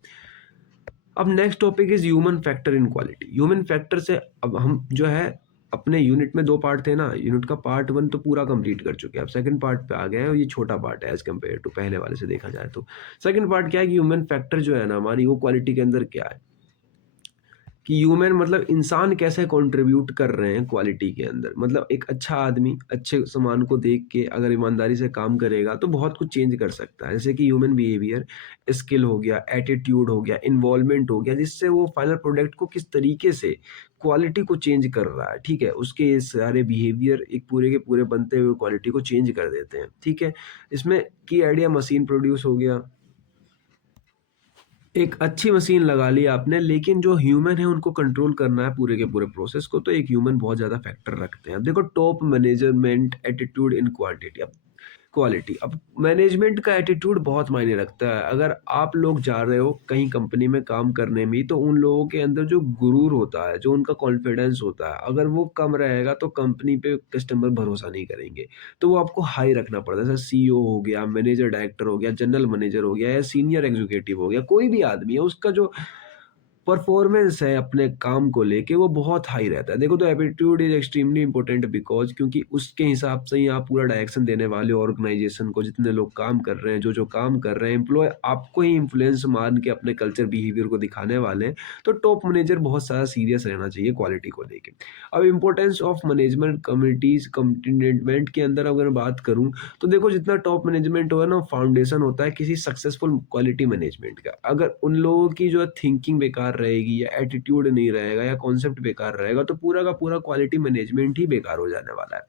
अब next topic is human factor in quality. Human factor से अब हम जो है अपने यूनिट में 2 पार्ट थे ना, यूनिट का पार्ट 1 तो पूरा कंप्लीट कर चुके हैं, अब सेकंड पार्ट पे आ गए हैं, और ये छोटा पार्ट है एज कम्पेयर टू पहले वाले से देखा जाए तो। सेकंड पार्ट क्या है कि ह्यूमन फैक्टर जो है ना हमारी, वो क्वालिटी के अंदर क्या है। कि ह्यूमन मतलब इंसान कैसे कंट्रीब्यूट कर रहे हैं क्वालिटी के अंदर। मतलब एक अच्छा आदमी अच्छे सामान को देख के अगर ईमानदारी से काम करेगा तो बहुत कुछ चेंज कर सकता है। जैसे कि ह्यूमन बिहेवियर, स्किल हो गया, एटीट्यूड हो गया, इन्वॉल्वमेंट हो गया, जिससे वो फाइनल प्रोडक्ट को किस तरीके से क्वालिटी को चेंज कर रहा है, ठीक है? उसके ये सारे बिहेवियर एक पूरे के पूरे बनते हुए क्वालिटी को चेंज कर देते हैं, ठीक है? इसमें की आइडिया मशीन प्रोड्यूस हो गया, एक अच्छी मशीन लगा ली आपने, लेकिन जो ह्यूमन है उनको कंट्रोल करना है पूरे के पूरे प्रोसेस को, तो एक ह्यूमन बहुत ज़्यादा फैक्टर रखते हैं। अब देखो top management attitude in quantity, अब क्वालिटी, अब मैनेजमेंट का एटीट्यूड बहुत मायने रखता है। अगर आप लोग जा रहे हो कहीं कंपनी में काम करने में, तो उन लोगों के अंदर जो गुरूर होता है, जो उनका कॉन्फिडेंस होता है, अगर वो कम रहेगा तो कंपनी पे कस्टमर भरोसा नहीं करेंगे। तो वो आपको हाई रखना पड़ता है। जैसे सीईओ हो गया, मैनेजर डायरेक्टर हो गया, जनरल मैनेजर हो गया या सीनियर एग्जीक्यूटिव हो गया, कोई भी आदमी है, उसका जो परफॉर्मेंस है अपने काम को लेके वो बहुत हाई रहता है। देखो तो attitude is extremely important because क्योंकि उसके हिसाब से ही आप पूरा डायरेक्शन देने वाले हो ऑर्गेनाइजेशन को, जितने लोग काम कर रहे हैं, जो-जो काम कर रहे हैं, एम्प्लॉयी आपको ही इन्फ्लुएंस मान के अपने कल्चर बिहेवियर को दिखाने वाले हैं। तो टॉप मैनेजर बहुत ज़्यादा सीरियस रहना चाहिए क्वालिटी को लेके। अब importance of management committees containment के अंदर अगर बात करूँ, तो देखो जितना टॉप मैनेजमेंट होगा ना, फाउंडेशन होता है किसी सक्सेसफुल क्वालिटी मैनेजमेंट का। अगर उन लोगों की जो थिंकिंग बेकार रहेगी या एटीट्यूड नहीं रहेगा या कॉन्सेप्ट बेकार रहेगा, तो पूरा का पूरा क्वालिटी मैनेजमेंट ही बेकार हो जाने वाला है।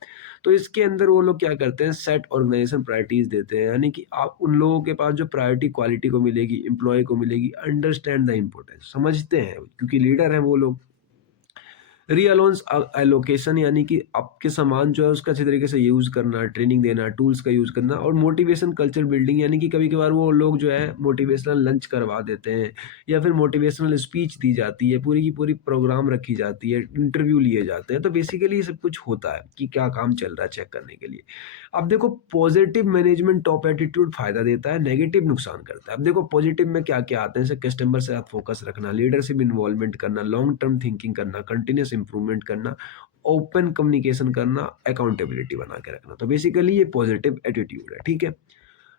तो इसके अंदर वो लोग क्या करते हैं, सेट ऑर्गेनाइजेशन प्रायोरिटीज देते हैं, यानी कि आप उन लोगों के पास जो प्रायोरिटी क्वालिटी को मिलेगी, एम्प्लॉय को मिलेगी, अंडरस्टैंड द इम्पोर्टेंस, समझते हैं क्योंकि लीडर हैं वो लोग। रीअलाउंस एलोकेशन, यानी कि आपके सामान जो है उसका अच्छे तरीके से यूज़ करना, ट्रेनिंग देना, टूल्स का यूज़ करना, और मोटिवेशन कल्चर बिल्डिंग, यानी कि कभी-कभार वो लोग जो है मोटिवेशनल लंच करवा देते हैं या फिर मोटिवेशनल स्पीच दी जाती है, पूरी की पूरी प्रोग्राम रखी जाती है, इंटरव्यू लिए जाते हैं। तो बेसिकली ये सब कुछ होता है कि क्या काम चल रहा है चेक करने के लिए। अब देखो पॉजिटिव मैनेजमेंट टॉप एटीट्यूड फ़ायदा देता है, नेगेटिव नुकसान करता है। अब देखो पॉजिटिव में क्या-क्या आते हैं, जैसे कस्टमर से साथ फोकस रखना, लीडरशिप इन्वॉल्वमेंट करना, लॉन्ग टर्म थिंकिंग करना, कंटीन्यूअस इंप्रूवमेंट करना, ओपन कम्युनिकेशन करना, अकाउंटेबिलिटी बना के रखना। तो बेसिकली ये पॉजिटिव एटीट्यूड है, ठीक है?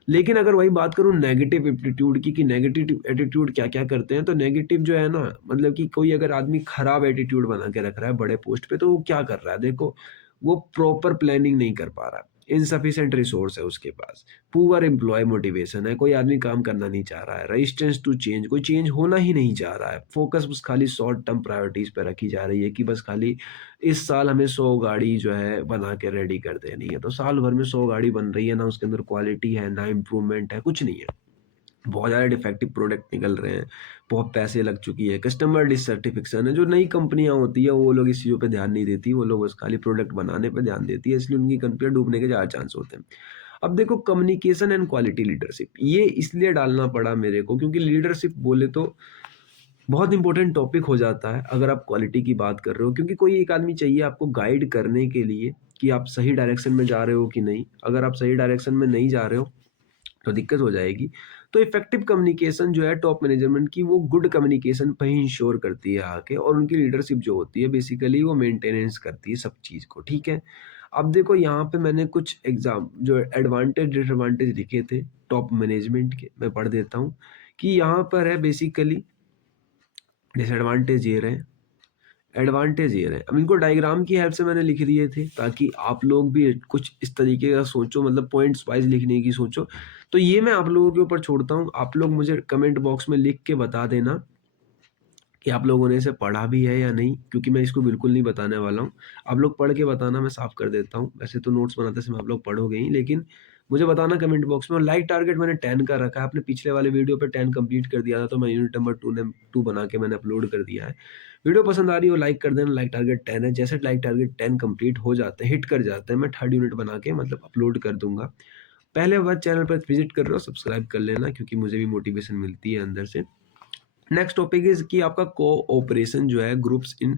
लेकिन अगर वही बात करूँ नेगेटिव एटीट्यूड की, कि नेगेटिव एटीट्यूड क्या-क्या करते हैं, तो नेगेटिव जो है ना, मतलब कि कोई अगर आदमी खराब एटीट्यूड बना के रख रहा है बड़े पोस्ट पे, तो वो क्या कर रहा है? देखो, वो प्रॉपर प्लानिंग नहीं कर पा रहा है, इनसफिशिएंट रिसोर्स है उसके पास, पुअर एम्प्लॉयी मोटिवेशन है, कोई आदमी काम करना नहीं चाह रहा है, रेजिस्टेंस टू चेंज, कोई चेंज होना ही नहीं चाह रहा है, फोकस बस खाली शॉर्ट टर्म प्रायोरिटीज़ पे रखी जा रही है कि बस खाली इस साल हमें 100 गाड़ी जो है बना के रेडी कर देनी है, तो साल भर में 100 गाड़ी बन रही है, ना उसके अंदर क्वालिटी है, ना इम्प्रूवमेंट है, कुछ नहीं है। बहुत ज़्यादा डिफेक्टिव प्रोडक्ट निकल रहे हैं, बहुत पैसे लग चुकी है, कस्टमर डिससैटिस्फैक्शन है, जो नई कंपनियाँ होती है वो लोग इस चीज़ों पे ध्यान नहीं देती, वो लोग बस खाली प्रोडक्ट बनाने पे ध्यान देती है, इसलिए उनकी कंपनियाँ डूबने के ज़्यादा चांस होते हैं। अब देखो कम्युनिकेशन एंड क्वालिटी लीडरशिप, ये इसलिए डालना पड़ा मेरे को क्योंकि लीडरशिप बोले तो बहुत इंपॉर्टेंट टॉपिक हो जाता है अगर आप क्वालिटी की बात कर रहे हो, क्योंकि कोई एक आदमी चाहिए आपको गाइड करने के लिए कि आप सही डायरेक्शन में जा रहे हो कि नहीं। अगर आप सही डायरेक्शन में नहीं जा रहे हो तो दिक्कत हो जाएगी। तो इफेक्टिव कम्युनिकेशन जो है टॉप मैनेजमेंट की, वो गुड कम्युनिकेशन पे ही इंश्योर करती है आके, और उनकी लीडरशिप जो होती है बेसिकली वो मेंटेनेंस करती है सब चीज़ को, ठीक है। अब देखो यहाँ पे मैंने कुछ एग्जाम जो एडवांटेज डिसएडवांटेज लिखे थे टॉप मैनेजमेंट के, मैं पढ़ देता हूँ कि यहाँ पर है बेसिकली डिसएडवांटेज ये रहे, एडवांटेज ये रहे। अब इनको डायग्राम की हेल्प से मैंने लिख दिए थे ताकि आप लोग भी कुछ इस तरीके का सोचो, मतलब पॉइंट्स वाइज लिखने की सोचो। तो ये मैं आप लोगों के ऊपर छोड़ता हूँ, आप लोग मुझे कमेंट बॉक्स में लिख के बता देना कि आप लोगों ने इसे पढ़ा भी है या नहीं, क्योंकि मैं इसको बिल्कुल नहीं बताने वाला हूँ। आप लोग पढ़ के बताना, मैं साफ कर देता हूँ। वैसे तो नोट्स बनाते समय आप लोग पढ़ोगे ही, लेकिन मुझे बताना कमेंट बॉक्स में। और लाइक टारगेट मैंने 10 का रखा है, आपने पिछले वाले वीडियो पे 10 कंप्लीट कर दिया था, तो मैं यूनिट नंबर 2 बना के मैंने अपलोड कर दिया है। वीडियो पसंद आ रही हो लाइक कर देना, लाइक टारगेट 10 है। जैसे लाइक टारगेट 10 कंप्लीट हो जाते हैं, हिट कर जाते हैं, मैं थर्ड यूनिट बना के मतलब अपलोड कर दूँगा। पहले बार चैनल पर विज़िट कर रहे हो, सब्सक्राइब कर लेना, क्योंकि मुझे भी मोटिवेशन मिलती है अंदर से। नेक्स्ट टॉपिक इज़ कि आपका कोऑपरेशन जो है ग्रुप्स इन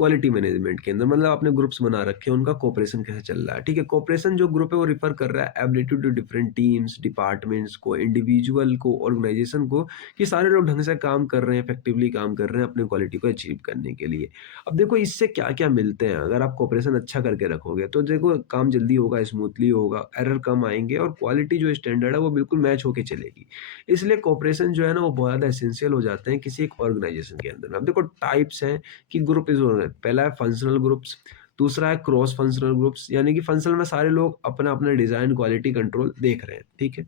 क्वालिटी मैनेजमेंट के अंदर, मतलब आपने ग्रुप्स बना रखे हैं, उनका कोऑपरेशन कैसे चल रहा है, ठीक है। कोऑपरेशन जो ग्रुप है वो रिफर कर रहा है ability to different teams, departments को, इंडिविजुअल को, ऑर्गेनाइजेशन को, कि सारे लोग ढंग से काम कर रहे हैं, इफेक्टिवली काम कर रहे हैं अपने क्वालिटी को अचीव करने के लिए। अब देखो इससे क्या क्या मिलते हैं, अगर आप कोऑपरेशन अच्छा करके रखोगे तो देखो काम जल्दी होगा, स्मूथली होगा, एरर कम आएंगे और क्वालिटी जो स्टैंडर्ड है वो बिल्कुल मैच होके चलेगी। इसलिए कोऑपरेशन जो है ना वो बहुत ज़्यादा एसेंशियल हो जाते हैं किसी एक ऑर्गेनाइजेशन के अंदर। अब देखो टाइप्स हैं कि ग्रुप इज, पहला है फंक्शनल ग्रुप्स, दूसरा है क्रॉस फंक्शनल ग्रुप्स, यानी कि फंक्शनल में सारे लोग अपना अपना डिजाइन क्वालिटी कंट्रोल देख रहे हैं, ठीक है।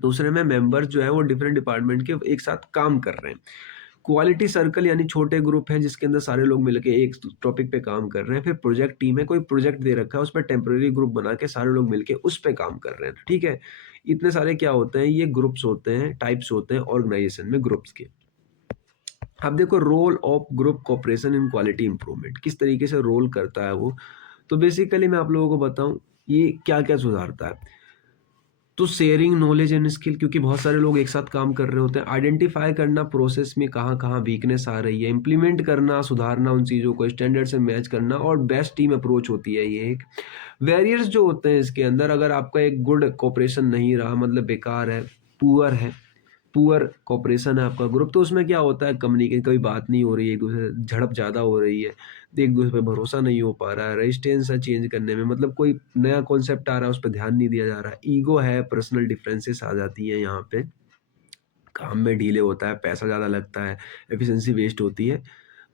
दूसरे में मेंबर्स जो है वो डिफरेंट डिपार्टमेंट के एक साथ काम कर रहे हैं। क्वालिटी सर्कल यानी छोटे ग्रुप हैं जिसके अंदर सारे लोग मिलकर एक टॉपिक पे काम कर रहे हैं। फिर प्रोजेक्ट टीम है, कोई प्रोजेक्ट दे रखा है उस पर टेम्पररी ग्रुप बना के सारे लोग मिलके उस पे काम कर रहे हैं, ठीक है। इतने सारे क्या होते हैं, ये ग्रुप्स होते हैं, टाइप्स होते हैं ऑर्गेनाइजेशन में ग्रुप्स के। अब देखो role of group cooperation in quality improvement, किस तरीके से रोल करता है वो। तो बेसिकली मैं आप लोगों को बताऊं ये क्या क्या सुधारता है। तो शेयरिंग नॉलेज एंड स्किल, क्योंकि बहुत सारे लोग एक साथ काम कर रहे होते हैं, आइडेंटिफाई करना प्रोसेस में कहाँ कहाँ वीकनेस आ रही है, इंप्लीमेंट करना, सुधारना उन चीज़ों को, स्टैंडर्ड से मैच करना, और बेस्ट टीम अप्रोच होती है ये एक। वेरियर्स जो होते हैं इसके अंदर, अगर आपका एक गुड कोऑपरेशन नहीं रहा, मतलब बेकार है, पुअर कॉपरेशन है आपका ग्रुप, तो उसमें क्या होता है, कम्युनिकेशन, कभी बात नहीं हो रही है, एक दूसरे से झड़प ज़्यादा हो रही है, एक दूसरे पे भरोसा नहीं हो पा रहा है, रेजिस्टेंस है चेंज करने में, मतलब कोई नया कॉन्सेप्ट आ रहा है उस पर ध्यान नहीं दिया जा रहा है, ईगो है, पर्सनल डिफरेंसेस आ जाती है यहाँ पे, काम में डिले होता है, पैसा ज़्यादा लगता है, एफिशिएंसी वेस्ट होती है।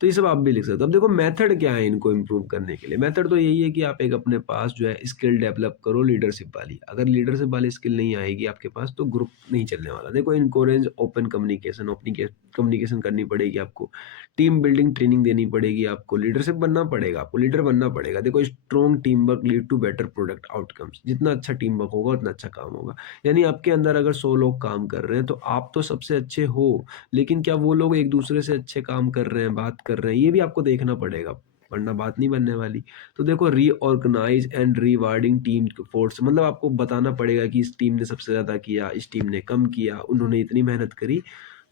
तो ये सब आप भी लिख सकते हो। अब देखो मेथड क्या है इनको इम्प्रूव करने के लिए। मेथड तो यही है कि आप एक अपने पास जो है स्किल डेवलप करो लीडरशिप वाली। अगर लीडरशिप वाली स्किल नहीं आएगी आपके पास तो ग्रुप नहीं चलने वाला। देखो इनकोरेंज ओपन कम्युनिकेशन, कम्युनिकेशन करनी पड़ेगी आपको, टीम बिल्डिंग ट्रेनिंग देनी पड़ेगी आपको, लीडरशिप बनना पड़ेगा आपको, लीडर बनना पड़ेगा। देखो strong team work lead to better product outcomes, जितना अच्छा टीम वर्क होगा उतना अच्छा काम होगा। यानी आपके अंदर अगर 100 लोग काम कर रहे हैं तो आप तो सबसे अच्छे हो, लेकिन क्या वो लोग एक दूसरे से अच्छे काम कर रहे हैं, बात कर रहे हैं, ये भी आपको देखना पड़ेगा, वरना बात नहीं बनने वाली। तो देखो reorganize and rewarding team force, मतलब आपको बताना पड़ेगा कि इस टीम ने सबसे ज्यादा किया, इस टीम ने कम किया, उन्होंने इतनी मेहनत करी।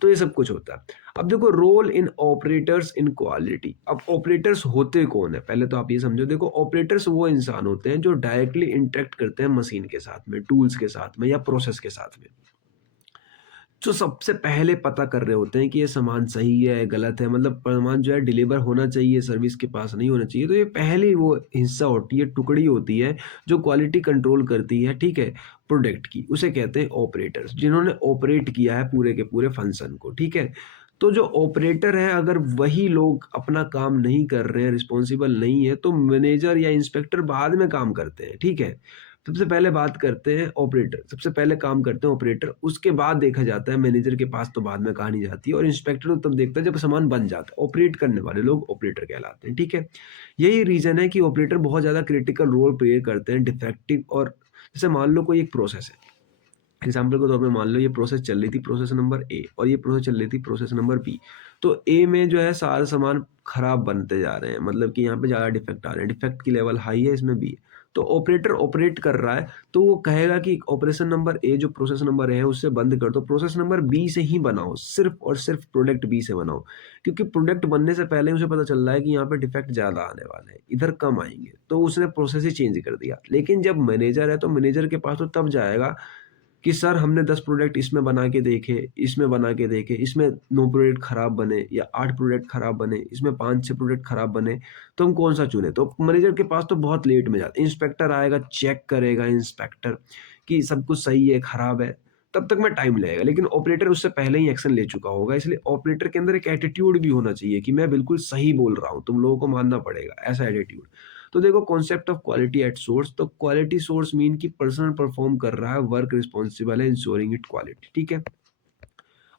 तो ये सब कुछ होता है। अब देखो role in operators in quality. अब ऑपरेटर्स होते कौन है, पहले तो आप ये समझो। देखो ऑपरेटर्स वो इंसान होते हैं जो डायरेक्टली इंटरेक्ट करते हैं मशीन के साथ में, टूल्स के साथ में या प्रोसेस के साथ में, जो सबसे पहले पता कर रहे होते हैं कि ये सामान सही है गलत है, मतलब सामान जो है डिलीवर होना चाहिए, सर्विस के पास नहीं होना चाहिए। तो ये पहली वो हिस्सा होती है, टुकड़ी होती है जो क्वालिटी कंट्रोल करती है, ठीक है, प्रोडक्ट की। उसे कहते हैं ऑपरेटर्स, जिन्होंने ऑपरेट किया है पूरे के पूरे फंक्शन को, ठीक है। तो जो ऑपरेटर है, अगर वही लोग अपना काम नहीं कर रहे हैं, रिस्पॉन्सिबल नहीं है, तो मैनेजर या इंस्पेक्टर बाद में काम करते हैं, ठीक है। सबसे पहले बात करते हैं ऑपरेटर, सबसे पहले काम करते हैं ऑपरेटर, उसके बाद देखा जाता है मैनेजर के पास, तो बाद में कहानी जाती है, और इंस्पेक्टर तो तब देखता है जब सामान बन जाता है। ऑपरेट करने वाले लोग ऑपरेटर कहलाते हैं, ठीक है। यही रीजन है कि ऑपरेटर बहुत ज्यादा क्रिटिकल रोल प्ले करते हैं डिफेक्टिव, और जैसे मान लो कोई एक प्रोसेस है, एग्जाम्पल के तौर पे मान लो ये प्रोसेस चल रही थी प्रोसेस नंबर ए, और ये प्रोसेस चल रही थी प्रोसेस नंबर बी। तो ए में जो है सारे सामान खराब बनते जा रहे हैं, मतलब कि यहाँ पे ज़्यादा डिफेक्ट आ रहे हैं, डिफेक्ट की लेवल हाई है, इसमें बी है। तो ऑपरेटर ऑपरेट कर रहा है, तो वो कहेगा कि ऑपरेशन नंबर ए जो प्रोसेस नंबर ए है उससे बंद कर दो, प्रोसेस नंबर बी से ही बनाओ, सिर्फ और सिर्फ प्रोडक्ट बी से बनाओ, क्योंकि प्रोडक्ट बनने से पहले उसे पता चल रहा है कि यहाँ पे डिफेक्ट ज़्यादा आने वाले हैं, इधर कम आएंगे, तो उसने प्रोसेस ही चेंज कर दिया। लेकिन जब मैनेजर है तो मैनेजर के पास तो तब जाएगा कि सर हमने 10 प्रोडक्ट इसमें बना के देखे, इसमें बना के देखे, इसमें 9 प्रोडक्ट खराब बने या 8 प्रोडक्ट खराब बने, इसमें 5-6 प्रोडक्ट खराब बने, तो हम कौन सा चुने। तो मैनेजर के पास तो बहुत लेट में जाता है, इंस्पेक्टर आएगा, चेक करेगा इंस्पेक्टर कि सब कुछ सही है खराब है, तब तक में टाइम लगेगा। लेकिन ऑपरेटर उससे पहले ही एक्शन ले चुका होगा, इसलिए ऑपरेटर के अंदर एक एटीट्यूड भी होना चाहिए कि मैं बिल्कुल सही बोल रहा हूँ, तुम लोगों को मानना पड़ेगा, ऐसा एटीट्यूड। तो देखो concept of quality at source, तो क्वालिटी सोर्स मीन कि पर्सन परफॉर्म कर रहा है, वर्क रिस्पॉन्सिबल है इंश्योरिंग इट क्वालिटी, ठीक है।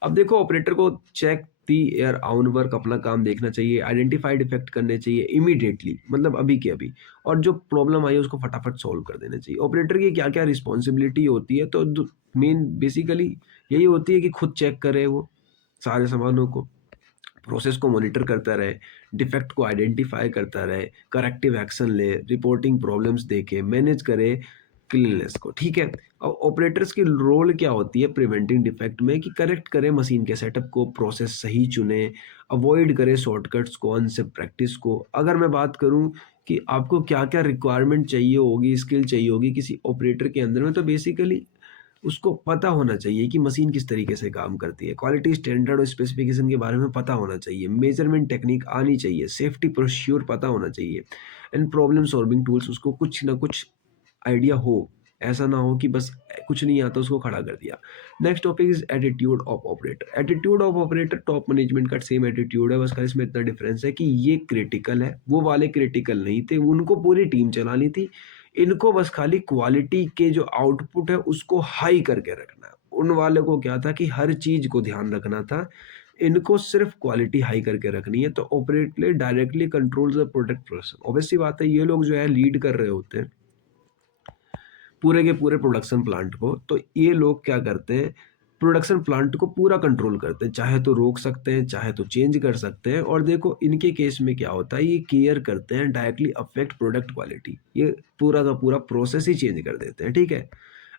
अब देखो ऑपरेटर को check the air on work, अपना काम देखना चाहिए, आइडेंटिफाई डिफेक्ट करने चाहिए इमीडिएटली, मतलब अभी के अभी, और जो प्रॉब्लम आई है उसको फटाफट सॉल्व कर देना चाहिए। ऑपरेटर की क्या क्या रिस्पॉन्सिबिलिटी होती है, तो मेन बेसिकली यही होती है कि खुद चेक करे वो सारे सामानों को, प्रोसेस को मॉनिटर करता रहे, डिफेक्ट को आइडेंटिफाई करता रहे, करेक्टिव एक्शन ले, रिपोर्टिंग प्रॉब्लम्स देखे, मैनेज करे, क्लीननेस को, ठीक है। अब ऑपरेटर्स की रोल क्या होती है प्रिवेंटिंग डिफेक्ट में, कि करेक्ट करें मशीन के सेटअप को, प्रोसेस सही चुने, अवॉइड करें शॉर्टकट्स को, अनसेफ प्रैक्टिस को। अगर मैं बात करूं कि आपको क्या क्या रिक्वायरमेंट चाहिए होगी, स्किल चाहिए होगी किसी ऑपरेटर के अंदर में, तो बेसिकली उसको पता होना चाहिए कि मशीन किस तरीके से काम करती है, क्वालिटी स्टैंडर्ड और स्पेसिफिकेशन के बारे में पता होना चाहिए, मेजरमेंट टेक्निक आनी चाहिए, सेफ्टी प्रोसीड्यूर पता होना चाहिए, एंड प्रॉब्लम सॉल्विंग टूल्स उसको कुछ ना कुछ आइडिया हो। ऐसा ना हो कि बस कुछ नहीं आता उसको खड़ा कर दिया। Next topic is attitude of operator. Attitude of operator top management का सेम एटीट्यूड है, बस खाली इसमें इतना डिफरेंस है कि ये क्रिटिकल है, वो वाले क्रिटिकल नहीं थे, उनको पूरी टीम चलानी थी। इनको बस खाली क्वालिटी के जो आउटपुट है उसको हाई करके रखना है। उन वाले को क्या था कि हर चीज को ध्यान रखना था, इनको सिर्फ क्वालिटी हाई करके रखनी है। तो operately directly control the product process. Obviously बात है, ये लोग जो है लीड कर रहे होते हैं पूरे के पूरे प्रोडक्शन प्लांट को। तो ये लोग क्या करते हैं, प्रोडक्शन प्लांट को पूरा कंट्रोल करते हैं, चाहे तो रोक सकते हैं, चाहे तो चेंज कर सकते हैं। और देखो इनके केस में क्या होता है, ये केयर करते हैं, डायरेक्टली अफेक्ट प्रोडक्ट क्वालिटी, ये पूरा का पूरा प्रोसेस ही चेंज कर देते हैं, ठीक है।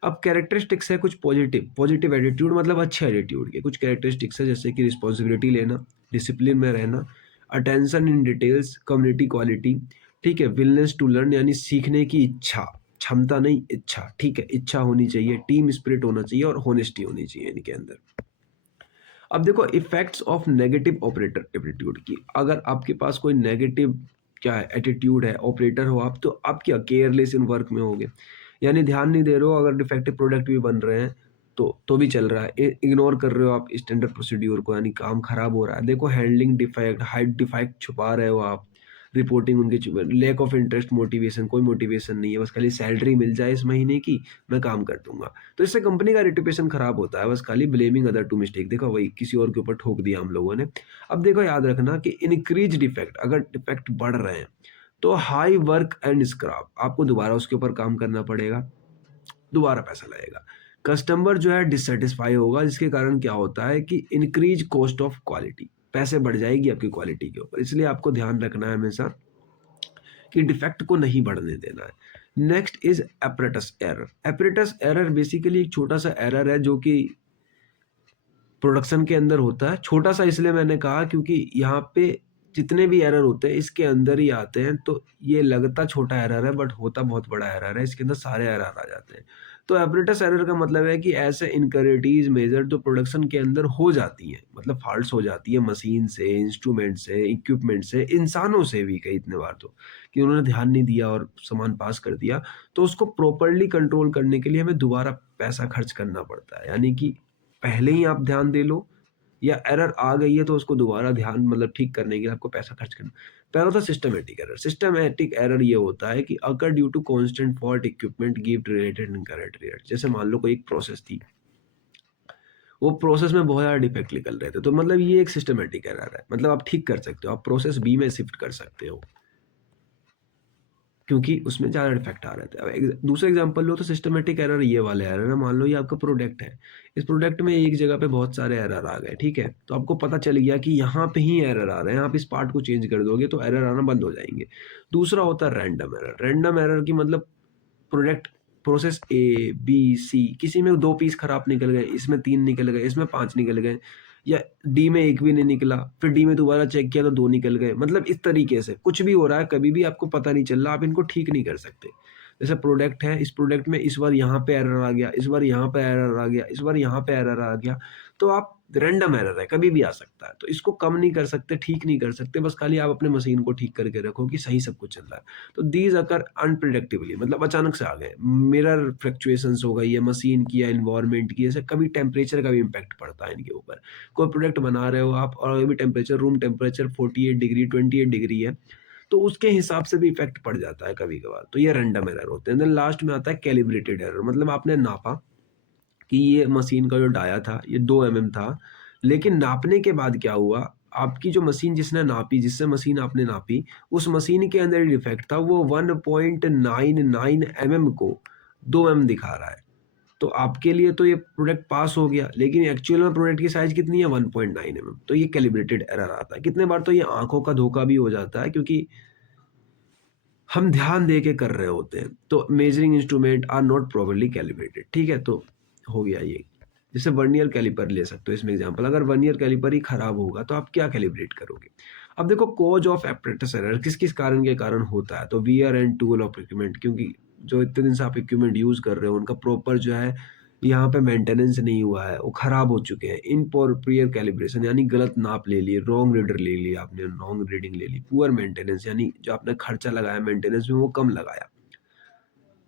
अब कैरेक्टरिस्टिक्स है कुछ पॉजिटिव, पॉजिटिव एटीट्यूड मतलब अच्छे एटीट्यूड के कुछ कैरेक्टरिस्टिक्स है, जैसे कि रिस्पॉन्सिबिलिटी लेना, डिसिप्लिन में रहना, attention in details, community quality, ठीक है, विलनेस टू लर्न यानी सीखने की इच्छा, क्षमता नहीं इच्छा, ठीक है, इच्छा होनी चाहिए, टीम स्पिरिट होना चाहिए और होनेस्टी होनी चाहिए इनके अंदर। अब देखो effects of negative operator attitude की, अगर आपके पास कोई नेगेटिव क्या है एटीट्यूड है, ऑपरेटर हो आप, तो आप क्या केयरलेस इन वर्क में होगे, यानी ध्यान नहीं दे रहे हो, अगर डिफेक्टिव प्रोडक्ट भी बन रहे हैं तो भी चल रहा है, इग्नोर कर रहे हो आप स्टैंडर्ड प्रोसीड्यूर को, यानी काम खराब हो रहा है। देखो हैंडलिंग डिफेक्ट, हाइड डिफेक्ट छुपा रहे हो आप, रिपोर्टिंग उनके, लैक ऑफ इंटरेस्ट, मोटिवेशन, कोई मोटिवेशन नहीं है, बस खाली सैलरी मिल जाए इस महीने की, मैं काम कर दूंगा। तो इससे कंपनी का रेपुटेशन खराब होता है, बस खाली ब्लेमिंग अदर टू मिस्टेक, देखो वही किसी और के ऊपर ठोक दिया हम लोगों ने। अब देखो याद रखना कि इंक्रीज डिफेक्ट, अगर डिफेक्ट बढ़ रहे हैं तो हाई वर्क एंड स्क्रैप, आपको दोबारा उसके ऊपर काम करना पड़ेगा, दोबारा पैसा लगेगा, कस्टमर जो है डिससेटिस्फाई होगा, जिसके कारण क्या होता है कि इंक्रीज कॉस्ट ऑफ क्वालिटी, पैसे बढ़ जाएगी आपकी क्वालिटी के ऊपर। इसलिए आपको ध्यान रखना है हमेशा कि डिफेक्ट को नहीं बढ़ने देना है। Next is apparatus error. Apparatus error basically एक छोटा सा एरर है जो कि प्रोडक्शन के अंदर होता है। छोटा सा इसलिए मैंने कहा क्योंकि यहाँ पे जितने भी एरर होते हैं इसके अंदर ही आते हैं, तो ये लगता छोटा एरर है बट होता बहुत बड़ा एरर है, इसके अंदर सारे एरर आ जाते हैं। तो एपरेटस एरर का मतलब है कि ऐसे इनक्वालिटीज मेजर जो प्रोडक्शन के अंदर हो जाती हैं, मतलब फॉल्ट्स हो जाती है मशीन से, इंस्ट्रूमेंट से, इक्विपमेंट से, इंसानों से भी कई इतने बार तो, कि उन्होंने ध्यान नहीं दिया और सामान पास कर दिया। तो उसको प्रॉपरली कंट्रोल करने के लिए हमें दोबारा पैसा खर्च करना पड़ता है, यानी कि पहले ही आप ध्यान दे लो, या एरर आ गई है तो उसको दोबारा ध्यान मतलब ठीक करने के लिए आपको पैसा खर्च करना। पहला होता है सिस्टमैटिक एरर। सिस्टमैटिक एरर ये होता है कि occur due to constant fault, equipment gift related incorrect result. जैसे मान लो कोई एक प्रोसेस थी, वो प्रोसेस में बहुत ज़्यादा डिफेक्ट निकल रहे थे, तो मतलब ये एक सिस्टमैटिक एरर है, मतलब आप ठीक कर सकते हो, आप प्रोसेस बी में शिफ्ट कर सकते हो क्योंकि उसमें ज़्यादा डिफेक्ट आ रहे थे। अब दूसरा एग्जांपल लो तो सिस्टमेटिक एरर ये वाले एरर है, मान लो ये आपका प्रोडक्ट है, इस प्रोडक्ट में एक जगह पे बहुत सारे एरर आ गए, ठीक है, तो आपको पता चल गया कि यहाँ पे ही एरर आ रहे हैं, आप इस पार्ट को चेंज कर दोगे तो एरर आना बंद हो जाएंगे। दूसरा होता है रैंडम एरर। रैंडम एरर की मतलब product, process A B C, किसी में 2 पीस खराब निकल गए, इसमें 3 निकल गए, इसमें 5 निकल गए, या डी में एक भी नहीं निकला, फिर डी में दोबारा चेक किया तो 2 निकल गए, मतलब इस तरीके से कुछ भी हो रहा है, कभी भी आपको पता नहीं चल रहा, आप इनको ठीक नहीं कर सकते। जैसे प्रोडक्ट है, इस प्रोडक्ट में इस बार यहाँ पे एरर आ गया, इस बार यहाँ पे एरर आ गया, इस बार यहाँ पे एरर आ गया, तो आप रैंडम एरर है, कभी भी आ सकता है, तो इसको कम नहीं कर सकते, ठीक नहीं कर सकते, बस खाली आप अपने मशीन को ठीक करके रखो कि सही सब कुछ चल रहा है। तो दीज अकर अनप्रिडिक्टेबली, मतलब अचानक से आ गए, मिरर फ्लक्चुएशंस हो गई है मशीन की या इन्वायरमेंट की, ऐसे कभी टेम्परेचर का भी इम्पैक्ट पड़ता है इनके ऊपर। कोई प्रोडक्ट बना रहे हो आप और अभी temperature, room temperature 48 degree 28 degree है, तो उसके हिसाब से भी इफेक्ट पड़ जाता है कभी कभार, तो ये रैंडम एरर होते हैं। देन लास्ट में आता है कैलिब्रेटेड एरर, मतलब आपने नापा कि ये मशीन का जो डाया था ये 2 mm था, लेकिन नापने के बाद क्या हुआ, आपकी जो मशीन जिसने नापी, जिससे मशीन आपने नापी, उस मशीन के अंदर डिफेक्ट था, वो 1.99 mm को 2 mm दिखा रहा है। तो आपके लिए तो ये प्रोडक्ट पास हो गया, लेकिन एक्चुअल में प्रोडक्ट की साइज कितनी है, 1.9 mm। तो ये कैलिब्रेटेड एरर आता है। कितने बार तो ये आंखों का धोखा भी हो जाता है, क्योंकि हम ध्यान दे के कर रहे होते हैं। तो measuring instrument are not properly calibrated, ठीक है? तो हो गया ये। जैसे वर्नियर कैलिपर ले सकते हो इसमें एग्जांपल, अगर वर्नियर कैलिपर ही खराब होगा तो आप क्या कैलिब्रेट करोगे? अब देखो कॉज ऑफ एप्रेंटिस एरर किस-किस कारण के कारण होता है, तो wear and tool of equipment, क्योंकि जो इतने दिन से आप इक्विपमेंट यूज़ कर रहे हो उनका प्रॉपर जो है यहाँ पे मेंटेनेंस नहीं हुआ है, वो खराब हो चुके हैं। इम्प्रॉपर कैलिब्रेशन यानी गलत नाप ले लिए, रॉन्ग रीडर ले लिया आपने, रॉन्ग रीडिंग ले ली। पुअर मेंटेनेंस यानी जो आपने खर्चा लगाया मेंटेनेंस में वो कम लगाया।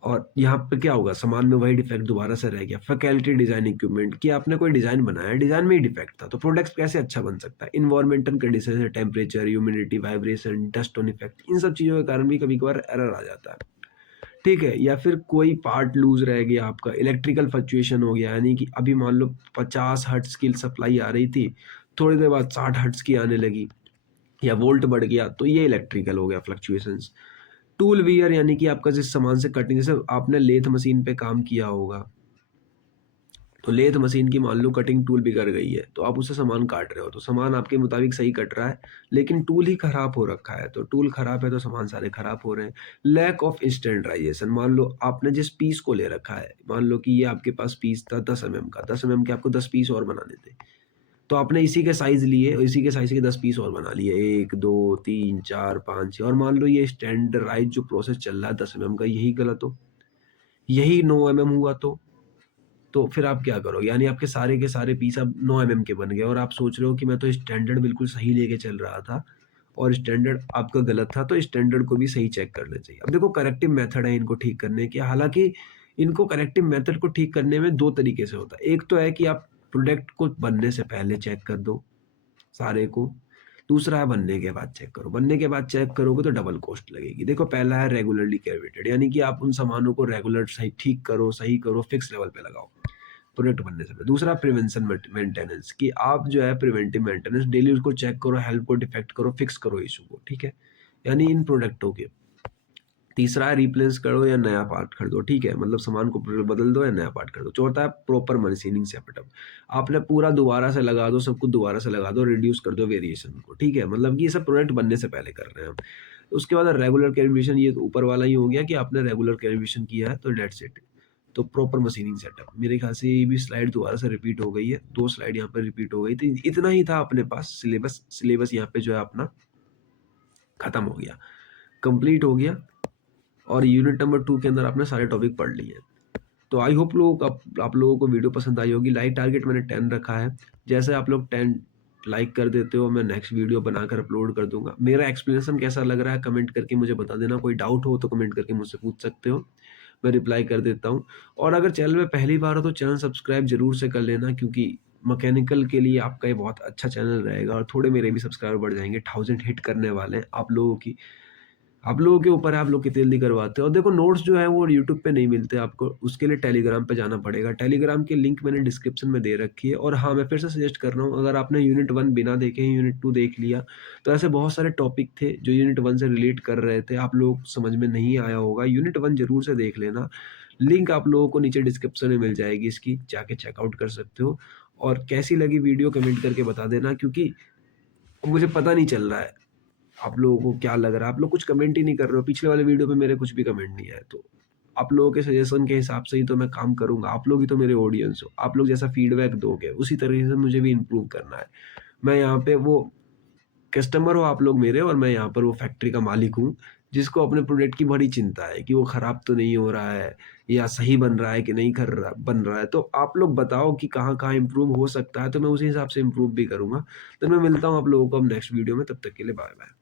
और यहाँ पे क्या होगा, सामान में वही डिफेक्ट दोबारा से रह गया। फैकल्टी डिजाइन इक्विपमेंट कि आपने कोई डिजाइन बनाया, डिजाइन में ही डिफेक्ट था, तो प्रोडक्ट कैसे अच्छा बन सकता है? इन्वायरमेंटल कंडीशन है, temperature, humidity, vibration, dust on effect, इन सब चीजों के कारण भी कभी कभार एरर आ जाता है, ठीक है? या फिर कोई पार्ट लूज रह गया आपका, इलेक्ट्रिकल फ्लक्चुएशन हो गया, यानी कि अभी मान लो 50 हर्ट्ज की सप्लाई आ रही थी, थोड़ी देर बाद 60 हर्ट्ज की आने लगी, या वोल्ट बढ़ गया, तो ये इलेक्ट्रिकल हो गया फ्लक्चुएशंस। टूल वियर यानी कि आपका जिस सामान से कटिंग, जैसे आपने लेथ मशीन पे काम किया होगा, तो लेथ मशीन की मान लो कटिंग टूल बिगड़ गई है, तो आप उससे सामान काट रहे हो, तो सामान आपके मुताबिक सही कट रहा है, लेकिन टूल ही खराब हो रखा है, तो टूल खराब है तो सामान सारे खराब हो रहे हैं। लैक ऑफ स्टैंडर्डाइजेशन, मान लो आपने जिस पीस को ले रखा है, मान लो कि ये आपके पास पीस था 10 mm का, 10 mm के आपको 10 पीस और बनाने थे, तो आपने इसी के साइज लिए, इसी के साइज के 10 पीस और बना लिए, 1 2 3 4 5 6, और मान लो ये स्टैंडर्डाइज जो प्रोसेस चल रहा है 10 mm का, यही गलत हो, यही 9 mm हुआ, तो फिर आप क्या करोगे? यानी आपके सारे के सारे पीस अब 9 mm के बन गए, और आप सोच रहे हो कि मैं तो स्टैंडर्ड बिल्कुल सही लेके चल रहा था और स्टैंडर्ड आपका गलत था, तो स्टैंडर्ड को भी सही चेक करना चाहिए। अब देखो करेक्टिव मेथड है इनको ठीक करने के, हालांकि इनको करेक्टिव मेथड को ठीक करने में दो तरीके से होता है। एक तो है कि आप प्रोडक्ट को बनने से पहले चेक कर दो सारे को, दूसरा है बनने के बाद चेक करो। बनने के बाद चेक करोगे तो डबल कॉस्ट लगेगी। देखो पहला है रेगुलरली कैलिब्रेटेड, यानी कि आप उन सामानों को रेगुलर सही करो, फिक्स लेवल पे लगाओ प्रोडक्ट बनने से पहले। दूसरा प्रिवेंशन मेंटेनेंस, कि आप जो है प्रिवेंटिव मेंटेनेंस डेली उसको चेक करो, हेल्प को डिफेक्ट करो, फिक्स करो इशू को, ठीक है? यानी इन प्रोडक्टों के। तीसरा है रिप्लेस करो या नया पार्ट खरीदो, ठीक है? मतलब सामान को बदल दो या नया पार्ट खरीदो। चौथा है प्रॉपर मशीनिंग सेटअप, आपने पूरा दोबारा से लगा दो, सब कुछ दोबारा से लगा दो, रिड्यूस कर दो वेरिएशन को, ठीक है? मतलब कि ये सब प्रोडक्ट बनने से पहले कर रहे हैं हम। उसके बाद रेगुलर कैलिब्रेशन, ये तो ऊपर वाला ही हो गया कि आपने रेगुलर कैलिब्रेशन किया है, तो डेट्स इट। तो प्रॉपर मशीनिंग सेटअप, मेरे ख्याल से ये भी स्लाइड दोबारा से रिपीट हो गई है, 2 स्लाइड यहाँ पे रिपीट हो गई थी। इतना ही था अपने पास सिलेबस यहाँ पे जो है अपना खत्म हो गया, कंप्लीट हो गया, और यूनिट नंबर 2 के अंदर आपने सारे टॉपिक पढ़ लिए हैं। तो आई होप लोग आप लोगों को वीडियो पसंद आई होगी। लाइक टारगेट मैंने 10 रखा है, जैसे आप लोग 10 लाइक कर देते हो मैं नेक्स्ट वीडियो बनाकर अपलोड कर दूंगा। मेरा एक्सप्लेनेशन कैसा लग रहा है कमेंट करके मुझे बता देना, कोई डाउट हो तो कमेंट करके मुझसे पूछ सकते हो, मैं रिप्लाई कर देता हूँ। और अगर चैनल में पहली बार हो तो चैनल सब्सक्राइब जरूर से कर लेना, क्योंकि मैकेनिकल के लिए आपका ये बहुत अच्छा चैनल रहेगा, और थोड़े मेरे भी सब्सक्राइबर बढ़ जाएंगे, 1000 हिट करने वाले हैं आप लोगों के ऊपर है, आप लोग कितनी जल्दी करवाते हो। और देखो नोट्स जो है वो यूट्यूब पे नहीं मिलते आपको, उसके लिए टेलीग्राम पे जाना पड़ेगा। टेलीग्राम की लिंक मैंने डिस्क्रिप्शन में दे रखी है। और हाँ, मैं फिर से सजेस्ट कर रहा हूँ, अगर आपने यूनिट 1 बिना देखे ही यूनिट 2 देख लिया, तो ऐसे बहुत सारे टॉपिक थे जो यूनिट 1 से रिलेट कर रहे थे, आप लोग समझ में नहीं आया होगा, यूनिट 1 जरूर से देख लेना। लिंक आप लोगों को नीचे डिस्क्रिप्शन में मिल जाएगी, इसकी जाके चेकआउट कर सकते हो। और कैसी लगी वीडियो कमेंट करके बता देना, क्योंकि मुझे पता नहीं चल रहा है आप लोगों को क्या लग रहा है। आप लोग कुछ कमेंट ही नहीं कर रहे हो, पिछले वाले वीडियो पे मेरे कुछ भी कमेंट नहीं आए, तो आप लोगों के सजेशन के हिसाब से ही तो मैं काम करूंगा। आप लोग ही तो मेरे ऑडियंस हो, आप लोग जैसा फीडबैक दोगे उसी तरीके से मुझे भी इम्प्रूव करना है। मैं यहाँ पे वो कस्टमर हो आप लोग मेरे, और मैं यहाँ पर वो फैक्ट्री का मालिक हूँ, जिसको अपने प्रोडक्ट की बड़ी चिंता है कि वो खराब तो नहीं हो रहा है, या सही बन रहा है कि नहीं बन रहा है। तो आप लोग बताओ कि कहाँ कहाँ इम्प्रूव हो सकता है, तो मैं उसी हिसाब से इम्प्रूव भी करूंगा। तो मैं मिलता हूँ आप लोगों को अब नेक्स्ट वीडियो में, तब तक के लिए बाय बाय।